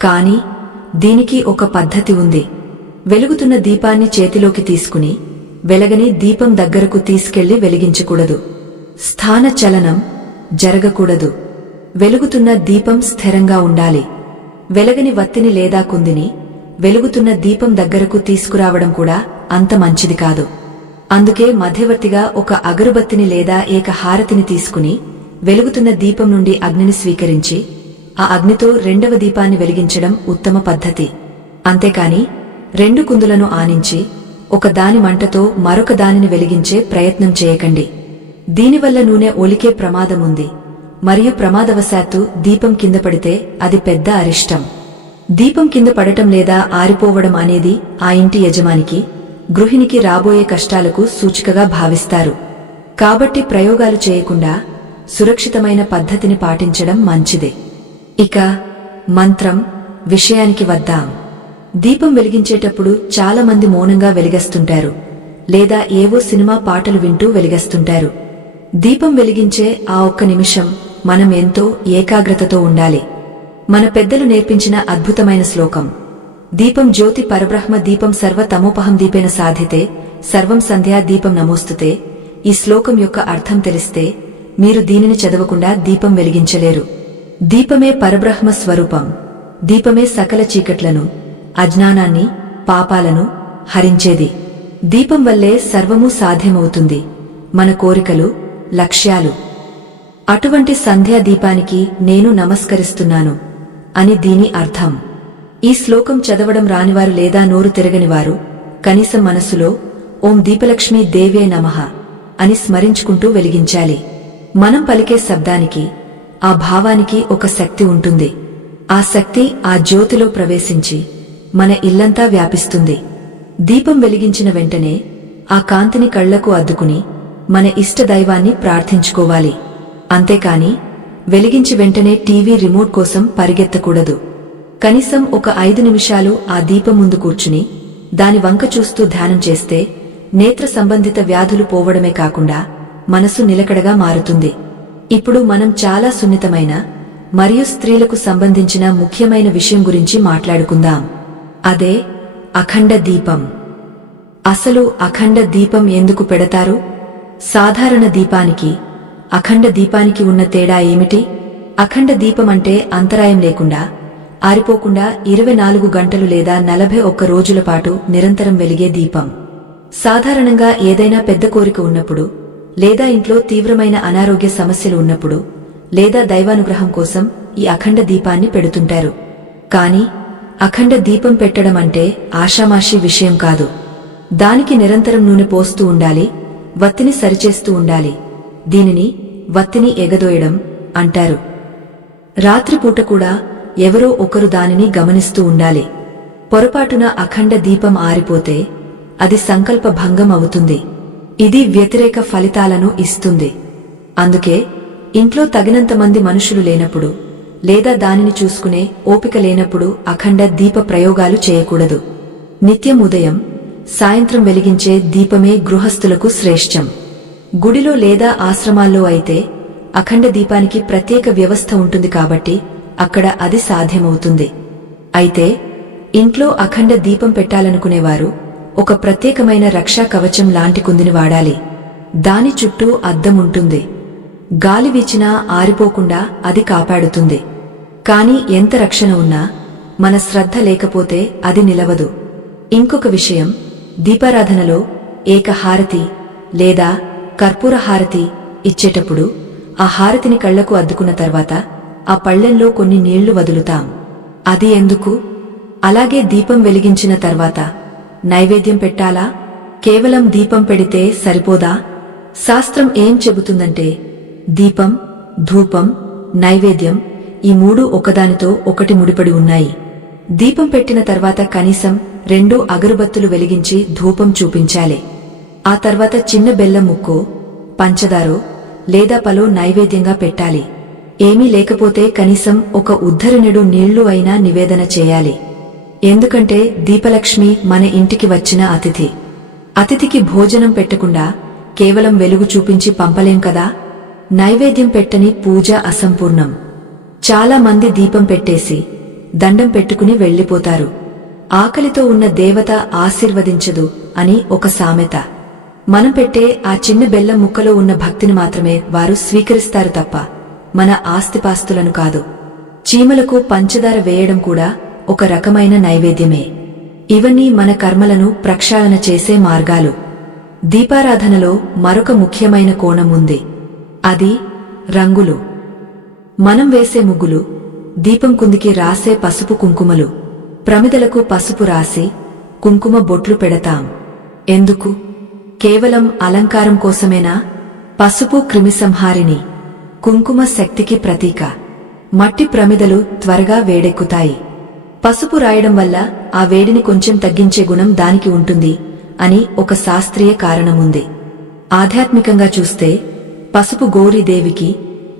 కాని దీనికి ఒక పద్ధతి ఉంది. వెలుగుతున్న దీపాన్ని చేతిలోకి తీసుకుని వెలగని దీపం దగ్గరకు తీసుకెళ్లి వెలిగించకూడదు. స్థాన చలనం జరగకూడదు. వెలుగుతున్న దీపం స్థిరంగా ఉండాలి. వెలగని వత్తిని లేదా కుందిని వెలుగుతున్న దీపం దగ్గరకు తీసుకురావడం కూడా అంత మంచిది కాదు. అందుకే మధ్యవర్తిగా ఒక అగరుబత్తిని లేదా ఏక హారతిని తీసుకుని వెలుగుతున్న దీపం నుండి అగ్నిని స్వీకరించి ఆ అగ్నితో రెండవ దీపాన్ని వెలిగించడం ఉత్తమ పద్ధతి. అంతేకాని 2 కుందులను ఆనించి ఒక దాని మంటతో మరొక దానిని వెలిగించే ప్రయత్నం చేయకండి. దీనివల్ల నూనె ఒలికే ప్రమాదముంది. మరియు ప్రమాదవశాత్తు దీపం కింద పడితే అది పెద్ద అరిష్టం. దీపం కింద పడటం లేదా ఆరిపోవడం అనేది ఆ ఇంటి యజమానికి, గృహిణికి రాబోయే కష్టాలకు సూచికగా భావిస్తారు. కాబట్టి ప్రయోగాలు చేయకుండా సురక్షితమైన పద్ధతిని పాటించడం మంచిదే. ఇక మంత్రం విషయానికి వద్దాం. దీపం వెలిగించేటప్పుడు చాలా మంది మౌనంగా వెలిగస్తుంటారు, లేదా ఏవో సినిమా పాటలు వింటూ వెలిగస్తుంటారు. దీపం వెలిగించే ఆ ఒక్క నిమిషం మనం ఎంతో ఏకాగ్రతతో ఉండాలి. మన పెద్దలు నేర్పించిన అద్భుతమైన శ్లోకం, దీపం జ్యోతి పరబ్రహ్మ దీపం సర్వ తమోపహం దీపేన సాధితే సర్వం సంధ్యా దీపం నమోస్తుతే. ఈ శ్లోకం యొక్క అర్థం తెలిస్తే మీరు దీనిని చదవకుండా దీపం వెలిగించలేరు. దీపమే పరబ్రహ్మ స్వరూపం. దీపమే సకల చీకట్లను, అజ్ఞానాన్ని, పాపాలను హరించేది. దీపం వల్లే సర్వమూ సాధ్యమవుతుంది, మన కోరికలు, లక్ష్యాలు. అటువంటి సంధ్యా దీపానికి నేను నమస్కరిస్తున్నాను అని దీని అర్థం. ఈ శ్లోకం చదవడం రానివారు లేదా నోరు తిరగనివారు కనీసం మనసులో ఓం దీపలక్ష్మీ దేవే నమః అని స్మరించుకుంటూ వెలిగించాలి. మనం పలికే శబ్దానికి, ఆ భావానికి ఒక శక్తి ఉంటుంది. ఆ శక్తి ఆ జ్యోతిలో ప్రవేశించి మన ఇల్లంతా వ్యాపిస్తుంది. దీపం వెలిగించిన వెంటనే ఆ కాంతిని కళ్లకు అద్దుకుని మన ఇష్ట దైవాన్ని ప్రార్థించుకోవాలి. అంతేకాని వెలిగించి వెంటనే టీవీ రిమోట్ కోసం పరిగెత్తకూడదు. కనీసం ఒక 5 నిమిషాలు ఆ దీపం ముందు కూర్చుని దాని వంక చూస్తూ ధ్యానం చేస్తే నేత్ర సంబంధిత వ్యాధులు పోవడమే కాకుండా మనసు నిలకడగా మారుతుంది. ఇప్పుడు మనం చాలా సున్నితమైన మరియు స్త్రీలకు సంబంధించిన ముఖ్యమైన విషయం గురించి మాట్లాడుకుందాం. అదే అఖండ దీపం. అసలు అఖండ దీపం ఎందుకు పెడతారు? సాధారణ దీపానికి, అఖండ దీపానికి ఉన్న తేడా ఏమిటి? అఖండ దీపం అంటే అంతరాయం లేకుండా, ఆరిపోకుండా 24 గంటలు లేదా 41 రోజుల పాటు నిరంతరం వెలిగే దీపం. సాధారణంగా ఏదైనా పెద్ద కోరిక ఉన్నప్పుడు, లేదా ఇంట్లో తీవ్రమైన అనారోగ్య సమస్యలు ఉన్నప్పుడు, లేదా దైవానుగ్రహం కోసం ఈ అఖండ దీపాన్ని పెడుతుంటారు. కాని అఖండ దీపం పెట్టడం అంటే ఆషామాషీ విషయం కాదు. దానికి నిరంతరం నూనె పోస్తూ ఉండాలి, వత్తిని సరిచేస్తూ ఉండాలి. దీనిని వత్తిని ఎగదోయడం అంటారు. రాత్రిపూట కూడా ఎవరో ఒకరు దానిని గమనిస్తూ ఉండాలి. పొరపాటున అఖండ దీపం ఆరిపోతే అది సంకల్ప భంగం అవుతుంది. ఇది వ్యతిరేక ఫలితాలను ఇస్తుంది. అందుకే ఇంట్లో తగినంత మంది మనుషులు లేనప్పుడు, లేదా దానిని చూసుకునే ఓపిక లేనప్పుడు అఖండ దీప ప్రయోగాలు చేయకూడదు. నిత్యం ఉదయం, సాయంత్రం వెలిగించే దీపమే గృహస్థులకు శ్రేష్టం. గుడిలో లేదా ఆశ్రమాల్లో అయితే అఖండ దీపానికి ప్రత్యేక వ్యవస్థ ఉంటుంది కాబట్టి అక్కడ అది సాధ్యమవుతుంది. అయితే ఇంట్లో అఖండ దీపం పెట్టాలనుకునేవారు ఒక ప్రత్యేకమైన రక్షా కవచం లాంటి కుందిని వాడాలి. దాని చుట్టూ అద్దం ఉంటుంది. గాలి వీచినా ఆరిపోకుండా అది కాపాడుతుంది. కాని ఎంత రక్షణ ఉన్నా మన శ్రద్ధ లేకపోతే అది నిలవదు. ఇంకొక విషయం, దీపారాధనలో ఏక హారతి లేదా కర్పూర హారతి ఇచ్చేటప్పుడు ఆ హారతిని కళ్లకు అద్దుకున్న తర్వాత ఆ పళ్లెంలో కొన్ని నీళ్లు వదులుతాం. అది ఎందుకు? అలాగే దీపం వెలిగించిన తర్వాత నైవేద్యం పెట్టాలా? కేవలం దీపం పెడితే సరిపోదా? శాస్త్రం ఏం చెబుతుందంటే దీపం, ధూపం, నైవేద్యం ఈ 3 ఒకదానితో ఒకటి ముడిపడి ఉన్నాయి. దీపం పెట్టిన తర్వాత కనీసం 2 అగరుబత్తులు వెలిగించి ధూపం చూపించాలి. ఆ తర్వాత చిన్న బెల్లం ముక్కో, పంచదారో లేదా పలో నైవేద్యంగా పెట్టాలి. ఏమీ లేకపోతే కనీసం ఒక ఉద్ధరణెడు నీళ్లు అయినా నివేదన చేయాలి. ఎందుకంటే దీపలక్ష్మి మన ఇంటికి వచ్చిన అతిథి. అతిథికి భోజనం పెట్టకుండా కేవలం వెలుగు చూపించి పంపలేం కదా. నైవేద్యం పెట్టని పూజ అసంపూర్ణం. చాలా మంది దీపం పెట్టేసి దండం పెట్టుకుని వెళ్లిపోతారు. ఆకలితో ఉన్న దేవత ఆశీర్వదించదు అని ఒక సామెత. మనం పెట్టే ఆ చిన్న బెల్లం ముక్కలో ఉన్న భక్తిని మాత్రమే వారు స్వీకరిస్తారు తప్ప మన ఆస్తిపాస్తులను కాదు. చీమలకు పంచదార వేయడం కూడా ఒక రకమైన నైవేద్యమే. ఇవన్నీ మన కర్మలను ప్రక్షాళన చేసే మార్గాలు. దీపారాధనలో మరొక ముఖ్యమైన కోణం ఉంది. అది రంగులు. మనం వేసే ముగ్గులు, దీపం కుందికి రాసే పసుపు కుంకుమలు, ప్రమిదలకు పసుపు రాసి కుంకుమ బొట్లు పెడతాం. ఎందుకు? కేవలం అలంకారం కోసమేనా? పసుపు క్రిమిసంహారిణి, కుంకుమ శక్తికి ప్రతీక. మట్టి ప్రమిదలు త్వరగా వేడెక్కుతాయి. పసుపు రాయడం వల్ల ఆ వేడిని కొంచెం తగ్గించే గుణం దానికి ఉంటుంది అని ఒక శాస్త్రీయ కారణముంది. ఆధ్యాత్మికంగా చూస్తే పసుపు గౌరీదేవికి,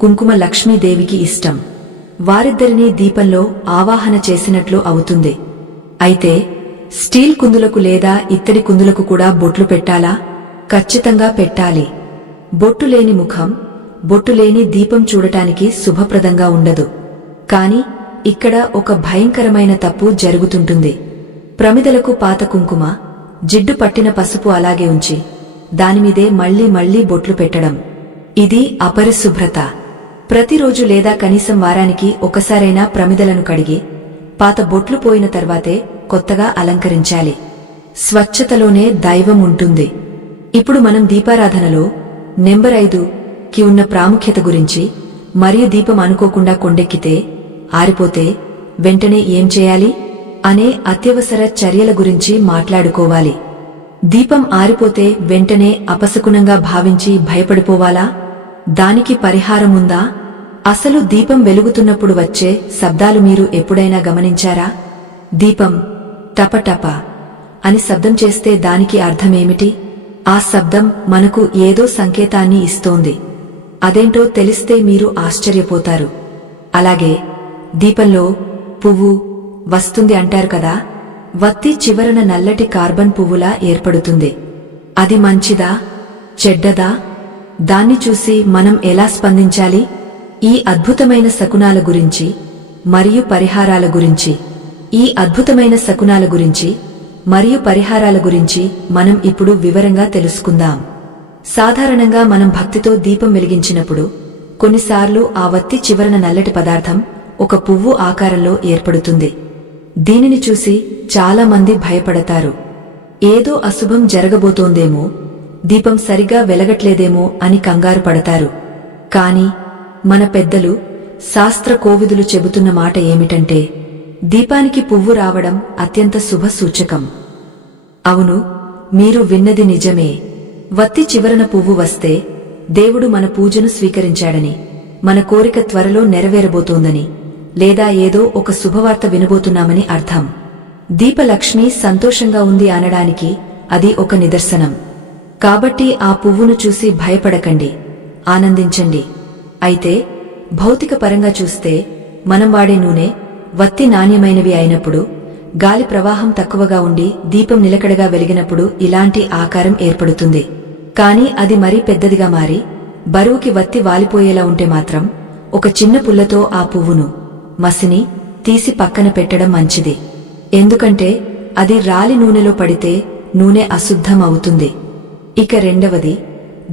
కుంకుమ లక్ష్మీదేవికి ఇష్టం. వారిద్దరినీ దీపంలో ఆవాహన చేసినట్లు అవుతుంది. అయితే స్టీల్ కుందులకు లేదా ఇత్తడి కుందులకు కూడా బొట్లు పెట్టాలా? ఖచ్చితంగా పెట్టాలి. బొట్టు లేని ముఖం, బొట్టు లేని దీపం చూడటానికి శుభప్రదంగా ఉండదు. కాని ఇక్కడ ఒక భయంకరమైన తప్పు జరుగుతుంటుంది. ప్రమిదలకు పాత కుంకుమ, జిడ్డు పట్టిన పసుపు అలాగే ఉంచి దానిమీదే మళ్లీ మళ్లీ బొట్లు పెట్టడం. ఇది అపరిశుభ్రత. ప్రతిరోజు లేదా కనీసం వారానికి ఒకసారైనా ప్రమిదలను కడిగి పాత బొట్లు పోయిన తర్వాతే కొత్తగా అలంకరించాలి. స్వచ్ఛతలోనే దైవం ఉంటుంది. ఇప్పుడు మనం దీపారాధనలో నెంబర్ 5కి ఉన్న ప్రాముఖ్యత గురించి, మరియు దీపం అనుకోకుండా కొండెక్కితే, ఆరిపోతే వెంటనే ఏం చేయాలి అనే అత్యవసర చర్యల గురించి మాట్లాడుకోవాలి. దీపం ఆరిపోతే వెంటనే అపశకునంగా భావించి భయపడిపోవాలా? దానికి పరిహారముందా? అసలు దీపం వెలుగుతున్నప్పుడు వచ్చే శబ్దాలు మీరు ఎప్పుడైనా గమనించారా? దీపం టపటప అని శబ్దం చేస్తే దానికి అర్థమేమిటి? ఆ శబ్దం మనకు ఏదో సంకేతాన్ని ఇస్తోంది. అదేంటో తెలిస్తే మీరు ఆశ్చర్యపోతారు. అలాగే దీపంలో పువ్వు వస్తుంది అంటారు కదా. వత్తి చివరన నల్లటి కార్బన్ పువ్వులా ఏర్పడుతుంది. అది మంచిదా, చెడ్డదా? దాన్ని చూసి మనం ఎలా స్పందించాలి? ఈ అద్భుతమైన శకునాల గురించి మరియు పరిహారాల గురించి మరియు పరిహారాల గురించి మనం ఇప్పుడు వివరంగా తెలుసుకుందాం. సాధారణంగా మనం భక్తితో దీపం వెలిగించినప్పుడు కొన్నిసార్లు ఆ వత్తి చివరన నల్లటి పదార్థం ఒక పువ్వు ఆకారంలో ఏర్పడుతుంది. దీనిని చూసి చాలా మంది భయపడతారు. ఏదో అశుభం జరగబోతోందేమో, దీపం సరిగా వెలగట్లేదేమో అని కంగారు పడతారు. కాని మన పెద్దలు, శాస్త్ర కోవిదులు చెబుతున్న మాట ఏమిటంటే, దీపానికి పువ్వు రావడం అత్యంత శుభ సూచకం. అవును, మీరు విన్నది నిజమే. వత్తి చివరన పువ్వు వస్తే దేవుడు మన పూజను స్వీకరించాడని, మన కోరిక త్వరలో నెరవేరబోతోందని, లేదా ఏదో ఒక శుభవార్త వినబోతున్నామని అర్థం. దీపలక్ష్మి సంతోషంగా ఉంది అనడానికి అది ఒక నిదర్శనం. కాబట్టి ఆ పువ్వును చూసి భయపడకండి, ఆనందించండి. అయితే భౌతిక పరంగా చూస్తే మనం వాడే నూనె, వత్తి నాణ్యమైనవి అయినప్పుడు, గాలి ప్రవాహం తక్కువగా ఉండి దీపం నిలకడగా వెలిగినప్పుడు ఇలాంటి ఆకారం ఏర్పడుతుంది. కాని అది మరీ పెద్దదిగా మారి బరువుకి వత్తి వాలిపోయేలా ఉంటే మాత్రం ఒక చిన్న పుల్లతో ఆ పువ్వును, మసిని తీసి పక్కన పెట్టడం మంచిది. ఎందుకంటే అది రాలి నూనెలో పడితే నూనె అశుద్ధం అవుతుంది. ఇక రెండవది,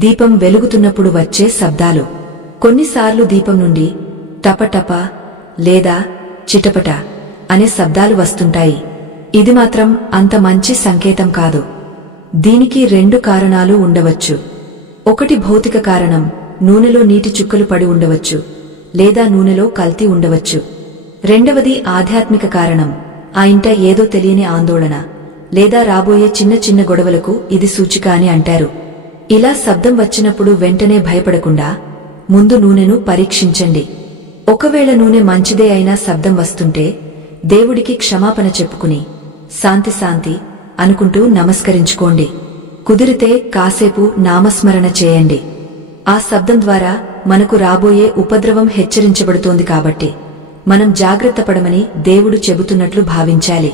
దీపం వెలుగుతున్నప్పుడు వచ్చే శబ్దాలు. కొన్నిసార్లు దీపం నుండి టపటప లేదా చిటపట అనే శబ్దాలు వస్తుంటాయి. ఇది మాత్రం అంత మంచి సంకేతం కాదు. దీనికి 2 కారణాలు ఉండవచ్చు. ఒకటి భౌతిక కారణం, నూనెలో నీటి చుక్కలు పడి ఉండవచ్చు, లేదా నూనెలో కల్తీ ఉండవచ్చు. రెండవది ఆధ్యాత్మిక కారణం, ఆ ఇంట ఏదో తెలియని ఆందోళన, లేదా రాబోయే చిన్న చిన్న గొడవలకు ఇది సూచిక అని అంటారు. ఇలా శబ్దం వచ్చినప్పుడు వెంటనే భయపడకుండా ముందు నూనెను పరీక్షించండి. ఒకవేళ నూనె మంచిదే అయినా శబ్దం వస్తుంటే దేవుడికి క్షమాపణ చెప్పుకుని శాంతి శాంతి అనుకుంటూ నమస్కరించుకోండి. కుదిరితే కాసేపు నామస్మరణ చేయండి. ఆ శబ్దం ద్వారా మనకు రాబోయే ఉపద్రవం హెచ్చరించబడుతోంది కాబట్టి మనం జాగ్రత్త పడమని దేవుడు చెబుతున్నట్లు భావించాలి.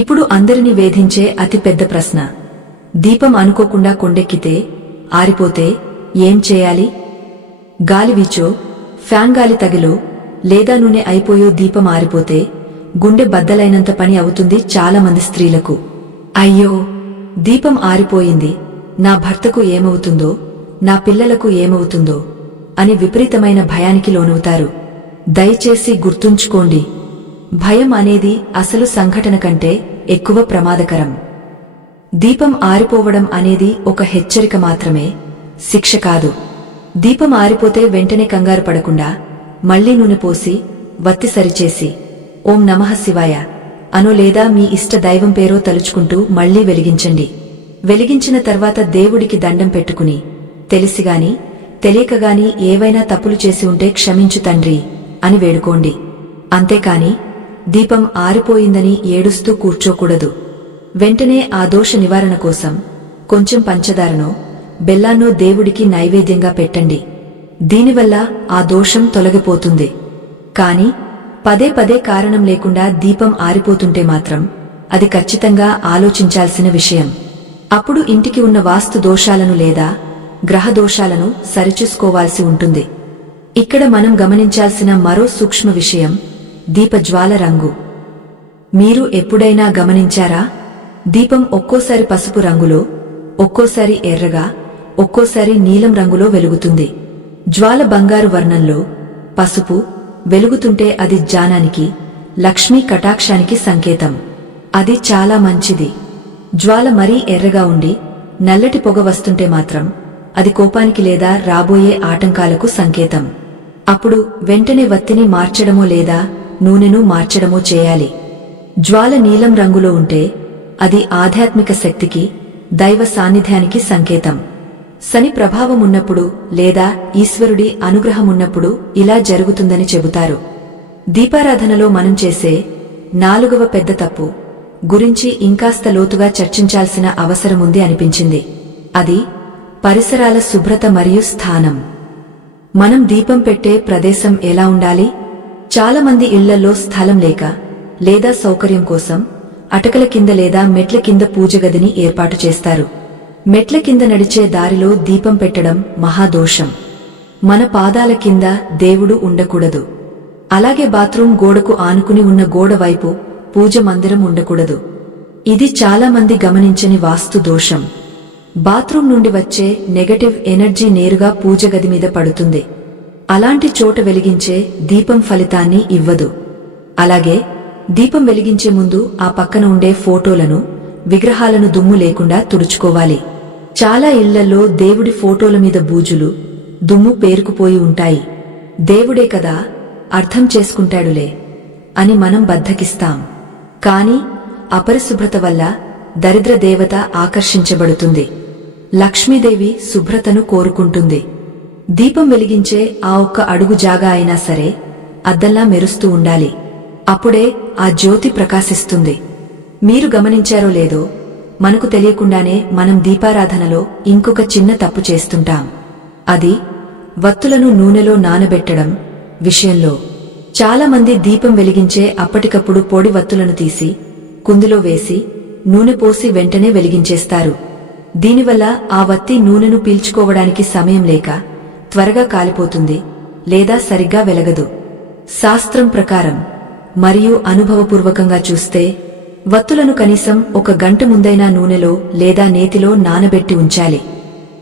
ఇప్పుడు అందరినీ వేధించే అతి పెద్ద ప్రశ్న, దీపం అనుకోకుండా కొండెక్కితే, ఆరిపోతే ఏం చేయాలి? గాలి వీచో, ఫ్యాన్ గాలి తగిలో, లేదా నూనె అయిపోయో దీపం ఆరిపోతే గుండె బద్దలైనంత పని అవుతుంది చాలా మంది స్త్రీలకు. అయ్యో, దీపం ఆరిపోయింది, నా భర్తకు ఏమవుతుందో, నా పిల్లలకు ఏమవుతుందో అని విపరీతమైన భయానికి లోనవుతారు. దయచేసి గుర్తుంచుకోండి, భయం అనేది అసలు సంఘటన కంటే ఎక్కువ ప్రమాదకరం. దీపం ఆరిపోవడం అనేది ఒక హెచ్చరిక మాత్రమే, శిక్ష కాదు. దీపం ఆరిపోతే వెంటనే కంగారు పడకుండా మళ్లీ నూనె పోసి వత్తి సరిచేసి ఓం నమః శివాయ అనో లేదా మీ ఇష్ట దైవం పేరో తలుచుకుంటూ మళ్లీ వెలిగించండి. వెలిగించిన తర్వాత దేవుడికి దండం పెట్టుకుని తెలిసిగాని తెలియకగాని ఏవైనా తప్పులు చేసి ఉంటే క్షమించు తండ్రి అని వేడుకోండి. అంతేకాని దీపం ఆరిపోయిందని ఏడుస్తూ కూర్చోకూడదు. వెంటనే ఆ దోష నివారణ కోసం కొంచెం పంచదారనో బెల్లాన్నో దేవుడికి నైవేద్యంగా పెట్టండి. దీనివల్ల ఆ దోషం తొలగిపోతుంది. కాని పదే పదే కారణం లేకుండా దీపం ఆరిపోతుంటే మాత్రం అది ఖచ్చితంగా ఆలోచించాల్సిన విషయం. అప్పుడు ఇంటికి ఉన్న వాస్తు దోషాలను లేదా గ్రహ దోషాలను సరిచూసుకోవాల్సి ఉంటుంది. ఇక్కడ మనం గమనించాల్సిన మరో సూక్ష్మ విషయం దీపజ్వాల రంగు. మీరు ఎప్పుడైనా గమనించారా? దీపం ఒక్కోసారి పసుపు రంగులో, ఒక్కోసారి ఎర్రగా, ఒక్కోసారి నీలం రంగులో వెలుగుతుంది. జ్వాల బంగారు వర్ణంలో పసుపు వెలుగుతుంటే అది జ్ఞానానికి, లక్ష్మీ కటాక్షానికి సంకేతం. అది చాలా మంచిది. జ్వాల మరీ ఎర్రగా ఉండి నల్లటి పొగ వస్తుంటే మాత్రం అది కోపానికి లేదా రాబోయే ఆటంకాలకు సంకేతం. అప్పుడు వెంటనే వత్తిని మార్చడమో లేదా నూనెను మార్చడమో చేయాలి. జ్వాల నీలం రంగులో ఉంటే అది ఆధ్యాత్మిక శక్తికి, దైవ సాన్నిధ్యానికి సంకేతం. శని ప్రభావం ఉన్నప్పుడు లేదా ఈశ్వరుడి అనుగ్రహమున్నప్పుడు ఇలా జరుగుతుందని చెబుతారు. దీపారాధనలో మనం చేసే 4వ పెద్ద తప్పు గురించి ఇంకాస్త లోతుగా చర్చించాల్సిన అవసరముంది అనిపించింది. అది పరిసరాల శుభ్రత మరియు స్థానం. మనం దీపం పెట్టే ప్రదేశం ఎలా ఉండాలి? చాలామంది ఇళ్లలో స్థలం లేక లేదా సౌకర్యం కోసం అటకల కింద లేదా మెట్ల కింద పూజగదిని ఏర్పాటు చేస్తారు. మెట్ల కింద నడిచే దారిలో దీపం పెట్టడం మహాదోషం. మన పాదాల కింద దేవుడు ఉండకూడదు. అలాగే బాత్రూం గోడకు ఆనుకుని ఉన్న గోడ వైపు పూజ మందిరం ఉండకూడదు. ఇది చాలామంది గమనించని వాస్తు దోషం. బాత్రూం నుండి వచ్చే నెగటివ్ ఎనర్జీ నేరుగా పూజగది మీద పడుతుంది. అలాంటి చోట వెలిగించే దీపం ఫలితాన్ని ఇవ్వదు. అలాగే దీపం వెలిగించే ముందు ఆ పక్కన ఉండే ఫోటోలను, విగ్రహాలను దుమ్ము లేకుండా తుడుచుకోవాలి. చాలా ఇళ్లలో దేవుడి ఫోటోల మీద బూజులు, దుమ్ము పేరుకుపోయి ఉంటాయి. దేవుడే కదా, అర్థం చేసుకుంటాడులే అని మనం బద్ధకిస్తాం. కాని అపరిశుభ్రత వల్ల దరిద్ర దేవత ఆకర్షించబడుతుంది. లక్ష్మీదేవి శుభ్రతను కోరుకుంటుంది. దీపం వెలిగించే ఆ ఒక్క అడుగు జాగా అయినా సరే అద్దంలా మెరుస్తూ ఉండాలి. అప్పుడే ఆ జ్యోతి ప్రకాశిస్తుంది. మీరు గమనించారో లేదో, మనకు తెలియకుండానే మనం దీపారాధనలో ఇంకొక చిన్న తప్పు చేస్తుంటాం. అది వత్తులను నూనెలో నానబెట్టడం విషయంలో. చాలామంది దీపం వెలిగించే అప్పటికప్పుడు పొడి వత్తులను తీసి కుందిలో వేసి నూనె పోసి వెంటనే వెలిగించేస్తారు. దీనివల్ల ఆ వత్తి నూనెను పీల్చుకోవడానికి సమయం లేక త్వరగా కాలిపోతుంది లేదా సరిగ్గా వెలగదు. శాస్త్రం ప్రకారం మరియు అనుభవపూర్వకంగా చూస్తే వత్తులను కనీసం 1 గంట ముందైనా నూనెలో లేదా నేతిలో నానబెట్టి ఉంచాలి.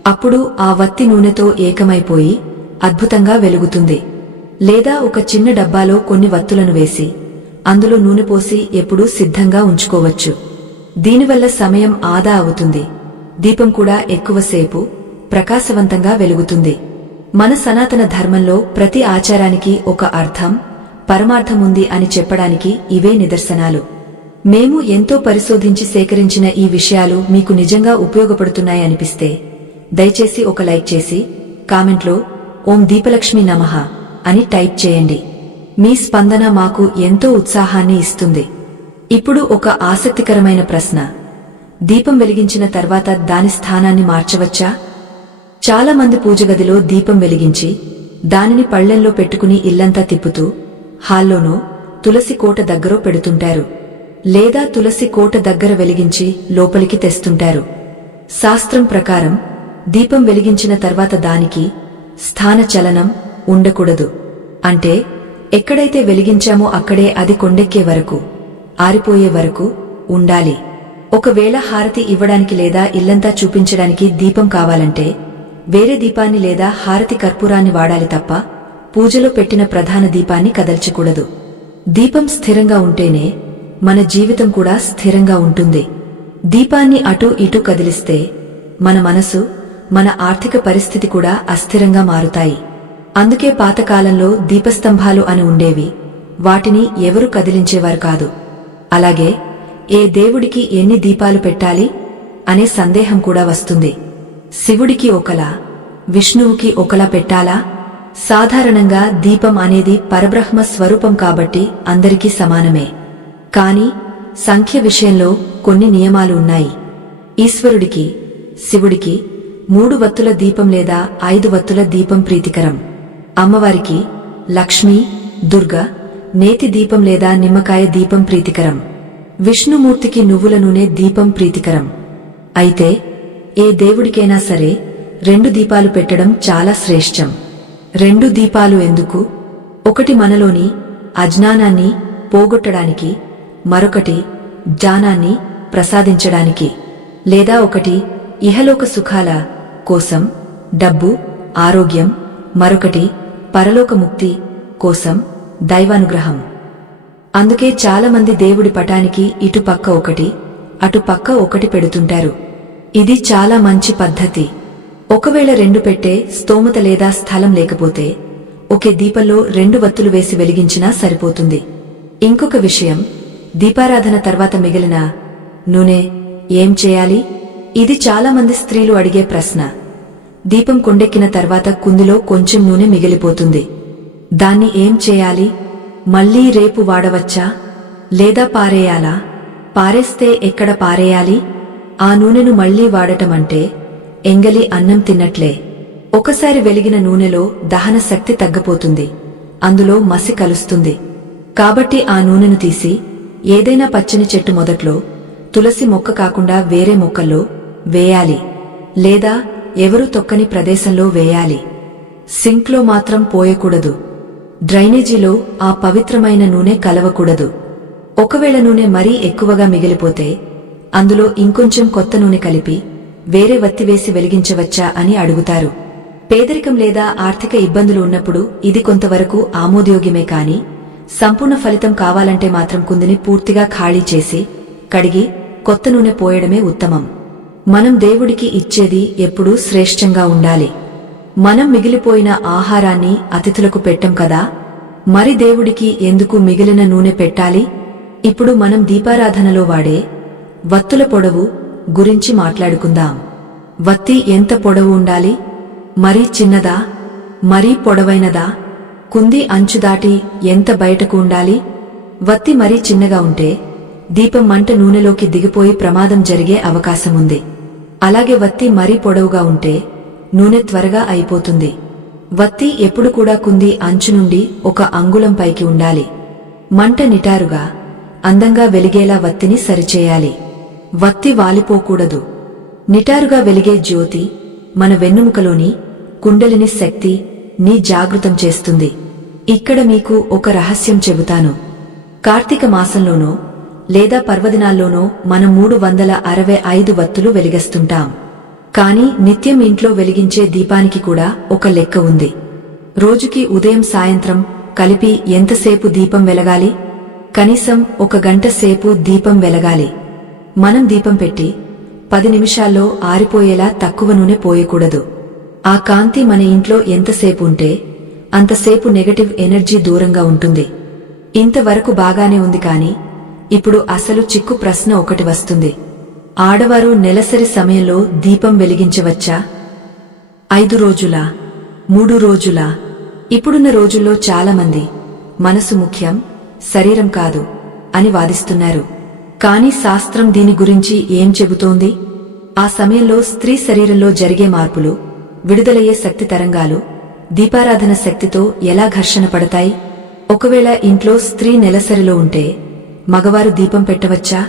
అప్పుడు ఆ వత్తి నూనెతో ఏకమైపోయి అద్భుతంగా వెలుగుతుంది. లేదా ఒక చిన్న డబ్బాలో కొన్ని వత్తులను వేసి అందులో నూనె పోసి ఎప్పుడూ సిద్ధంగా ఉంచుకోవచ్చు. దీనివల్ల సమయం ఆదా అవుతుంది. దీపం కూడా ఎక్కువసేపు ప్రకాశవంతంగా వెలుగుతుంది. మన సనాతన ధర్మంలో ప్రతి ఆచారానికి ఒక అర్థం, పరమార్థముంది అని చెప్పడానికి ఇవే నిదర్శనాలు. మేము ఎంతో పరిశోధించి సేకరించిన ఈ విషయాలు మీకు నిజంగా ఉపయోగపడుతున్నాయనిపిస్తే దయచేసి ఒక లైక్ చేసి కామెంట్లో ఓం దీపలక్ష్మి నమః అని టైప్ చేయండి. మీ స్పందన మాకు ఎంతో ఉత్సాహాన్ని ఇస్తుంది. ఇప్పుడు ఒక ఆసక్తికరమైన ప్రశ్న. దీపం వెలిగించిన తర్వాత దాని స్థానాన్ని మార్చవచ్చా? చాలామంది పూజగదిలో దీపం వెలిగించి దానిని పళ్ళెంలో పెట్టుకుని ఇల్లంతా తిప్పుతూ హాల్లోనో తులసి కోట దగ్గరో పెడుతుంటారు. లేదా తులసి కోట దగ్గర వెలిగించి లోపలికి తెస్తుంటారు. శాస్త్రం ప్రకారం దీపం వెలిగించిన తర్వాత దానికి స్థాన చలనం ఉండకూడదు. అంటే ఎక్కడైతే వెలిగించామో అక్కడే అది కొండెక్కే వరకు, ఆరిపోయే వరకు ఉండాలి. ఒకవేళ హారతి ఇవ్వడానికి లేదా ఇల్లంతా చూపించడానికి దీపం కావాలంటే వేరే దీపాన్ని లేదా హారతి కర్పూరాన్ని వాడాలి తప్ప పూజలో పెట్టిన ప్రధాన దీపాన్ని కదల్చకూడదు. దీపం స్థిరంగా ఉంటేనే మన జీవితం కూడా స్థిరంగా ఉంటుంది. దీపాన్ని అటూ ఇటూ కదిలిస్తే మన మనసు, మన ఆర్థిక పరిస్థితి కూడా అస్థిరంగా మారుతాయి. అందుకే పాతకాలంలో దీపస్తంభాలు అని ఉండేవి, వాటిని ఎవరూ కదిలించేవారు కాదు. అలాగే ఏ దేవుడికి ఎన్ని దీపాలు పెట్టాలి అనే సందేహం కూడా వస్తుంది. శివుడికి ఒకలా, విష్ణువుకి ఒకలా పెట్టాలా? సాధారణంగా దీపం అనేది పరబ్రహ్మ స్వరూపం కాబట్టి అందరికీ సమానమే. కాని సంఖ్య విషయంలో కొన్ని నియమాలు ఉన్నాయి. ఈశ్వరుడికి, శివుడికి 3 వత్తుల దీపం లేదా 5 వత్తుల దీపం ప్రీతికరం. అమ్మవారికి, లక్ష్మీ, దుర్గ, నేతి దీపం లేదా నిమ్మకాయ దీపం ప్రీతికరం. విష్ణుమూర్తికి నువ్వుల నూనె దీపం ప్రీతికరం. అయితే ఏ దేవుడికైనా సరే 2 దీపాలు పెట్టడం చాలా శ్రేష్టం. 2 దీపాలు ఎందుకు? ఒకటి మనలోని అజ్ఞానాన్ని పోగొట్టడానికి, మరొకటి జ్ఞానాన్ని ప్రసాదించడానికి. లేదా ఒకటి ఇహలోక సుఖాల కోసం, డబ్బు, ఆరోగ్యం, మరొకటి పరలోక ముక్తి కోసం, దైవానుగ్రహం. అందుకే చాలామంది దేవుడి పటానికి ఇటు పక్క ఒకటి, అటు పక్క ఒకటి పెడుతుంటారు. ఇది చాలా మంచి పద్ధతి. ఒకవేళ 2 పెట్టే స్తోమత లేదా స్థలం లేకపోతే ఒకే దీపంలో 2 వత్తులు వేసి వెలిగించినా సరిపోతుంది. ఇంకొక విషయం, దీపారాధన తర్వాత మిగిలిన నూనె ఏం చేయాలి? ఇది చాలామంది స్త్రీలు అడిగే ప్రశ్న. దీపం కొండెక్కిన తర్వాత కుందిలో కొంచెం నూనె మిగిలిపోతుంది. దాన్ని ఏం చేయాలి? మళ్లీ రేపు వాడవచ్చా? లేదా పారేయాలా? పారేస్తే ఎక్కడ పారేయాలి? ఆ నూనెను మళ్లీ వాడటమంటే ఎంగలి అన్నం తిన్నట్లే. ఒకసారి వెలిగిన నూనెలో దహన శక్తి తగ్గపోతుంది, అందులో మసి కలుస్తుంది. కాబట్టి ఆ నూనెను తీసి ఏదైనా పచ్చని చెట్టు మొదట్లో, తులసి మొక్క కాకుండా వేరే మొక్కల్లో వేయాలి. లేదా ఎవరూ తొక్కని ప్రదేశంలో వేయాలి. సింక్లో మాత్రం పోయకూడదు. డ్రైనేజీలో ఆ పవిత్రమైన నూనె కలవకూడదు. ఒకవేళ నూనె మరీ ఎక్కువగా మిగిలిపోతే అందులో ఇంకొంచెం కొత్త నూనె కలిపి వేరే వత్తి వేసి వెలిగించవచ్చా అని అడుగుతారు. పేదరికం లేదా ఆర్థిక ఇబ్బందులు ఉన్నప్పుడు ఇది కొంతవరకు ఆమోదయోగ్యమే. కాని సంపూర్ణ ఫలితం కావాలంటే మాత్రం కుందిని పూర్తిగా ఖాళీ చేసి కడిగి కొత్త నూనె పోయడమే ఉత్తమం. మనం దేవుడికి ఇచ్చేది ఎప్పుడూ శ్రేష్టంగా ఉండాలి. మనం మిగిలిపోయిన ఆహారాన్ని అతిథులకు పెట్టం కదా, మరి దేవుడికి ఎందుకు మిగిలిన నూనె పెట్టాలి? ఇప్పుడు మనం దీపారాధనలో వాడే వత్తుల పొడవు గురించి మాట్లాడుకుందాం. వత్తి ఎంత పొడవు ఉండాలి? మరీ చిన్నదా, మరీ పొడవైనదా? కుంది అంచు దాటి ఎంత బయటకు ఉండాలి? వత్తి మరీ చిన్నగా ఉంటే దీపం మంట నూనెలోకి దిగిపోయి ప్రమాదం జరిగే అవకాశముంది. అలాగే వత్తి మరీ పొడవుగా ఉంటే నూనె త్వరగా అయిపోతుంది. వత్తి ఎప్పుడు కూడా కుంది అంచు నుండి 1 అంగుళం పైకి ఉండాలి. మంట నిటారుగా, అందంగా వెలిగేలా వత్తిని సరిచేయాలి. వత్తి వాలిపోకూడదు. నిటారుగా వెలిగే జ్యోతి మన వెన్నుముకలోని కుండలిని శక్తి ని జాగృతం చేస్తుంది. ఇక్కడ మీకు ఒక రహస్యం చెబుతాను. కార్తీక మాసంలోనో లేదా పర్వదినాల్లోనో మనం 365 వత్తులు వెలిగిస్తుంటాం. కాని నిత్యం ఇంట్లో వెలిగించే దీపానికి కూడా ఒక లెక్క ఉంది. రోజుకి ఉదయం సాయంత్రం కలిపి ఎంతసేపు దీపం వెలగాలి? కనీసం 1 గంట సేపు దీపం వెలగాలి. మనం దీపం పెట్టి 10 నిమిషాల్లో ఆరిపోయేలా తక్కువ నూనె పోయకూడదు. ఆ కాంతి మన ఇంట్లో ఎంతసేపు ఉంటే అంతసేపు నెగటివ్ ఎనర్జీ దూరంగా ఉంటుంది. ఇంతవరకు బాగానే ఉంది. కాని ఇప్పుడు అసలు చిక్కు ప్రశ్న ఒకటి వస్తుంది. ఆడవారు నెలసరి సమయంలో దీపం వెలిగించవచ్చా? 5 రోజులా? 3 రోజులా? ఇప్పుడున్న రోజుల్లో చాలామంది మనసు ముఖ్యం, శరీరం కాదు అని వాదిస్తున్నారు. కాని శాస్త్రం దీని గురించి ఏం చెబుతోంది? ఆ సమయంలో స్త్రీ శరీరంలో జరిగే మార్పులు, విడుదలయ్యే శక్తి తరంగాలు దీపారాధన శక్తితో ఎలా ఘర్షణ పడతాయి? ఒకవేళ ఇంట్లో స్త్రీ నెలసరిలో ఉంటే మగవారు దీపం పెట్టవచ్చా?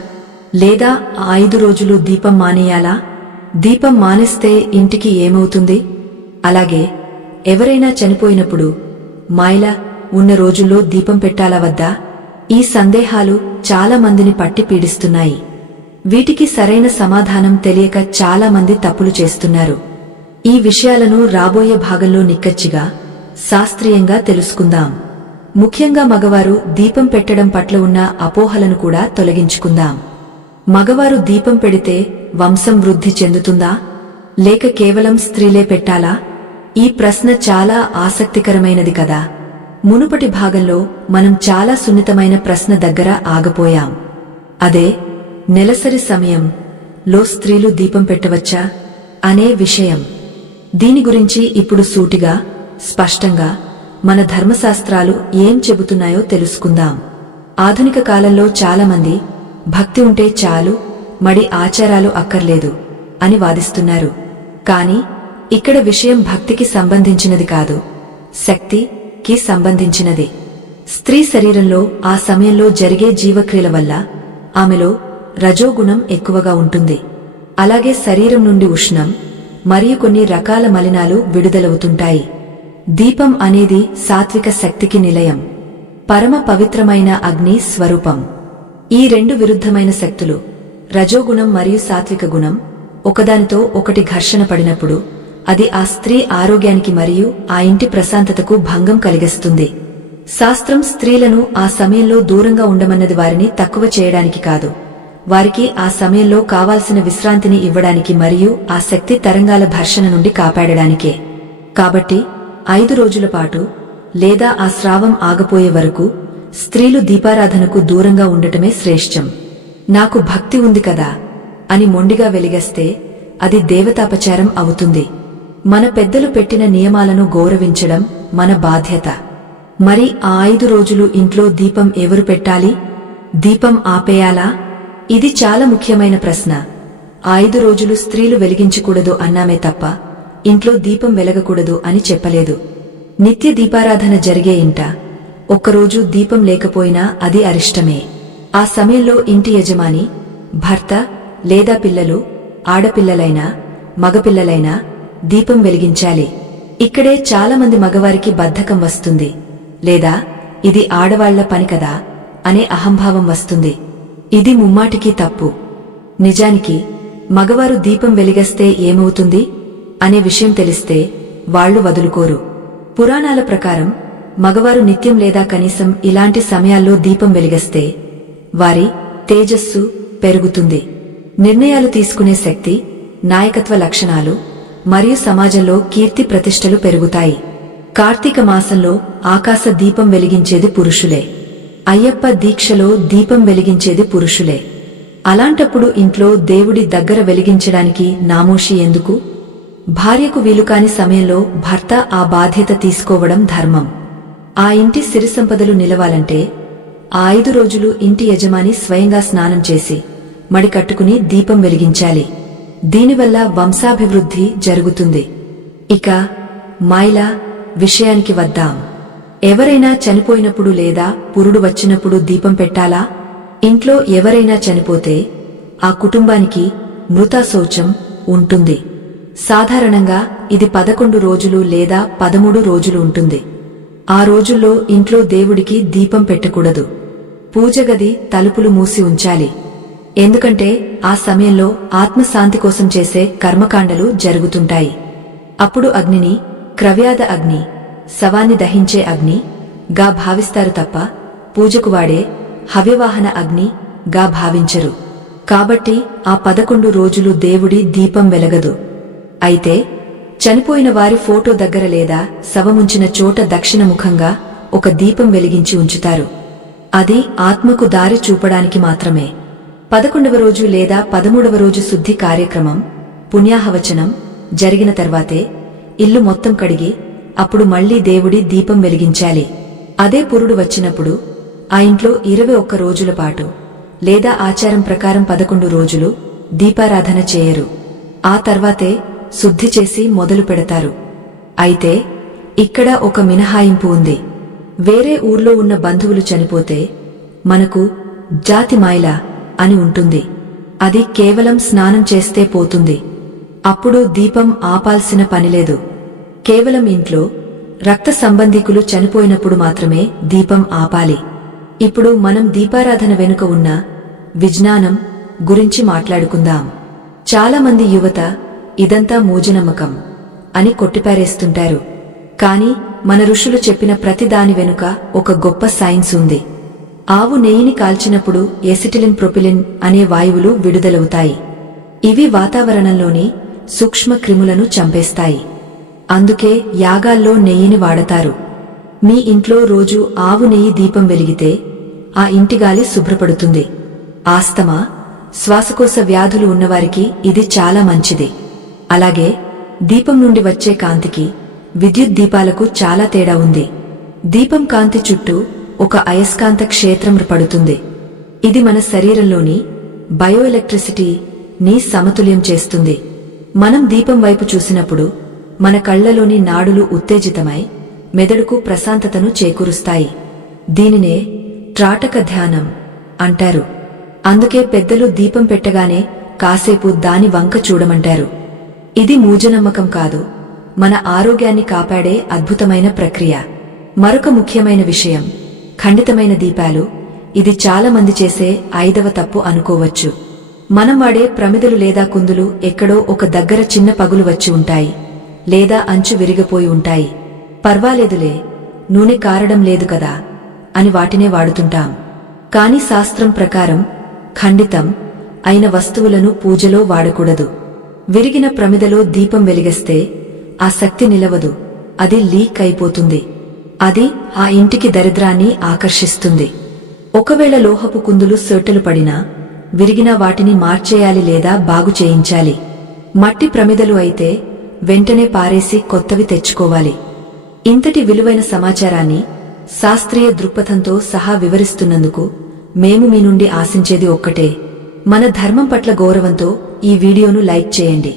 లేదా 5 రోజులు దీపం మానేయాలా? దీపం మానేస్తే ఇంటికి ఏమవుతుంది? అలాగే ఎవరైనా చనిపోయినప్పుడు మాయల ఉన్న రోజుల్లో దీపం పెట్టాలా వద్దా? ఈ సందేహాలు చాలా మందిని పట్టి పీడిస్తున్నాయి. వీటికి సరైన సమాధానం తెలియక చాలా మంది తప్పులు చేస్తున్నారు. ఈ విషయాలను రాబోయే భాగంలో నిక్కచ్చిగా శాస్త్రీయంగా తెలుసుకుందాం. ముఖ్యంగా మగవారు దీపం పెట్టడం పట్ల ఉన్న అపోహలను కూడా తొలగించుకుందాం. మగవారు దీపం పెడితే వంశం వృద్ధి చెందుతుందా, లేక కేవలం స్త్రీలే పెట్టాలా? ఈ ప్రశ్న చాలా ఆసక్తికరమైనది కదా. మునుపటి భాగంలో మనం చాలా సున్నితమైన ప్రశ్న దగ్గర ఆగపోయాం. అదే నెలసరి సమయంలో స్త్రీలు దీపం పెట్టవచ్చా అనే విషయం. దీని గురించి ఇప్పుడు సూటిగా స్పష్టంగా మన ధర్మశాస్త్రాలు ఏం చెబుతున్నాయో తెలుసుకుందాం. ఆధునిక కాలంలో చాలామంది భక్తి ఉంటే చాలు, మడి ఆచారాలు అక్కర్లేదు అని వాదిస్తున్నారు. కాని ఇక్కడ విషయం భక్తికి సంబంధించినది కాదు, శక్తికి సంబంధించినది. స్త్రీ శరీరంలో ఆ సమయంలో జరిగే జీవక్రియల వల్ల ఆమెలో రజోగుణం ఎక్కువగా ఉంటుంది. అలాగే శరీరం నుండి ఉష్ణం మరియు కొన్ని రకాల మలినాలు విడుదలవుతుంటాయి. దీపం అనేది సాత్విక శక్తికి నిలయం, పరమ పవిత్రమైన అగ్ని స్వరూపం. ఈ రెండు విరుద్ధమైన శక్తులు, రజోగుణం మరియు సాత్విక గుణం, ఒకదానితో ఒకటి ఘర్షణ పడినప్పుడు అది ఆ స్త్రీ ఆరోగ్యానికి మరియు ఆ ఇంటి ప్రశాంతతకు భంగం కలిగిస్తుంది. శాస్త్రం స్త్రీలను ఆ సమయంలో దూరంగా ఉండమన్నది వారిని తక్కువ చేయడానికి కాదు, వారికి ఆ సమయంలో కావాల్సిన విశ్రాంతిని ఇవ్వడానికి మరియు ఆ శక్తి తరంగాల ఘర్షణ నుండి కాపాడడానికే. కాబట్టి 5 రోజుల పాటు లేదా ఆ స్రావం ఆగపోయే వరకు స్త్రీలు దీపారాధనకు దూరంగా ఉండటమే శ్రేష్టం. నాకు భక్తి ఉంది కదా అని మొండిగా వెలిగేస్తే అది దేవతాపచారం అవుతుంది. మన పెద్దలు పెట్టిన నియమాలను గౌరవించడం మన బాధ్యత. మరి ఆ 5 రోజులు ఇంట్లో దీపం ఎవరు పెట్టాలి? దీపం ఆపేయాలా? ఇది చాలా ముఖ్యమైన ప్రశ్న. ఆ 5 రోజులు స్త్రీలు వెలిగించకూడదు అన్నామే తప్ప ఇంట్లో దీపం వెలగకూడదు అని చెప్పలేదు. నిత్య దీపారాధన జరిగే ఇంట ఒక్కరోజు దీపం లేకపోయినా అది అరిష్టమే. ఆ సమయంలో ఇంటి యజమాని, భర్త లేదా పిల్లలు, ఆడపిల్లలైనా మగపిల్లలైనా దీపం వెలిగించాలి. ఇక్కడే చాలామంది మగవారికి బద్ధకం వస్తుంది, లేదా ఇది ఆడవాళ్ల పని కదా అనే అహంభావం వస్తుంది. ఇది ముమ్మాటికి తప్పు. నిజానికి మగవారు దీపం వెలిగస్తే ఏమవుతుంది అనే విషయం తెలిస్తే వాళ్లు వదులుకోరు. పురాణాల ప్రకారం మగవారు నిత్యం లేదా కనీసం ఇలాంటి సమయాల్లో దీపం వెలిగస్తే వారి తేజస్సు పెరుగుతుంది, నిర్ణయాలు తీసుకునే శక్తి, నాయకత్వ లక్షణాలు మరియు సమాజంలో కీర్తి ప్రతిష్టలు పెరుగుతాయి. కార్తీక మాసంలో ఆకాశ దీపం వెలిగించేది పురుషులే. అయ్యప్ప దీక్షలో దీపం వెలిగించేది పురుషులే. అలాంటప్పుడు ఇంట్లో దేవుడి దగ్గర వెలిగించడానికి నామోషి ఎందుకు? భార్యకు వీలుకాని సమయంలో భర్త ఆ బాధ్యత తీసుకోవడం ధర్మం. ఆ ఇంటి సిరి సంపదలు నిలవాలంటే ఆ 5 రోజులు ఇంటి యజమాని స్వయంగా స్నానం చేసి మడి కట్టుకుని దీపం వెలిగించాలి. దీనివల్ల వంశాభివృద్ధి జరుగుతుంది. ఇక మైల విషయానికి వద్దాం. ఎవరైనా చనిపోయినప్పుడు లేదా పురుడు వచ్చినప్పుడు దీపం పెట్టాలా? ఇంట్లో ఎవరైనా చనిపోతే ఆ కుటుంబానికి మృతశౌచం ఉంటుంది. సాధారణంగా ఇది 11 రోజులు లేదా 13 రోజులు ఉంటుంది. ఆ రోజుల్లో ఇంట్లో దేవుడికి దీపం పెట్టకూడదు. పూజగది తలుపులు మూసి ఉంచాలి. ఎందుకంటే ఆ సమయంలో ఆత్మశాంతి కోసం చేసే కర్మకాండలు జరుగుతుంటాయి. అప్పుడు అగ్నిని క్రవ్యాద అగ్ని, శవాన్ని దహించే అగ్ని గా భావిస్తారు తప్ప పూజకు వాడే హవ్యవాహన అగ్ని గా భావించరు. కాబట్టి ఆ 11 రోజులు దేవుడి దీపం వెలగదు. అయితే చనిపోయిన వారి ఫోటో దగ్గర లేదా శవముంచిన చోట దక్షిణముఖంగా ఒక దీపం వెలిగించి ఉంచుతారు. అది ఆత్మకు దారి చూపడానికి మాత్రమే. 11వ రోజు లేదా 13వ రోజు శుద్ధి కార్యక్రమం, పుణ్యాహవచనం జరిగిన తర్వాతే ఇల్లు మొత్తం కడిగి అప్పుడు మళ్లీ దేవుడి దీపం వెలిగించాలి. అదే పురుడు వచ్చినప్పుడు ఆ ఇంట్లో 21 రోజుల పాటు లేదా ఆచారం ప్రకారం 11 రోజులు దీపారాధన చేయరు. ఆ తర్వాతే శుద్ధి చేసి మొదలు పెడతారు. అయితే ఇక్కడ ఒక మినహాయింపు ఉంది. వేరే ఊర్లో ఉన్న బంధువులు చనిపోతే మనకు జాతి మైల అని ఉంటుంది. అది కేవలం స్నానం చేస్తే పోతుంది. అప్పుడు దీపం ఆపాల్సిన పనిలేదు. కేవలం ఇంట్లో రక్త సంబంధికులు చనిపోయినప్పుడు మాత్రమే దీపం ఆపాలి. ఇప్పుడు మనం దీపారాధన వెనుక ఉన్న విజ్ఞానం గురించి మాట్లాడుకుందాం. చాలా మంది యువత ఇదంతా మూఢనమ్మకం అని కొట్టిపారేస్తుంటారు. కాని మన ఋషులు చెప్పిన ప్రతి దాని వెనుక ఒక గొప్ప సైన్స్ ఉంది. ఆవు నెయ్యిని కాల్చినప్పుడు ఎసిటిలిన్ ప్రొపిలిన్ అనే వాయువులు విడుదలవుతాయి. ఇవి వాతావరణంలోని సూక్ష్మ క్రిములను చంపేస్తాయి. అందుకే యాగాల్లో నెయ్యిని వాడతారు. మీ ఇంట్లో రోజు ఆవు నెయ్యి దీపం వెలిగితే ఆ ఇంటిగాలి శుభ్రపడుతుంది. ఆస్తమా, శ్వాసకోశ వ్యాధులు ఉన్నవారికి ఇది చాలా మంచిది. అలాగే దీపం నుండి వచ్చే కాంతికి విద్యుత్ దీపాలకు చాలా తేడా ఉంది. దీపం కాంతి చుట్టూ ఒక అయస్కాంత క్షేత్రం పడుతుంది. ఇది మన శరీరంలోని బయోఎలక్ట్రిసిటీని సమతుల్యం చేస్తుంది. మనం దీపం వైపు చూసినప్పుడు మన కళ్లలోని నాడులు ఉత్తేజితమై మెదడుకు ప్రశాంతతను చేకూరుస్తాయి. దీనినే త్రాటక ధ్యానం అంటారు. అందుకే పెద్దలు దీపం పెట్టగానే కాసేపు దాని వంక చూడమంటారు. ఇది మూఢనమ్మకం కాదు, మన ఆరోగ్యాన్ని కాపాడే అద్భుతమైన ప్రక్రియ. మరొక ముఖ్యమైన విషయం, ఖండితమైన దీపాలు. ఇది చాలా మంది చేసే 5వ తప్పు అనుకోవచ్చు. మనం వాడే ప్రమిదలు లేదా కుందులు ఎక్కడో ఒక దగ్గర చిన్న పగులు వచ్చి ఉంటాయి, లేదా అంచు విరిగిపోయి ఉంటాయి. పర్వాలేదులే, నూనె కారడం లేదు కదా అని వాటినే వాడుతుంటాం. కాని శాస్త్రం ప్రకారం ఖండితం అయిన వస్తువులను పూజలో వాడకూడదు. విరిగిన ప్రమిదలో దీపం వెలిగిస్తే ఆ శక్తి నిలవదు, అది లీక్ అయిపోతుంది. అది ఆ ఇంటికి దరిద్రాన్ని ఆకర్షిస్తుంది. ఒకవేళ లోహపు కుందులు సొట్టెలు పడినా విరిగిన వాటిని మార్చేయాలి లేదా బాగు చేయించాలి. మట్టి ప్రమిదలు అయితే వెంటనే పారేసి కొత్తవి తెచ్చుకోవాలి. ఇంతటి విలువైన సమాచారాన్ని శాస్త్రీయ దృక్పథంతో సహా వివరిస్తున్నందుకు మేము మీ నుండి ఆశించేది ఒక్కటే, మన ధర్మం పట్ల గౌరవంతో ఈ వీడియోను లైక్ చేయండి.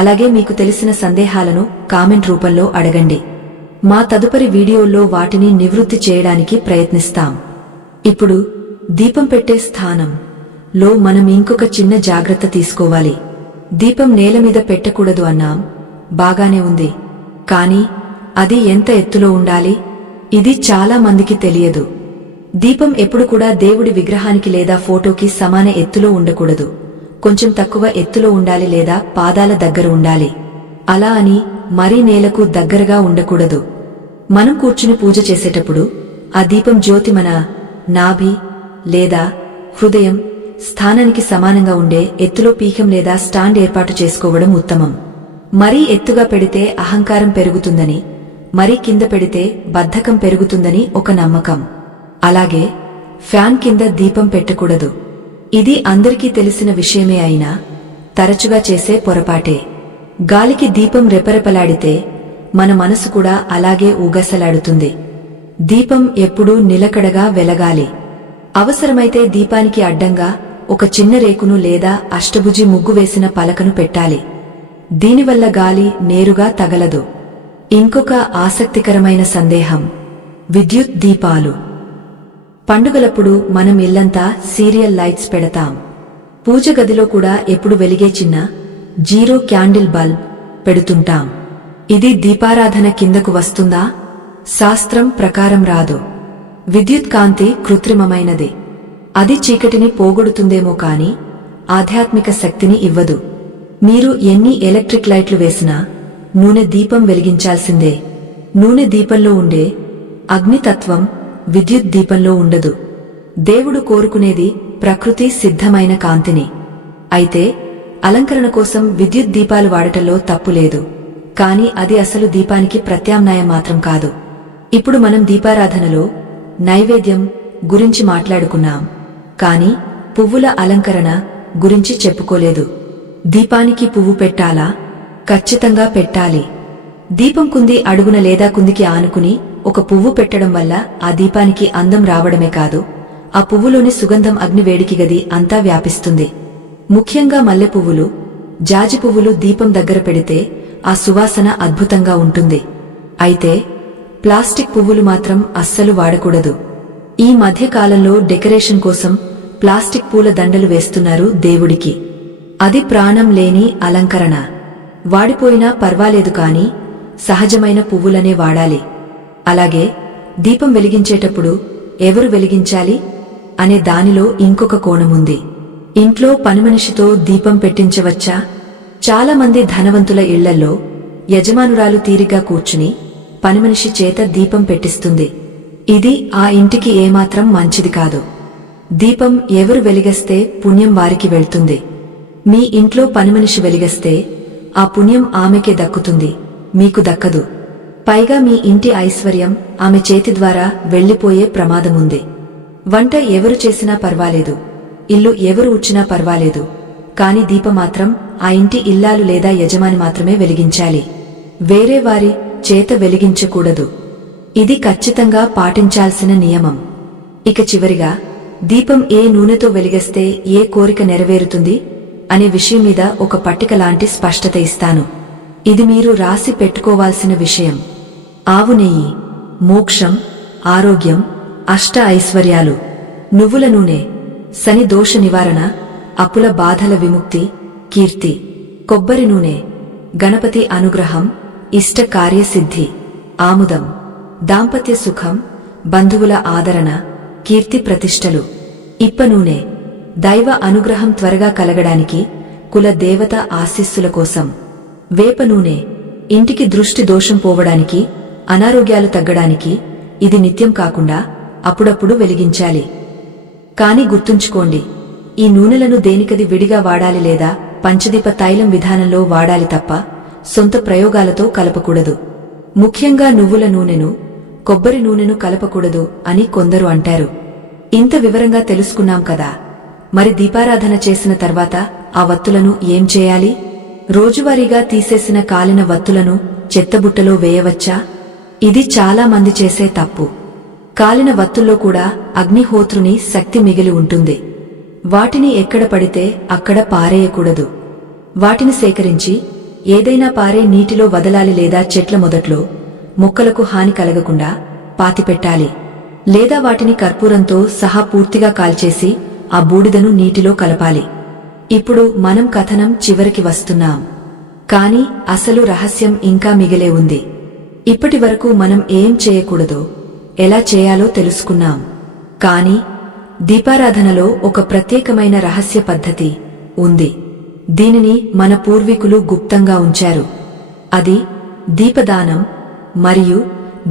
అలాగే మీకు తెలిసిన సందేహాలను కామెంట్ రూపంలో అడగండి. మా తదుపరి వీడియోల్లో వాటిని నివృత్తి చేయడానికి ప్రయత్నిస్తాం. ఇప్పుడు దీపం పెట్టే స్థానంలో మనం ఇంకొక చిన్న జాగ్రత్త తీసుకోవాలి. దీపం నేల మీద పెట్టకూడదు అన్నాం, బాగానే ఉంది. కాని అది ఎంత ఎత్తులో ఉండాలి? ఇది చాలా మందికి తెలియదు. దీపం ఎప్పుడు కూడా దేవుడి విగ్రహానికి లేదా ఫోటోకి సమాన ఎత్తులో ఉండకూడదు. కొంచెం తక్కువ ఎత్తులో ఉండాలి లేదా పాదాల దగ్గర ఉండాలి. అలా అని మరీ నేలకు దగ్గరగా ఉండకూడదు. మనం కూర్చుని పూజ చేసేటప్పుడు ఆ దీపం జ్యోతి మన నాభి లేదా హృదయం స్థానానికి సమానంగా ఉండే ఎత్తులో పీఠం లేదా స్టాండ్ ఏర్పాటు చేసుకోవడం ఉత్తమం. మరీ ఎత్తుగా పెడితే అహంకారం పెరుగుతుందని, మరీ కింద పెడితే బద్ధకం పెరుగుతుందని ఒక నమ్మకం. అలాగే ఫ్యాన్ కింద దీపం పెట్టకూడదు. ఇది అందరికీ తెలిసిన విషయమే అయినా తరచుగా చేసే పొరపాటే. గాలికి దీపం రెపరెపలాడితే మన మనసు కూడా అలాగే ఊగసలాడుతుంది. దీపం ఎప్పుడూ నిలకడగా వెలగాలి. అవసరమైతే దీపానికి అడ్డంగా ఒక చిన్న రేకును లేదా అష్టభుజి ముగ్గు వేసిన పలకను పెట్టాలి. దీనివల్ల గాలి నేరుగా తగలదు. ఇంకొక ఆసక్తికరమైన సందేహం, విద్యుత్ దీపాలు. పండుగలప్పుడు మనం ఇల్లంతా సీరియల్ లైట్స్ పెడతాం. పూజ గదిలో కూడా ఎప్పుడు వెలిగే చిన్న 0 క్యాండిల్ బల్బ్ పెడుతుంటాం. ఇది దీపారాధన కిందకు వస్తుందా? శాస్త్రం ప్రకారం రాదు. విద్యుత్ కాంతి కృత్రిమమైనది. అది చీకటిని పోగొడుతుందేమో కాని ఆధ్యాత్మిక శక్తిని ఇవ్వదు. మీరు ఎన్ని ఎలక్ట్రిక్ లైట్లు వేసినా నూనె దీపం వెలిగించాల్సిందే. నూనె దీపంలో ఉండే అగ్నితత్వం విద్యుత్ దీపంలో ఉండదు. దేవుడు కోరుకునేది ప్రకృతి సిద్ధమైన కాంతిని. అయితే అలంకరణ కోసం విద్యుత్ దీపాలు వాడటంలో తప్పులేదు. కాని అది అసలు దీపానికి ప్రత్యామ్నాయం మాత్రం కాదు. ఇప్పుడు మనం దీపారాధనలో నైవేద్యం గురించి మాట్లాడుకున్నాం, కాని పువ్వుల అలంకరణ గురించి చెప్పుకోలేదు. దీపానికి పువ్వు పెట్టాలా? ఖచ్చితంగా పెట్టాలి. దీపం కుంది అడుగున లేదా కుందికి ఆనుకుని ఒక పువ్వు పెట్టడం వల్ల ఆ దీపానికి అందం రావడమే కాదు, ఆ పువ్వులోని సుగంధం అగ్నివేడికి గది అంతా వ్యాపిస్తుంది. ముఖ్యంగా మల్లె పువ్వులు, జాజి పువ్వులు దీపం దగ్గర పెడితే ఆ సువాసన అద్భుతంగా ఉంటుంది. అయితే ప్లాస్టిక్ పువ్వులు మాత్రం అస్సలు వాడకూడదు. ఈ మధ్య కాలంలో డెకరేషన్ కోసం ప్లాస్టిక్ పూల దండలు వేస్తున్నారు దేవుడికి. అది ప్రాణం లేని అలంకరణ. వాడిపోయినా పర్వాలేదు కాని సహజమైన పువ్వులనే వాడాలి. అలాగే దీపం వెలిగించేటప్పుడు ఎవరు వెలిగించాలి అనే దానిలో ఇంకొక కోణముంది. ఇంట్లో పనిమనిషితో దీపం పెట్టించవచ్చా? చాలా మంది ధనవంతుల ఇళ్లల్లో యజమానురాలు తీరిగా కూర్చుని పనిమనిషి చేత దీపం పెట్టిస్తుంది. ఇది ఆ ఇంటికి ఏమాత్రం మంచిది కాదు. దీపం ఎవరు వెలిగస్తే పుణ్యం వారికి వెళ్తుంది. మీ ఇంట్లో పనిమనిషి వెలిగస్తే ఆ పుణ్యం ఆమెకే దక్కుతుంది, మీకు దక్కదు. పైగా మీ ఇంటి ఐశ్వర్యం ఆమె చేతి ద్వారా వెళ్లిపోయే ప్రమాదముంది. వంట ఎవరు చేసినా పర్వాలేదు, ఇల్లు ఎవరు ఊడ్చినా పర్వాలేదు, కాని దీపమాత్రం ఆ ఇంటి ఇల్లాలు లేదా యజమాని మాత్రమే వెలిగించాలి. వేరే వారి చేత వెలిగించకూడదు. ఇది ఖచ్చితంగా పాటించాల్సిన నియమం. ఇక చివరిగా, దీపం ఏ నూనెతో వెలిగిస్తే ఏ కోరిక నెరవేరుతుంది అనే విషయం మీద ఒక పట్టిక లాంటి స్పష్టత ఇస్తాను. ఇది మీరు రాసి పెట్టుకోవాల్సిన విషయం. ఆవు నెయ్యి, మోక్షం, ఆరోగ్యం, అష్ట ఐశ్వర్యాలు. నువ్వుల నూనె, శని దోష నివారణ, అప్పుల బాధల విముక్తి, కీర్తి. కొబ్బరి నూనె, గణపతి అనుగ్రహం, ఇష్ట కార్యసిద్ధి. ఆముదం, దాంపత్య సుఖం, బంధువుల ఆదరణ, కీర్తి ప్రతిష్టలు. ఇప్ప నూనె, దైవ అనుగ్రహం త్వరగా కలగడానికి, కుల దేవత ఆశీస్సుల కోసం. వేప నూనె, ఇంటికి దృష్టి దోషం పోవడానికి, అనారోగ్యాలు తగ్గడానికి. ఇది నిత్యం కాకుండా అప్పుడప్పుడు వెలిగించాలి. కాని గుర్తుంచుకోండి, ఈ నూనెలను దేనికది విడిగా వాడాలి లేదా పంచదీప తైలం విధానంలో వాడాలి తప్ప సొంత ప్రయోగాలతో కలపకూడదు. ముఖ్యంగా నువ్వుల నూనెను, కొబ్బరి నూనెను కలపకూడదు అని కొందరు అంటారు. ఇంత వివరంగా తెలుసుకున్నాం కదా, మరి దీపారాధన చేసిన తర్వాత ఆ వత్తులను ఏం చేయాలి? రోజువారీగా తీసేసిన కాలిన వత్తులను చెత్తబుట్టలో వేయవచ్చా? ఇది చాలా మంది చేసే తప్పు. కాలిన వత్తుల్లో కూడా అగ్నిహోత్రుని శక్తి మిగిలి ఉంటుంది. వాటిని ఎక్కడ పడితే అక్కడ పారేయకూడదు. వాటిని సేకరించి ఏదైనా పారే నీటిలో వదలాలి లేదా చెట్ల మొదట్లో మొక్కలకు హాని కలగకుండా పాతిపెట్టాలి. లేదా వాటిని కర్పూరంతో సహా పూర్తిగా కాల్చేసి ఆ బూడిదను నీటిలో కలపాలి. ఇప్పుడు మనం కథనం చివరికి వస్తున్నాం. కాని అసలు రహస్యం ఇంకా మిగిలే ఉంది. ఇప్పటి వరకు మనం ఏం చేయకూడదో, ఎలా చేయాలో తెలుసుకున్నాం. కాని దీపారాధనలో ఒక ప్రత్యేకమైన రహస్య పద్ధతి ఉంది. దీనిని మన పూర్వీకులు గుప్తంగా ఉంచారు. అది దీపదానం మరియు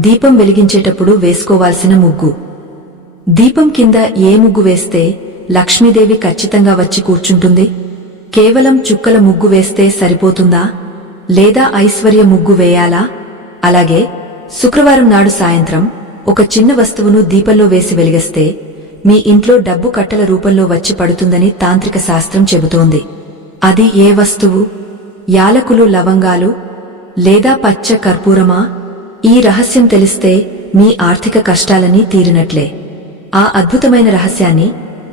దీపం వెలిగించేటప్పుడు వేసుకోవాల్సిన ముగ్గు. దీపం కింద ఏ ముగ్గు వేస్తే లక్ష్మీదేవి ఖచ్చితంగా వచ్చి కూర్చుంటుంది? కేవలం చుక్కల ముగ్గు వేస్తే సరిపోతుందా, లేదా ఐశ్వర్య ముగ్గు వేయాలా? అలాగే శుక్రవారం నాడు సాయంత్రం ఒక చిన్న వస్తువును దీపంలో వేసి వెలిగిస్తే మీ ఇంట్లో డబ్బు కట్టల రూపంలో వచ్చి పడుతుందని తాంత్రిక శాస్త్రం చెబుతోంది. అది ఏ వస్తువు? యాలకులు, లవంగాలు లేదా పచ్చ కర్పూరమా? ఈ రహస్యం తెలిస్తే మీ ఆర్థిక కష్టాలన్నీ తీరినట్లే. ఆ అద్భుతమైన రహస్యాన్ని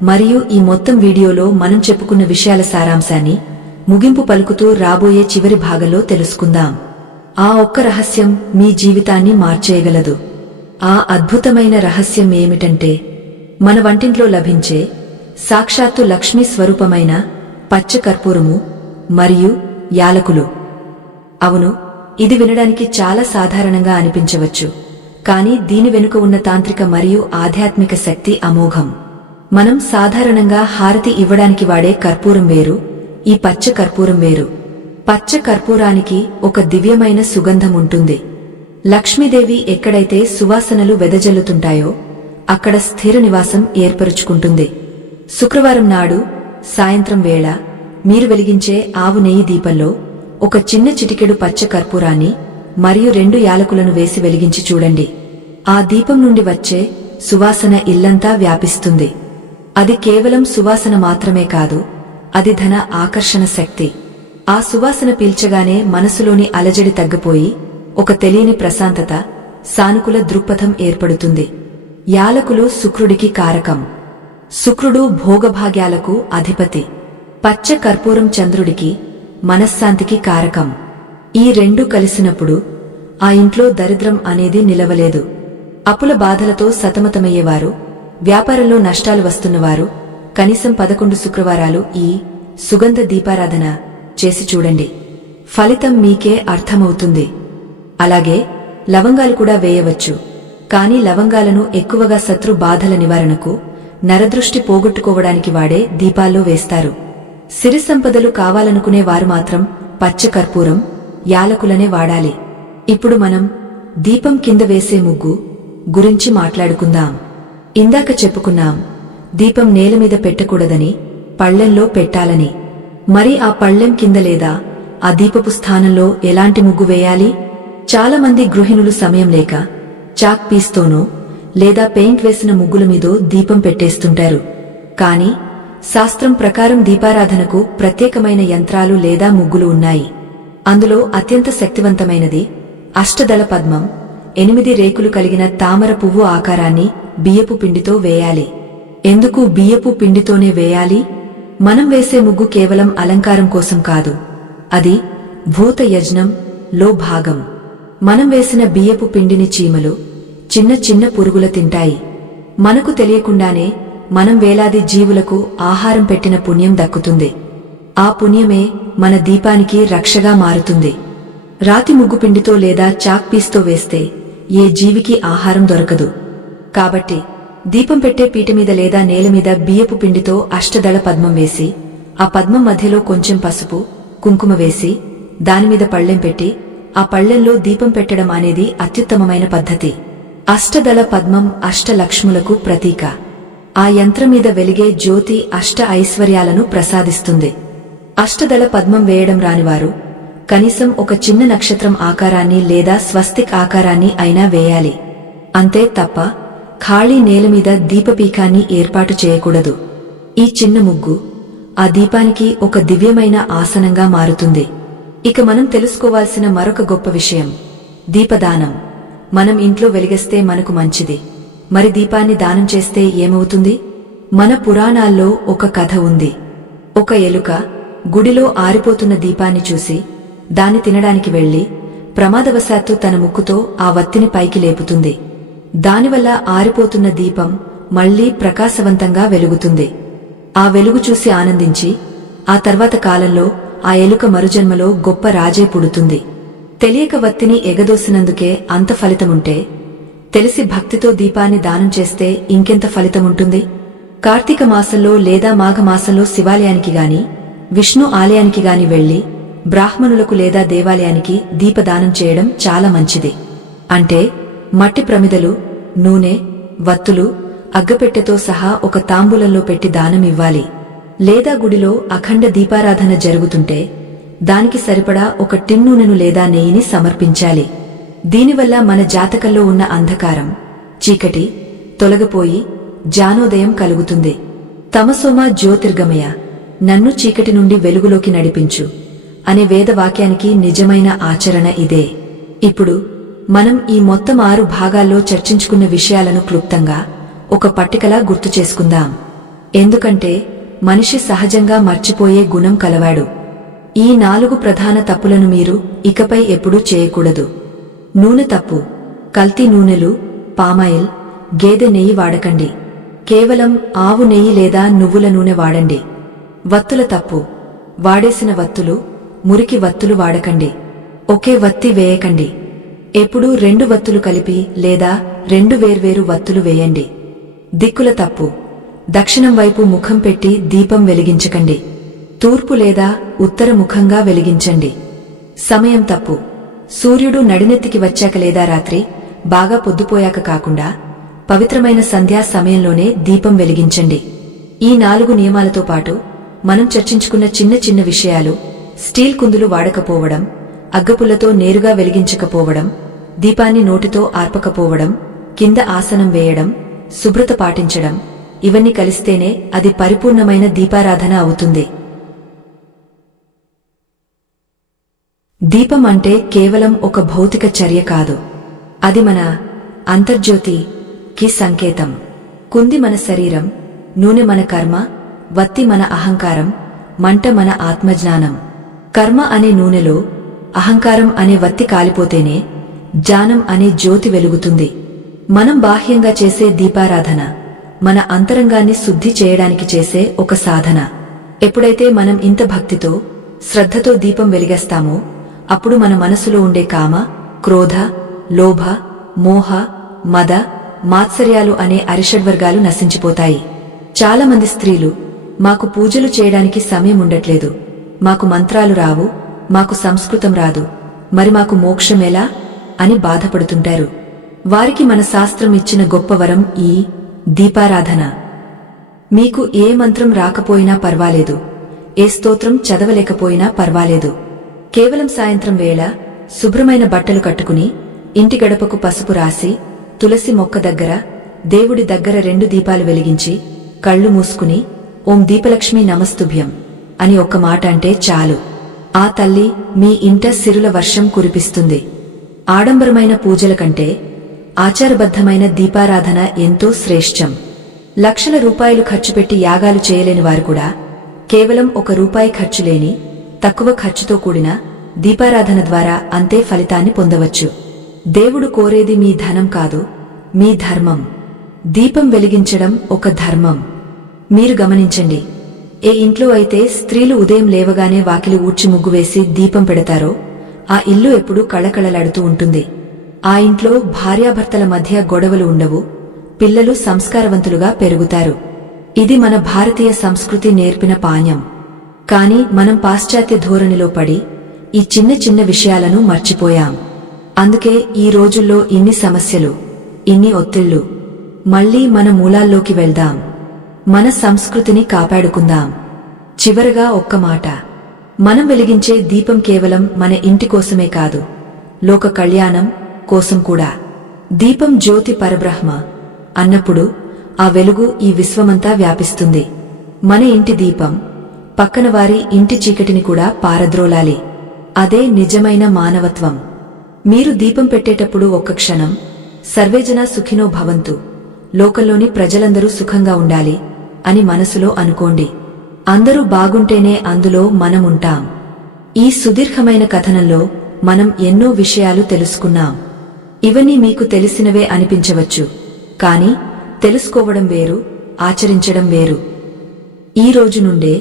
మరియు ఈ మొత్తం వీడియోలో మనం చెప్పుకున్న విషయాల సారాంశాన్ని ముగింపు పలుకుతూ రాబోయే చివరి భాగంలో తెలుసుకుందాం. ఆ ఒక్క రహస్యం మీ జీవితాన్ని మార్చేయగలదు. ఆ అద్భుతమైన రహస్యం ఏమిటంటే, మన వంటింట్లో లభించే సాక్షాత్తు లక్ష్మీ స్వరూపమైన పచ్చ కర్పూరము మరియు యాలకులు. అవును, ఇది వినడానికి చాలా సాధారణంగా అనిపించవచ్చు, కాని దీని వెనుక ఉన్న తాంత్రిక మరియు ఆధ్యాత్మిక శక్తి అమోఘం. మనం సాధారణంగా హారతి ఇవ్వడానికి వాడే కర్పూరం వేరు, ఈ పచ్చ కర్పూరం వేరు. పచ్చ కర్పూరానికి ఒక దివ్యమైన సుగంధం ఉంటుంది. లక్ష్మీదేవి ఎక్కడైతే సువాసనలు వెదజల్లుతుంటాయో అక్కడ స్థిర నివాసం ఏర్పరుచుకుంటుంది. శుక్రవారం నాడు సాయంత్రం వేళ మీరు వెలిగించే ఆవు నెయ్యి దీపంలో ఒక చిన్న చిటికెడు పచ్చ కర్పూరాన్ని మరియు 2 యాలకులను వేసి వెలిగించి చూడండి. ఆ దీపం నుండి వచ్చే సువాసన ఇల్లంతా వ్యాపిస్తుంది. అది కేవలం సువాసన మాత్రమే కాదు, అది ధన ఆకర్షణ శక్తి. ఆ సువాసన పీల్చగానే మనసులోని అలజడి తగ్గిపోయి ఒక తెలియని ప్రశాంతత, సానుకూల దృక్పథం ఏర్పడుతుంది. యాలకులు శుక్రుడికి కారకం. శుక్రుడు భోగభాగ్యాలకు అధిపతి. పచ్చ కర్పూరం చంద్రుడికి, మనశ్శాంతికి కారకం. ఈ 2 కలిసినప్పుడు ఆ ఇంట్లో దరిద్రం అనేది నిలవలేదు. అప్పుల బాధలతో సతమతమయ్యేవారు, వ్యాపారంలో నష్టాలు వస్తున్నవారు కనీసం 11 శుక్రవారాలు ఈ సుగంధ దీపారాధన చేసి చూడండి. ఫలితం మీకే అర్థమవుతుంది. అలాగే లవంగాలు కూడా వేయవచ్చు, కాని లవంగాలను ఎక్కువగా శత్రు బాధల నివారణకు, నరదృష్టి పోగొట్టుకోవడానికి వాడే దీపాల్లో వేస్తారు. సిరి సంపదలు కావాలనుకునే వారు మాత్రం పచ్చ కర్పూరం, యాలకులనే వాడాలి. ఇప్పుడు మనం దీపం కింద వేసే ముగ్గు గురించి మాట్లాడుకుందాం. ఇందాక చెప్పుకున్నాం, దీపం నేలమీద పెట్టకూడదని, పళ్ళెంలో పెట్టాలని. మరి ఆ పళ్ళెం కింద లేదా ఆ దీపపు స్థానంలో ఎలాంటి ముగ్గు వేయాలి? చాలామంది గృహిణులు సమయం లేక చాక్ పీస్తోనో లేదా పెయింట్ వేసిన ముగ్గుల మీదో దీపం పెట్టేస్తుంటారు. కాని శాస్త్రం ప్రకారం దీపారాధనకు ప్రత్యేకమైన యంత్రాలు లేదా ముగ్గులు ఉన్నాయి. అందులో అత్యంత శక్తివంతమైనది అష్టదళ పద్మం. 8 రేకులు కలిగిన తామర పువ్వు ఆకారాన్ని బియ్యపు పిండితో వేయాలి. ఎందుకు బియ్యపు పిండితోనే వేయాలి? మనం వేసే ముగ్గు కేవలం అలంకారం కోసం కాదు, అది భూత యజ్ఞం లో భాగం. మనం వేసిన బియ్యపు పిండిని చీమలు, చిన్న చిన్న పురుగుల తింటాయి. మనకు తెలియకుండానే మనం వేలాది జీవులకు ఆహారం పెట్టిన పుణ్యం దక్కుతుంది. ఆ పుణ్యమే మన దీపానికి రక్షగా మారుతుంది. రాతి ముగ్గు పిండితో లేదా చాక్ పీస్తో వేస్తే ఏ జీవికి ఆహారం దొరకదు. కాబట్టి దీపం పెట్టే పీట మీద లేదా నేలమీద బియ్యపు పిండితో అష్టదళ పద్మం వేసి, ఆ పద్మం మధ్యలో కొంచెం పసుపు, కుంకుమ వేసి, దానిమీద పళ్ళెం పెట్టి, ఆ పళ్ళెంలో దీపం పెట్టడం అనేది అత్యుత్తమమైన పద్ధతి. అష్టదళ పద్మం అష్టలక్ష్ములకు ప్రతీక. ఆ యంత్రం మీద వెలిగే జ్యోతి అష్ట ఐశ్వర్యాలను ప్రసాదిస్తుంది. అష్టదళ పద్మం వేయడం రానివారు కనీసం ఒక చిన్న నక్షత్రం ఆకారాన్ని లేదా స్వస్తిక్ ఆకారాన్ని అయినా వేయాలి. అంతే తప్ప ఖాళీ నేలమీద దీపపీకాన్ని ఏర్పాటు చేయకూడదు. ఈ చిన్న ముగ్గు ఆ దీపానికి ఒక దివ్యమైన ఆసనంగా మారుతుంది. ఇక మనం తెలుసుకోవాల్సిన మరొక గొప్ప విషయం దీపదానం. మనం ఇంట్లో వెలిగిస్తే మనకు మంచిది. మరి దీపాన్ని దానం చేస్తే ఏమవుతుంది? మన పురాణాల్లో ఒక కథ ఉంది. ఒక ఎలుక గుడిలో ఆరిపోతున్న దీపాన్ని చూసి దాన్ని తినడానికి వెళ్లి ప్రమాదవశాత్తు తన ముక్కుతో ఆ వత్తిని పైకి లేపుతుంది. దానివల్ల ఆరిపోతున్న దీపం మళ్లీ ప్రకాశవంతంగా వెలుగుతుంది. ఆ వెలుగు చూసి ఆనందించి ఆ తర్వాత కాలంలో ఆ ఎలుక మరుజన్మలో గొప్ప రాజే పుడుతుంది. తెలియక వత్తిని ఎగదోసినందుకే అంత ఫలితముంటే, తెలిసి భక్తితో దీపాన్ని దానం చేస్తే ఇంకెంత ఫలితముంటుంది? కార్తీక మాసంలో లేదా మాఘమాసంలో శివాలయానికి గాని, విష్ణు ఆలయానికి గాని వెళ్లి బ్రాహ్మణులకు లేదా దేవాలయానికి దీపదానం చేయడం చాలా మంచిది. అంటే మట్టి ప్రమిదలు, నూనె, వత్తులు, అగ్గపెట్టెతో సహా ఒక తాంబూలంలో పెట్టి దానం ఇవ్వాలి. లేదా గుడిలో అఖండ దీపారాధన జరుగుతుంటే దానికి సరిపడా ఒక టిన్నూనెను లేదా నెయ్యిని సమర్పించాలి. దీనివల్ల మన జాతకంలో ఉన్న అంధకారం, చీకటి తొలగిపోయి జ్ఞానోదయం కలుగుతుంది. తమసోమ జ్యోతిర్గమయ, నన్ను చీకటి నుండి వెలుగులోకి నడిపించు అనే వేదవాక్యానికి నిజమైన ఆచరణ ఇదే. ఇప్పుడు మనం ఈ మొత్తం 6 భాగాల్లో చర్చించుకున్న విషయాలను క్లుప్తంగా ఒక పట్టికలా గుర్తు చేసుకుందాం. ఎందుకంటే మనిషి సహజంగా మర్చిపోయే గుణం కలవాడు. ఈ 4 ప్రధాన తప్పులను మీరు ఇకపై ఎప్పుడూ చేయకూడదు. నూనె తప్పు. కల్తీ నూనెలు, పామాయిల్, గేదె నెయ్యి వాడకండి. కేవలం ఆవు నెయ్యి లేదా నువ్వుల నూనె వాడండి. వత్తుల తప్పు. వాడేసిన వత్తులు, మురికి వత్తులు వాడకండి. ఒకే వత్తి వేయకండి. ఎప్పుడూ 2 వత్తులు కలిపి లేదా 2 వేర్వేరు వత్తులు వేయండి. దిక్కుల తప్పు. దక్షిణం వైపు ముఖం పెట్టి దీపం వెలిగించకండి. తూర్పు లేదా ఉత్తర ముఖంగా వెలిగించండి. సమయం తప్పు. సూర్యుడు నడినెత్తికి వచ్చాక లేదా రాత్రి బాగా పొద్దుపోయాక కాకుండా పవిత్రమైన సంధ్యా సమయంలోనే దీపం వెలిగించండి. ఈ 4 నియమాలతో పాటు మనం చర్చించుకున్న చిన్న చిన్న విషయాలు, స్టీల్ కుందులు వాడకపోవడం, అగ్గపుల్లతో నేరుగా వెలిగించకపోవడం, దీపాన్ని నోటితో ఆర్పకపోవడం, కింద ఆసనం వేయడం, శుభ్రత పాటించడం, ఇవన్నీ కలిస్తేనే అది పరిపూర్ణమైన దీపారాధన అవుతుంది. దీపం అంటే కేవలం ఒక భౌతిక చర్య కాదు. అది మన అంతర్జ్యోతికి సంకేతం. కుంది మన శరీరం, నూనె మన కర్మ, వత్తి మన అహంకారం, మంట మన ఆత్మజ్ఞానం. కర్మ అనే నూనెలో, అహంకారం అనే వత్తి కాలిపోతేనే జ్ఞానం అనే జ్యోతి వెలుగుతుంది. మనం బాహ్యంగా చేసే దీపారాధన మన అంతరంగాన్ని శుద్ధి చేయడానికి చేసే ఒక సాధన. ఎప్పుడైతే మనం ఇంత భక్తితో, శ్రద్ధతో దీపం వెలిగేస్తామో అప్పుడు మన మనసులో ఉండే కామ, క్రోధ, లోభ, మోహ, మద, మాత్సర్యాలు అనే అరిషడ్వర్గాలు నశించిపోతాయి. చాలామంది స్త్రీలు మాకు పూజలు చేయడానికి సమయం ఉండట్లేదు, మాకు మంత్రాలు రావు, మాకు సంస్కృతం రాదు, మరి మాకు మోక్షమేలా అని బాధపడుతుంటారు. వారికి మన శాస్త్రం ఇచ్చిన గొప్ప వరం ఈ దీపారాధన. మీకు ఏ మంత్రం రాకపోయినా పర్వాలేదు, ఏ స్తోత్రం చదవలేకపోయినా పర్వాలేదు. కేవలం సాయంత్రం వేళ శుభ్రమైన బట్టలు కట్టుకుని ఇంటి గడపకు పసుపు రాసి తులసి మొక్క దగ్గర దేవుడి దగ్గర 2 దీపాలు వెలిగించి కళ్ళు మూసుకుని ఓం దీపలక్ష్మీ నమస్తుభ్యం అని ఒక్క మాట అంటే చాలు. ఆ తల్లి మీ ఇంట సిరుల వర్షం కురిపిస్తుంది. ఆడంబరమైన పూజల కంటే ఆచారబద్ధమైన దీపారాధన ఎంతో శ్రేష్టం. లక్షల రూపాయలు ఖర్చుపెట్టి యాగాలు చేయలేని వారు కూడా కేవలం ₹1 ఖర్చులేని తక్కువ ఖర్చుతో కూడిన దీపారాధన ద్వారా అంతే ఫలితాన్ని పొందవచ్చు. దేవుడు కోరేది మీ ధనం కాదు, మీ ధర్మం. దీపం వెలిగించడం ఒక ధర్మం. మీరు గమనించండి, ఏ ఇంట్లో అయితే స్త్రీలు ఉదయం లేవగానే వాకిలి ఊడ్చి ముగ్గువేసి దీపం పెడతారో ఆ ఇల్లు ఎప్పుడూ కళకళలాడుతూ ఉంటుంది. ఆ ఇంట్లో భార్యాభర్తల మధ్య గొడవలు ఉండవు, పిల్లలు సంస్కారవంతులుగా పెరుగుతారు. ఇది మన భారతీయ సంస్కృతి నేర్పిన పాణ్యం. కాని మనం పాశ్చాత్య ధోరణిలో పడి ఈ చిన్న చిన్న విషయాలను మర్చిపోయాం. అందుకే ఈ రోజుల్లో ఇన్ని సమస్యలు, ఇన్ని ఒత్తిళ్లు. మళ్లీ మన మూలాల్లోకి వెళ్దాం, మన సంస్కృతిని కాపాడుకుందాం. చివరగా ఒక్క మాట, మనం వెలిగించే దీపం కేవలం మన ఇంటి కోసమే కాదు, లోక కళ్యాణం కోసం కూడా. దీపం జ్యోతి పరబ్రహ్మ అన్నప్పుడు ఆ వెలుగు ఈ విశ్వమంతా వ్యాపిస్తుంది. మన ఇంటి దీపం పక్కన వారి ఇంటి చీకటిని కూడా పారద్రోలాలి. అదే నిజమైన మానవత్వం. మీరు దీపం పెట్టేటప్పుడు ఒక్క క్షణం సర్వేజనా సుఖినో భవంతు, లోకంలోని ప్రజలందరూ సుఖంగా ఉండాలి అని మనసులో అనుకోండి. అందరూ బాగుంటేనే అందులో మనముంటాం. ఈ సుదీర్ఘమైన కథనంలో మనం ఎన్నో విషయాలు తెలుసుకున్నాం. ఇవన్నీ మీకు తెలిసినవే అనిపించవచ్చు, కాని తెలుసుకోవడం వేరు, ఆచరించడం వేరు. ఈ రోజు నుండే,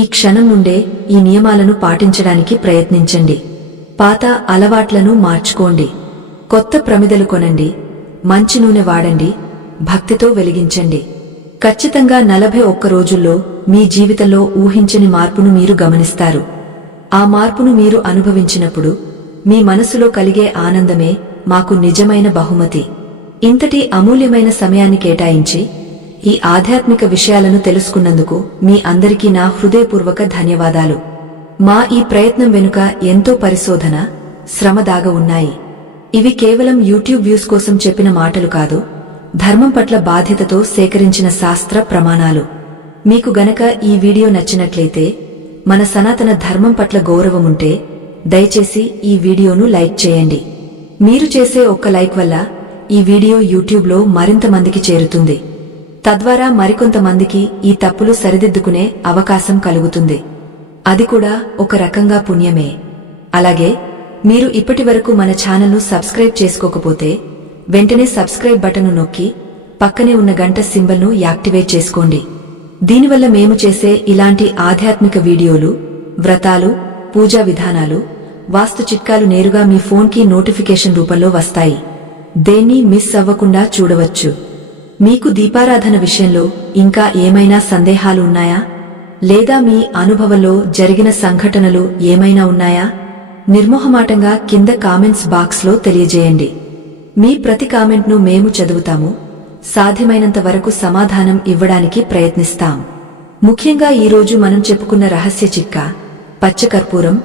ఈ క్షణం నుండే ఈ నియమాలను పాటించడానికి ప్రయత్నించండి. పాత అలవాట్లను మార్చుకోండి. కొత్త ప్రమిదలు కొనండి, మంచి నూనె వాడండి, భక్తితో వెలిగించండి. ఖచ్చితంగా 41 రోజుల్లో మీ జీవితంలో ఊహించని మార్పును మీరు గమనిస్తారు. ఆ మార్పును మీరు అనుభవించినప్పుడు మీ మనసులో కలిగే ఆనందమే మాకు నిజమైన బహుమతి. ఇంతటి అమూల్యమైన సమయాన్ని కేటాయించి ఈ ఆధ్యాత్మిక విషయాలను తెలుసుకున్నందుకు మీ అందరికీ నా హృదయపూర్వక ధన్యవాదాలు. మా ఈ ప్రయత్నం వెనుక ఎంతో పరిశోధన, శ్రమ దాగ ఉన్నాయి. ఇవి కేవలం యూట్యూబ్ వ్యూస్ కోసం చెప్పిన మాటలు కాదు, ధర్మం పట్ల బాధ్యతతో సేకరించిన శాస్త్ర ప్రమాణాలు. మీకు గనక ఈ వీడియో నచ్చినట్లయితే, మన సనాతన ధర్మం పట్ల గౌరవముంటే దయచేసి ఈ వీడియోను లైక్ చేయండి. మీరు చేసే ఒక్క లైక్ వల్ల ఈ వీడియో యూట్యూబ్లో మరింత మందికి చేరుతుంది. తద్వారా మరికొంతమందికి ఈ తప్పులు సరిదిద్దుకునే అవకాశం కలుగుతుంది. అది కూడా ఒక రకంగా పుణ్యమే. అలాగే మీరు ఇప్పటివరకు మన ఛానల్ను సబ్స్క్రైబ్ చేసుకోకపోతే వెంటనే సబ్స్క్రైబ్ బటన్ను నొక్కి పక్కనే ఉన్న గంట సింబల్ను యాక్టివేట్ చేసుకోండి. దీనివల్ల మేము చేసే ఇలాంటి ఆధ్యాత్మిక వీడియోలు, వ్రతాలు, పూజా విధానాలు, వాస్తు చిట్కాలు నేరుగా మీ ఫోన్కి నోటిఫికేషన్ రూపంలో వస్తాయి. దేన్ని మిస్ అవ్వకుండా చూడవచ్చు. మీకు దీపారాధన విషయంలో ఇంకా ఏమైనా సందేహాలు ఉన్నాయా? లేదా మీ అనుభవంలో జరిగిన సంఘటనలు ఏమైనా ఉన్నాయా? నిర్మోహమాటంగా కింద కామెంట్స్ బాక్స్లో తెలియజేయండి. మీ ప్రతి కామెంట్ను మేము చదువుతాము, సాధ్యమైనంత వరకు సమాధానం ఇవ్వడానికి ప్రయత్నిస్తాం. ముఖ్యంగా ఈరోజు మనం చెప్పుకున్న రహస్య చిట్కా పచ్చకర్పూరం,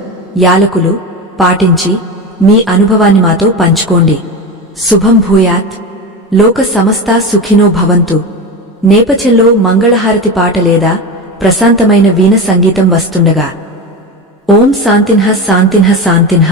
యాలకులు పాటించి మీ అనుభవాన్ని మాతో పంచుకోండి. శుభం భూయాత్. లోక సమస్తా సుఖినో భవంతు. నేపథ్యంలో మంగళహారతి పాట లేదా ప్రశాంతమైన వీణ సంగీతం వస్తుండగా ఓం శాంతిన్హ శాంతిన్హ శాంతిన్హ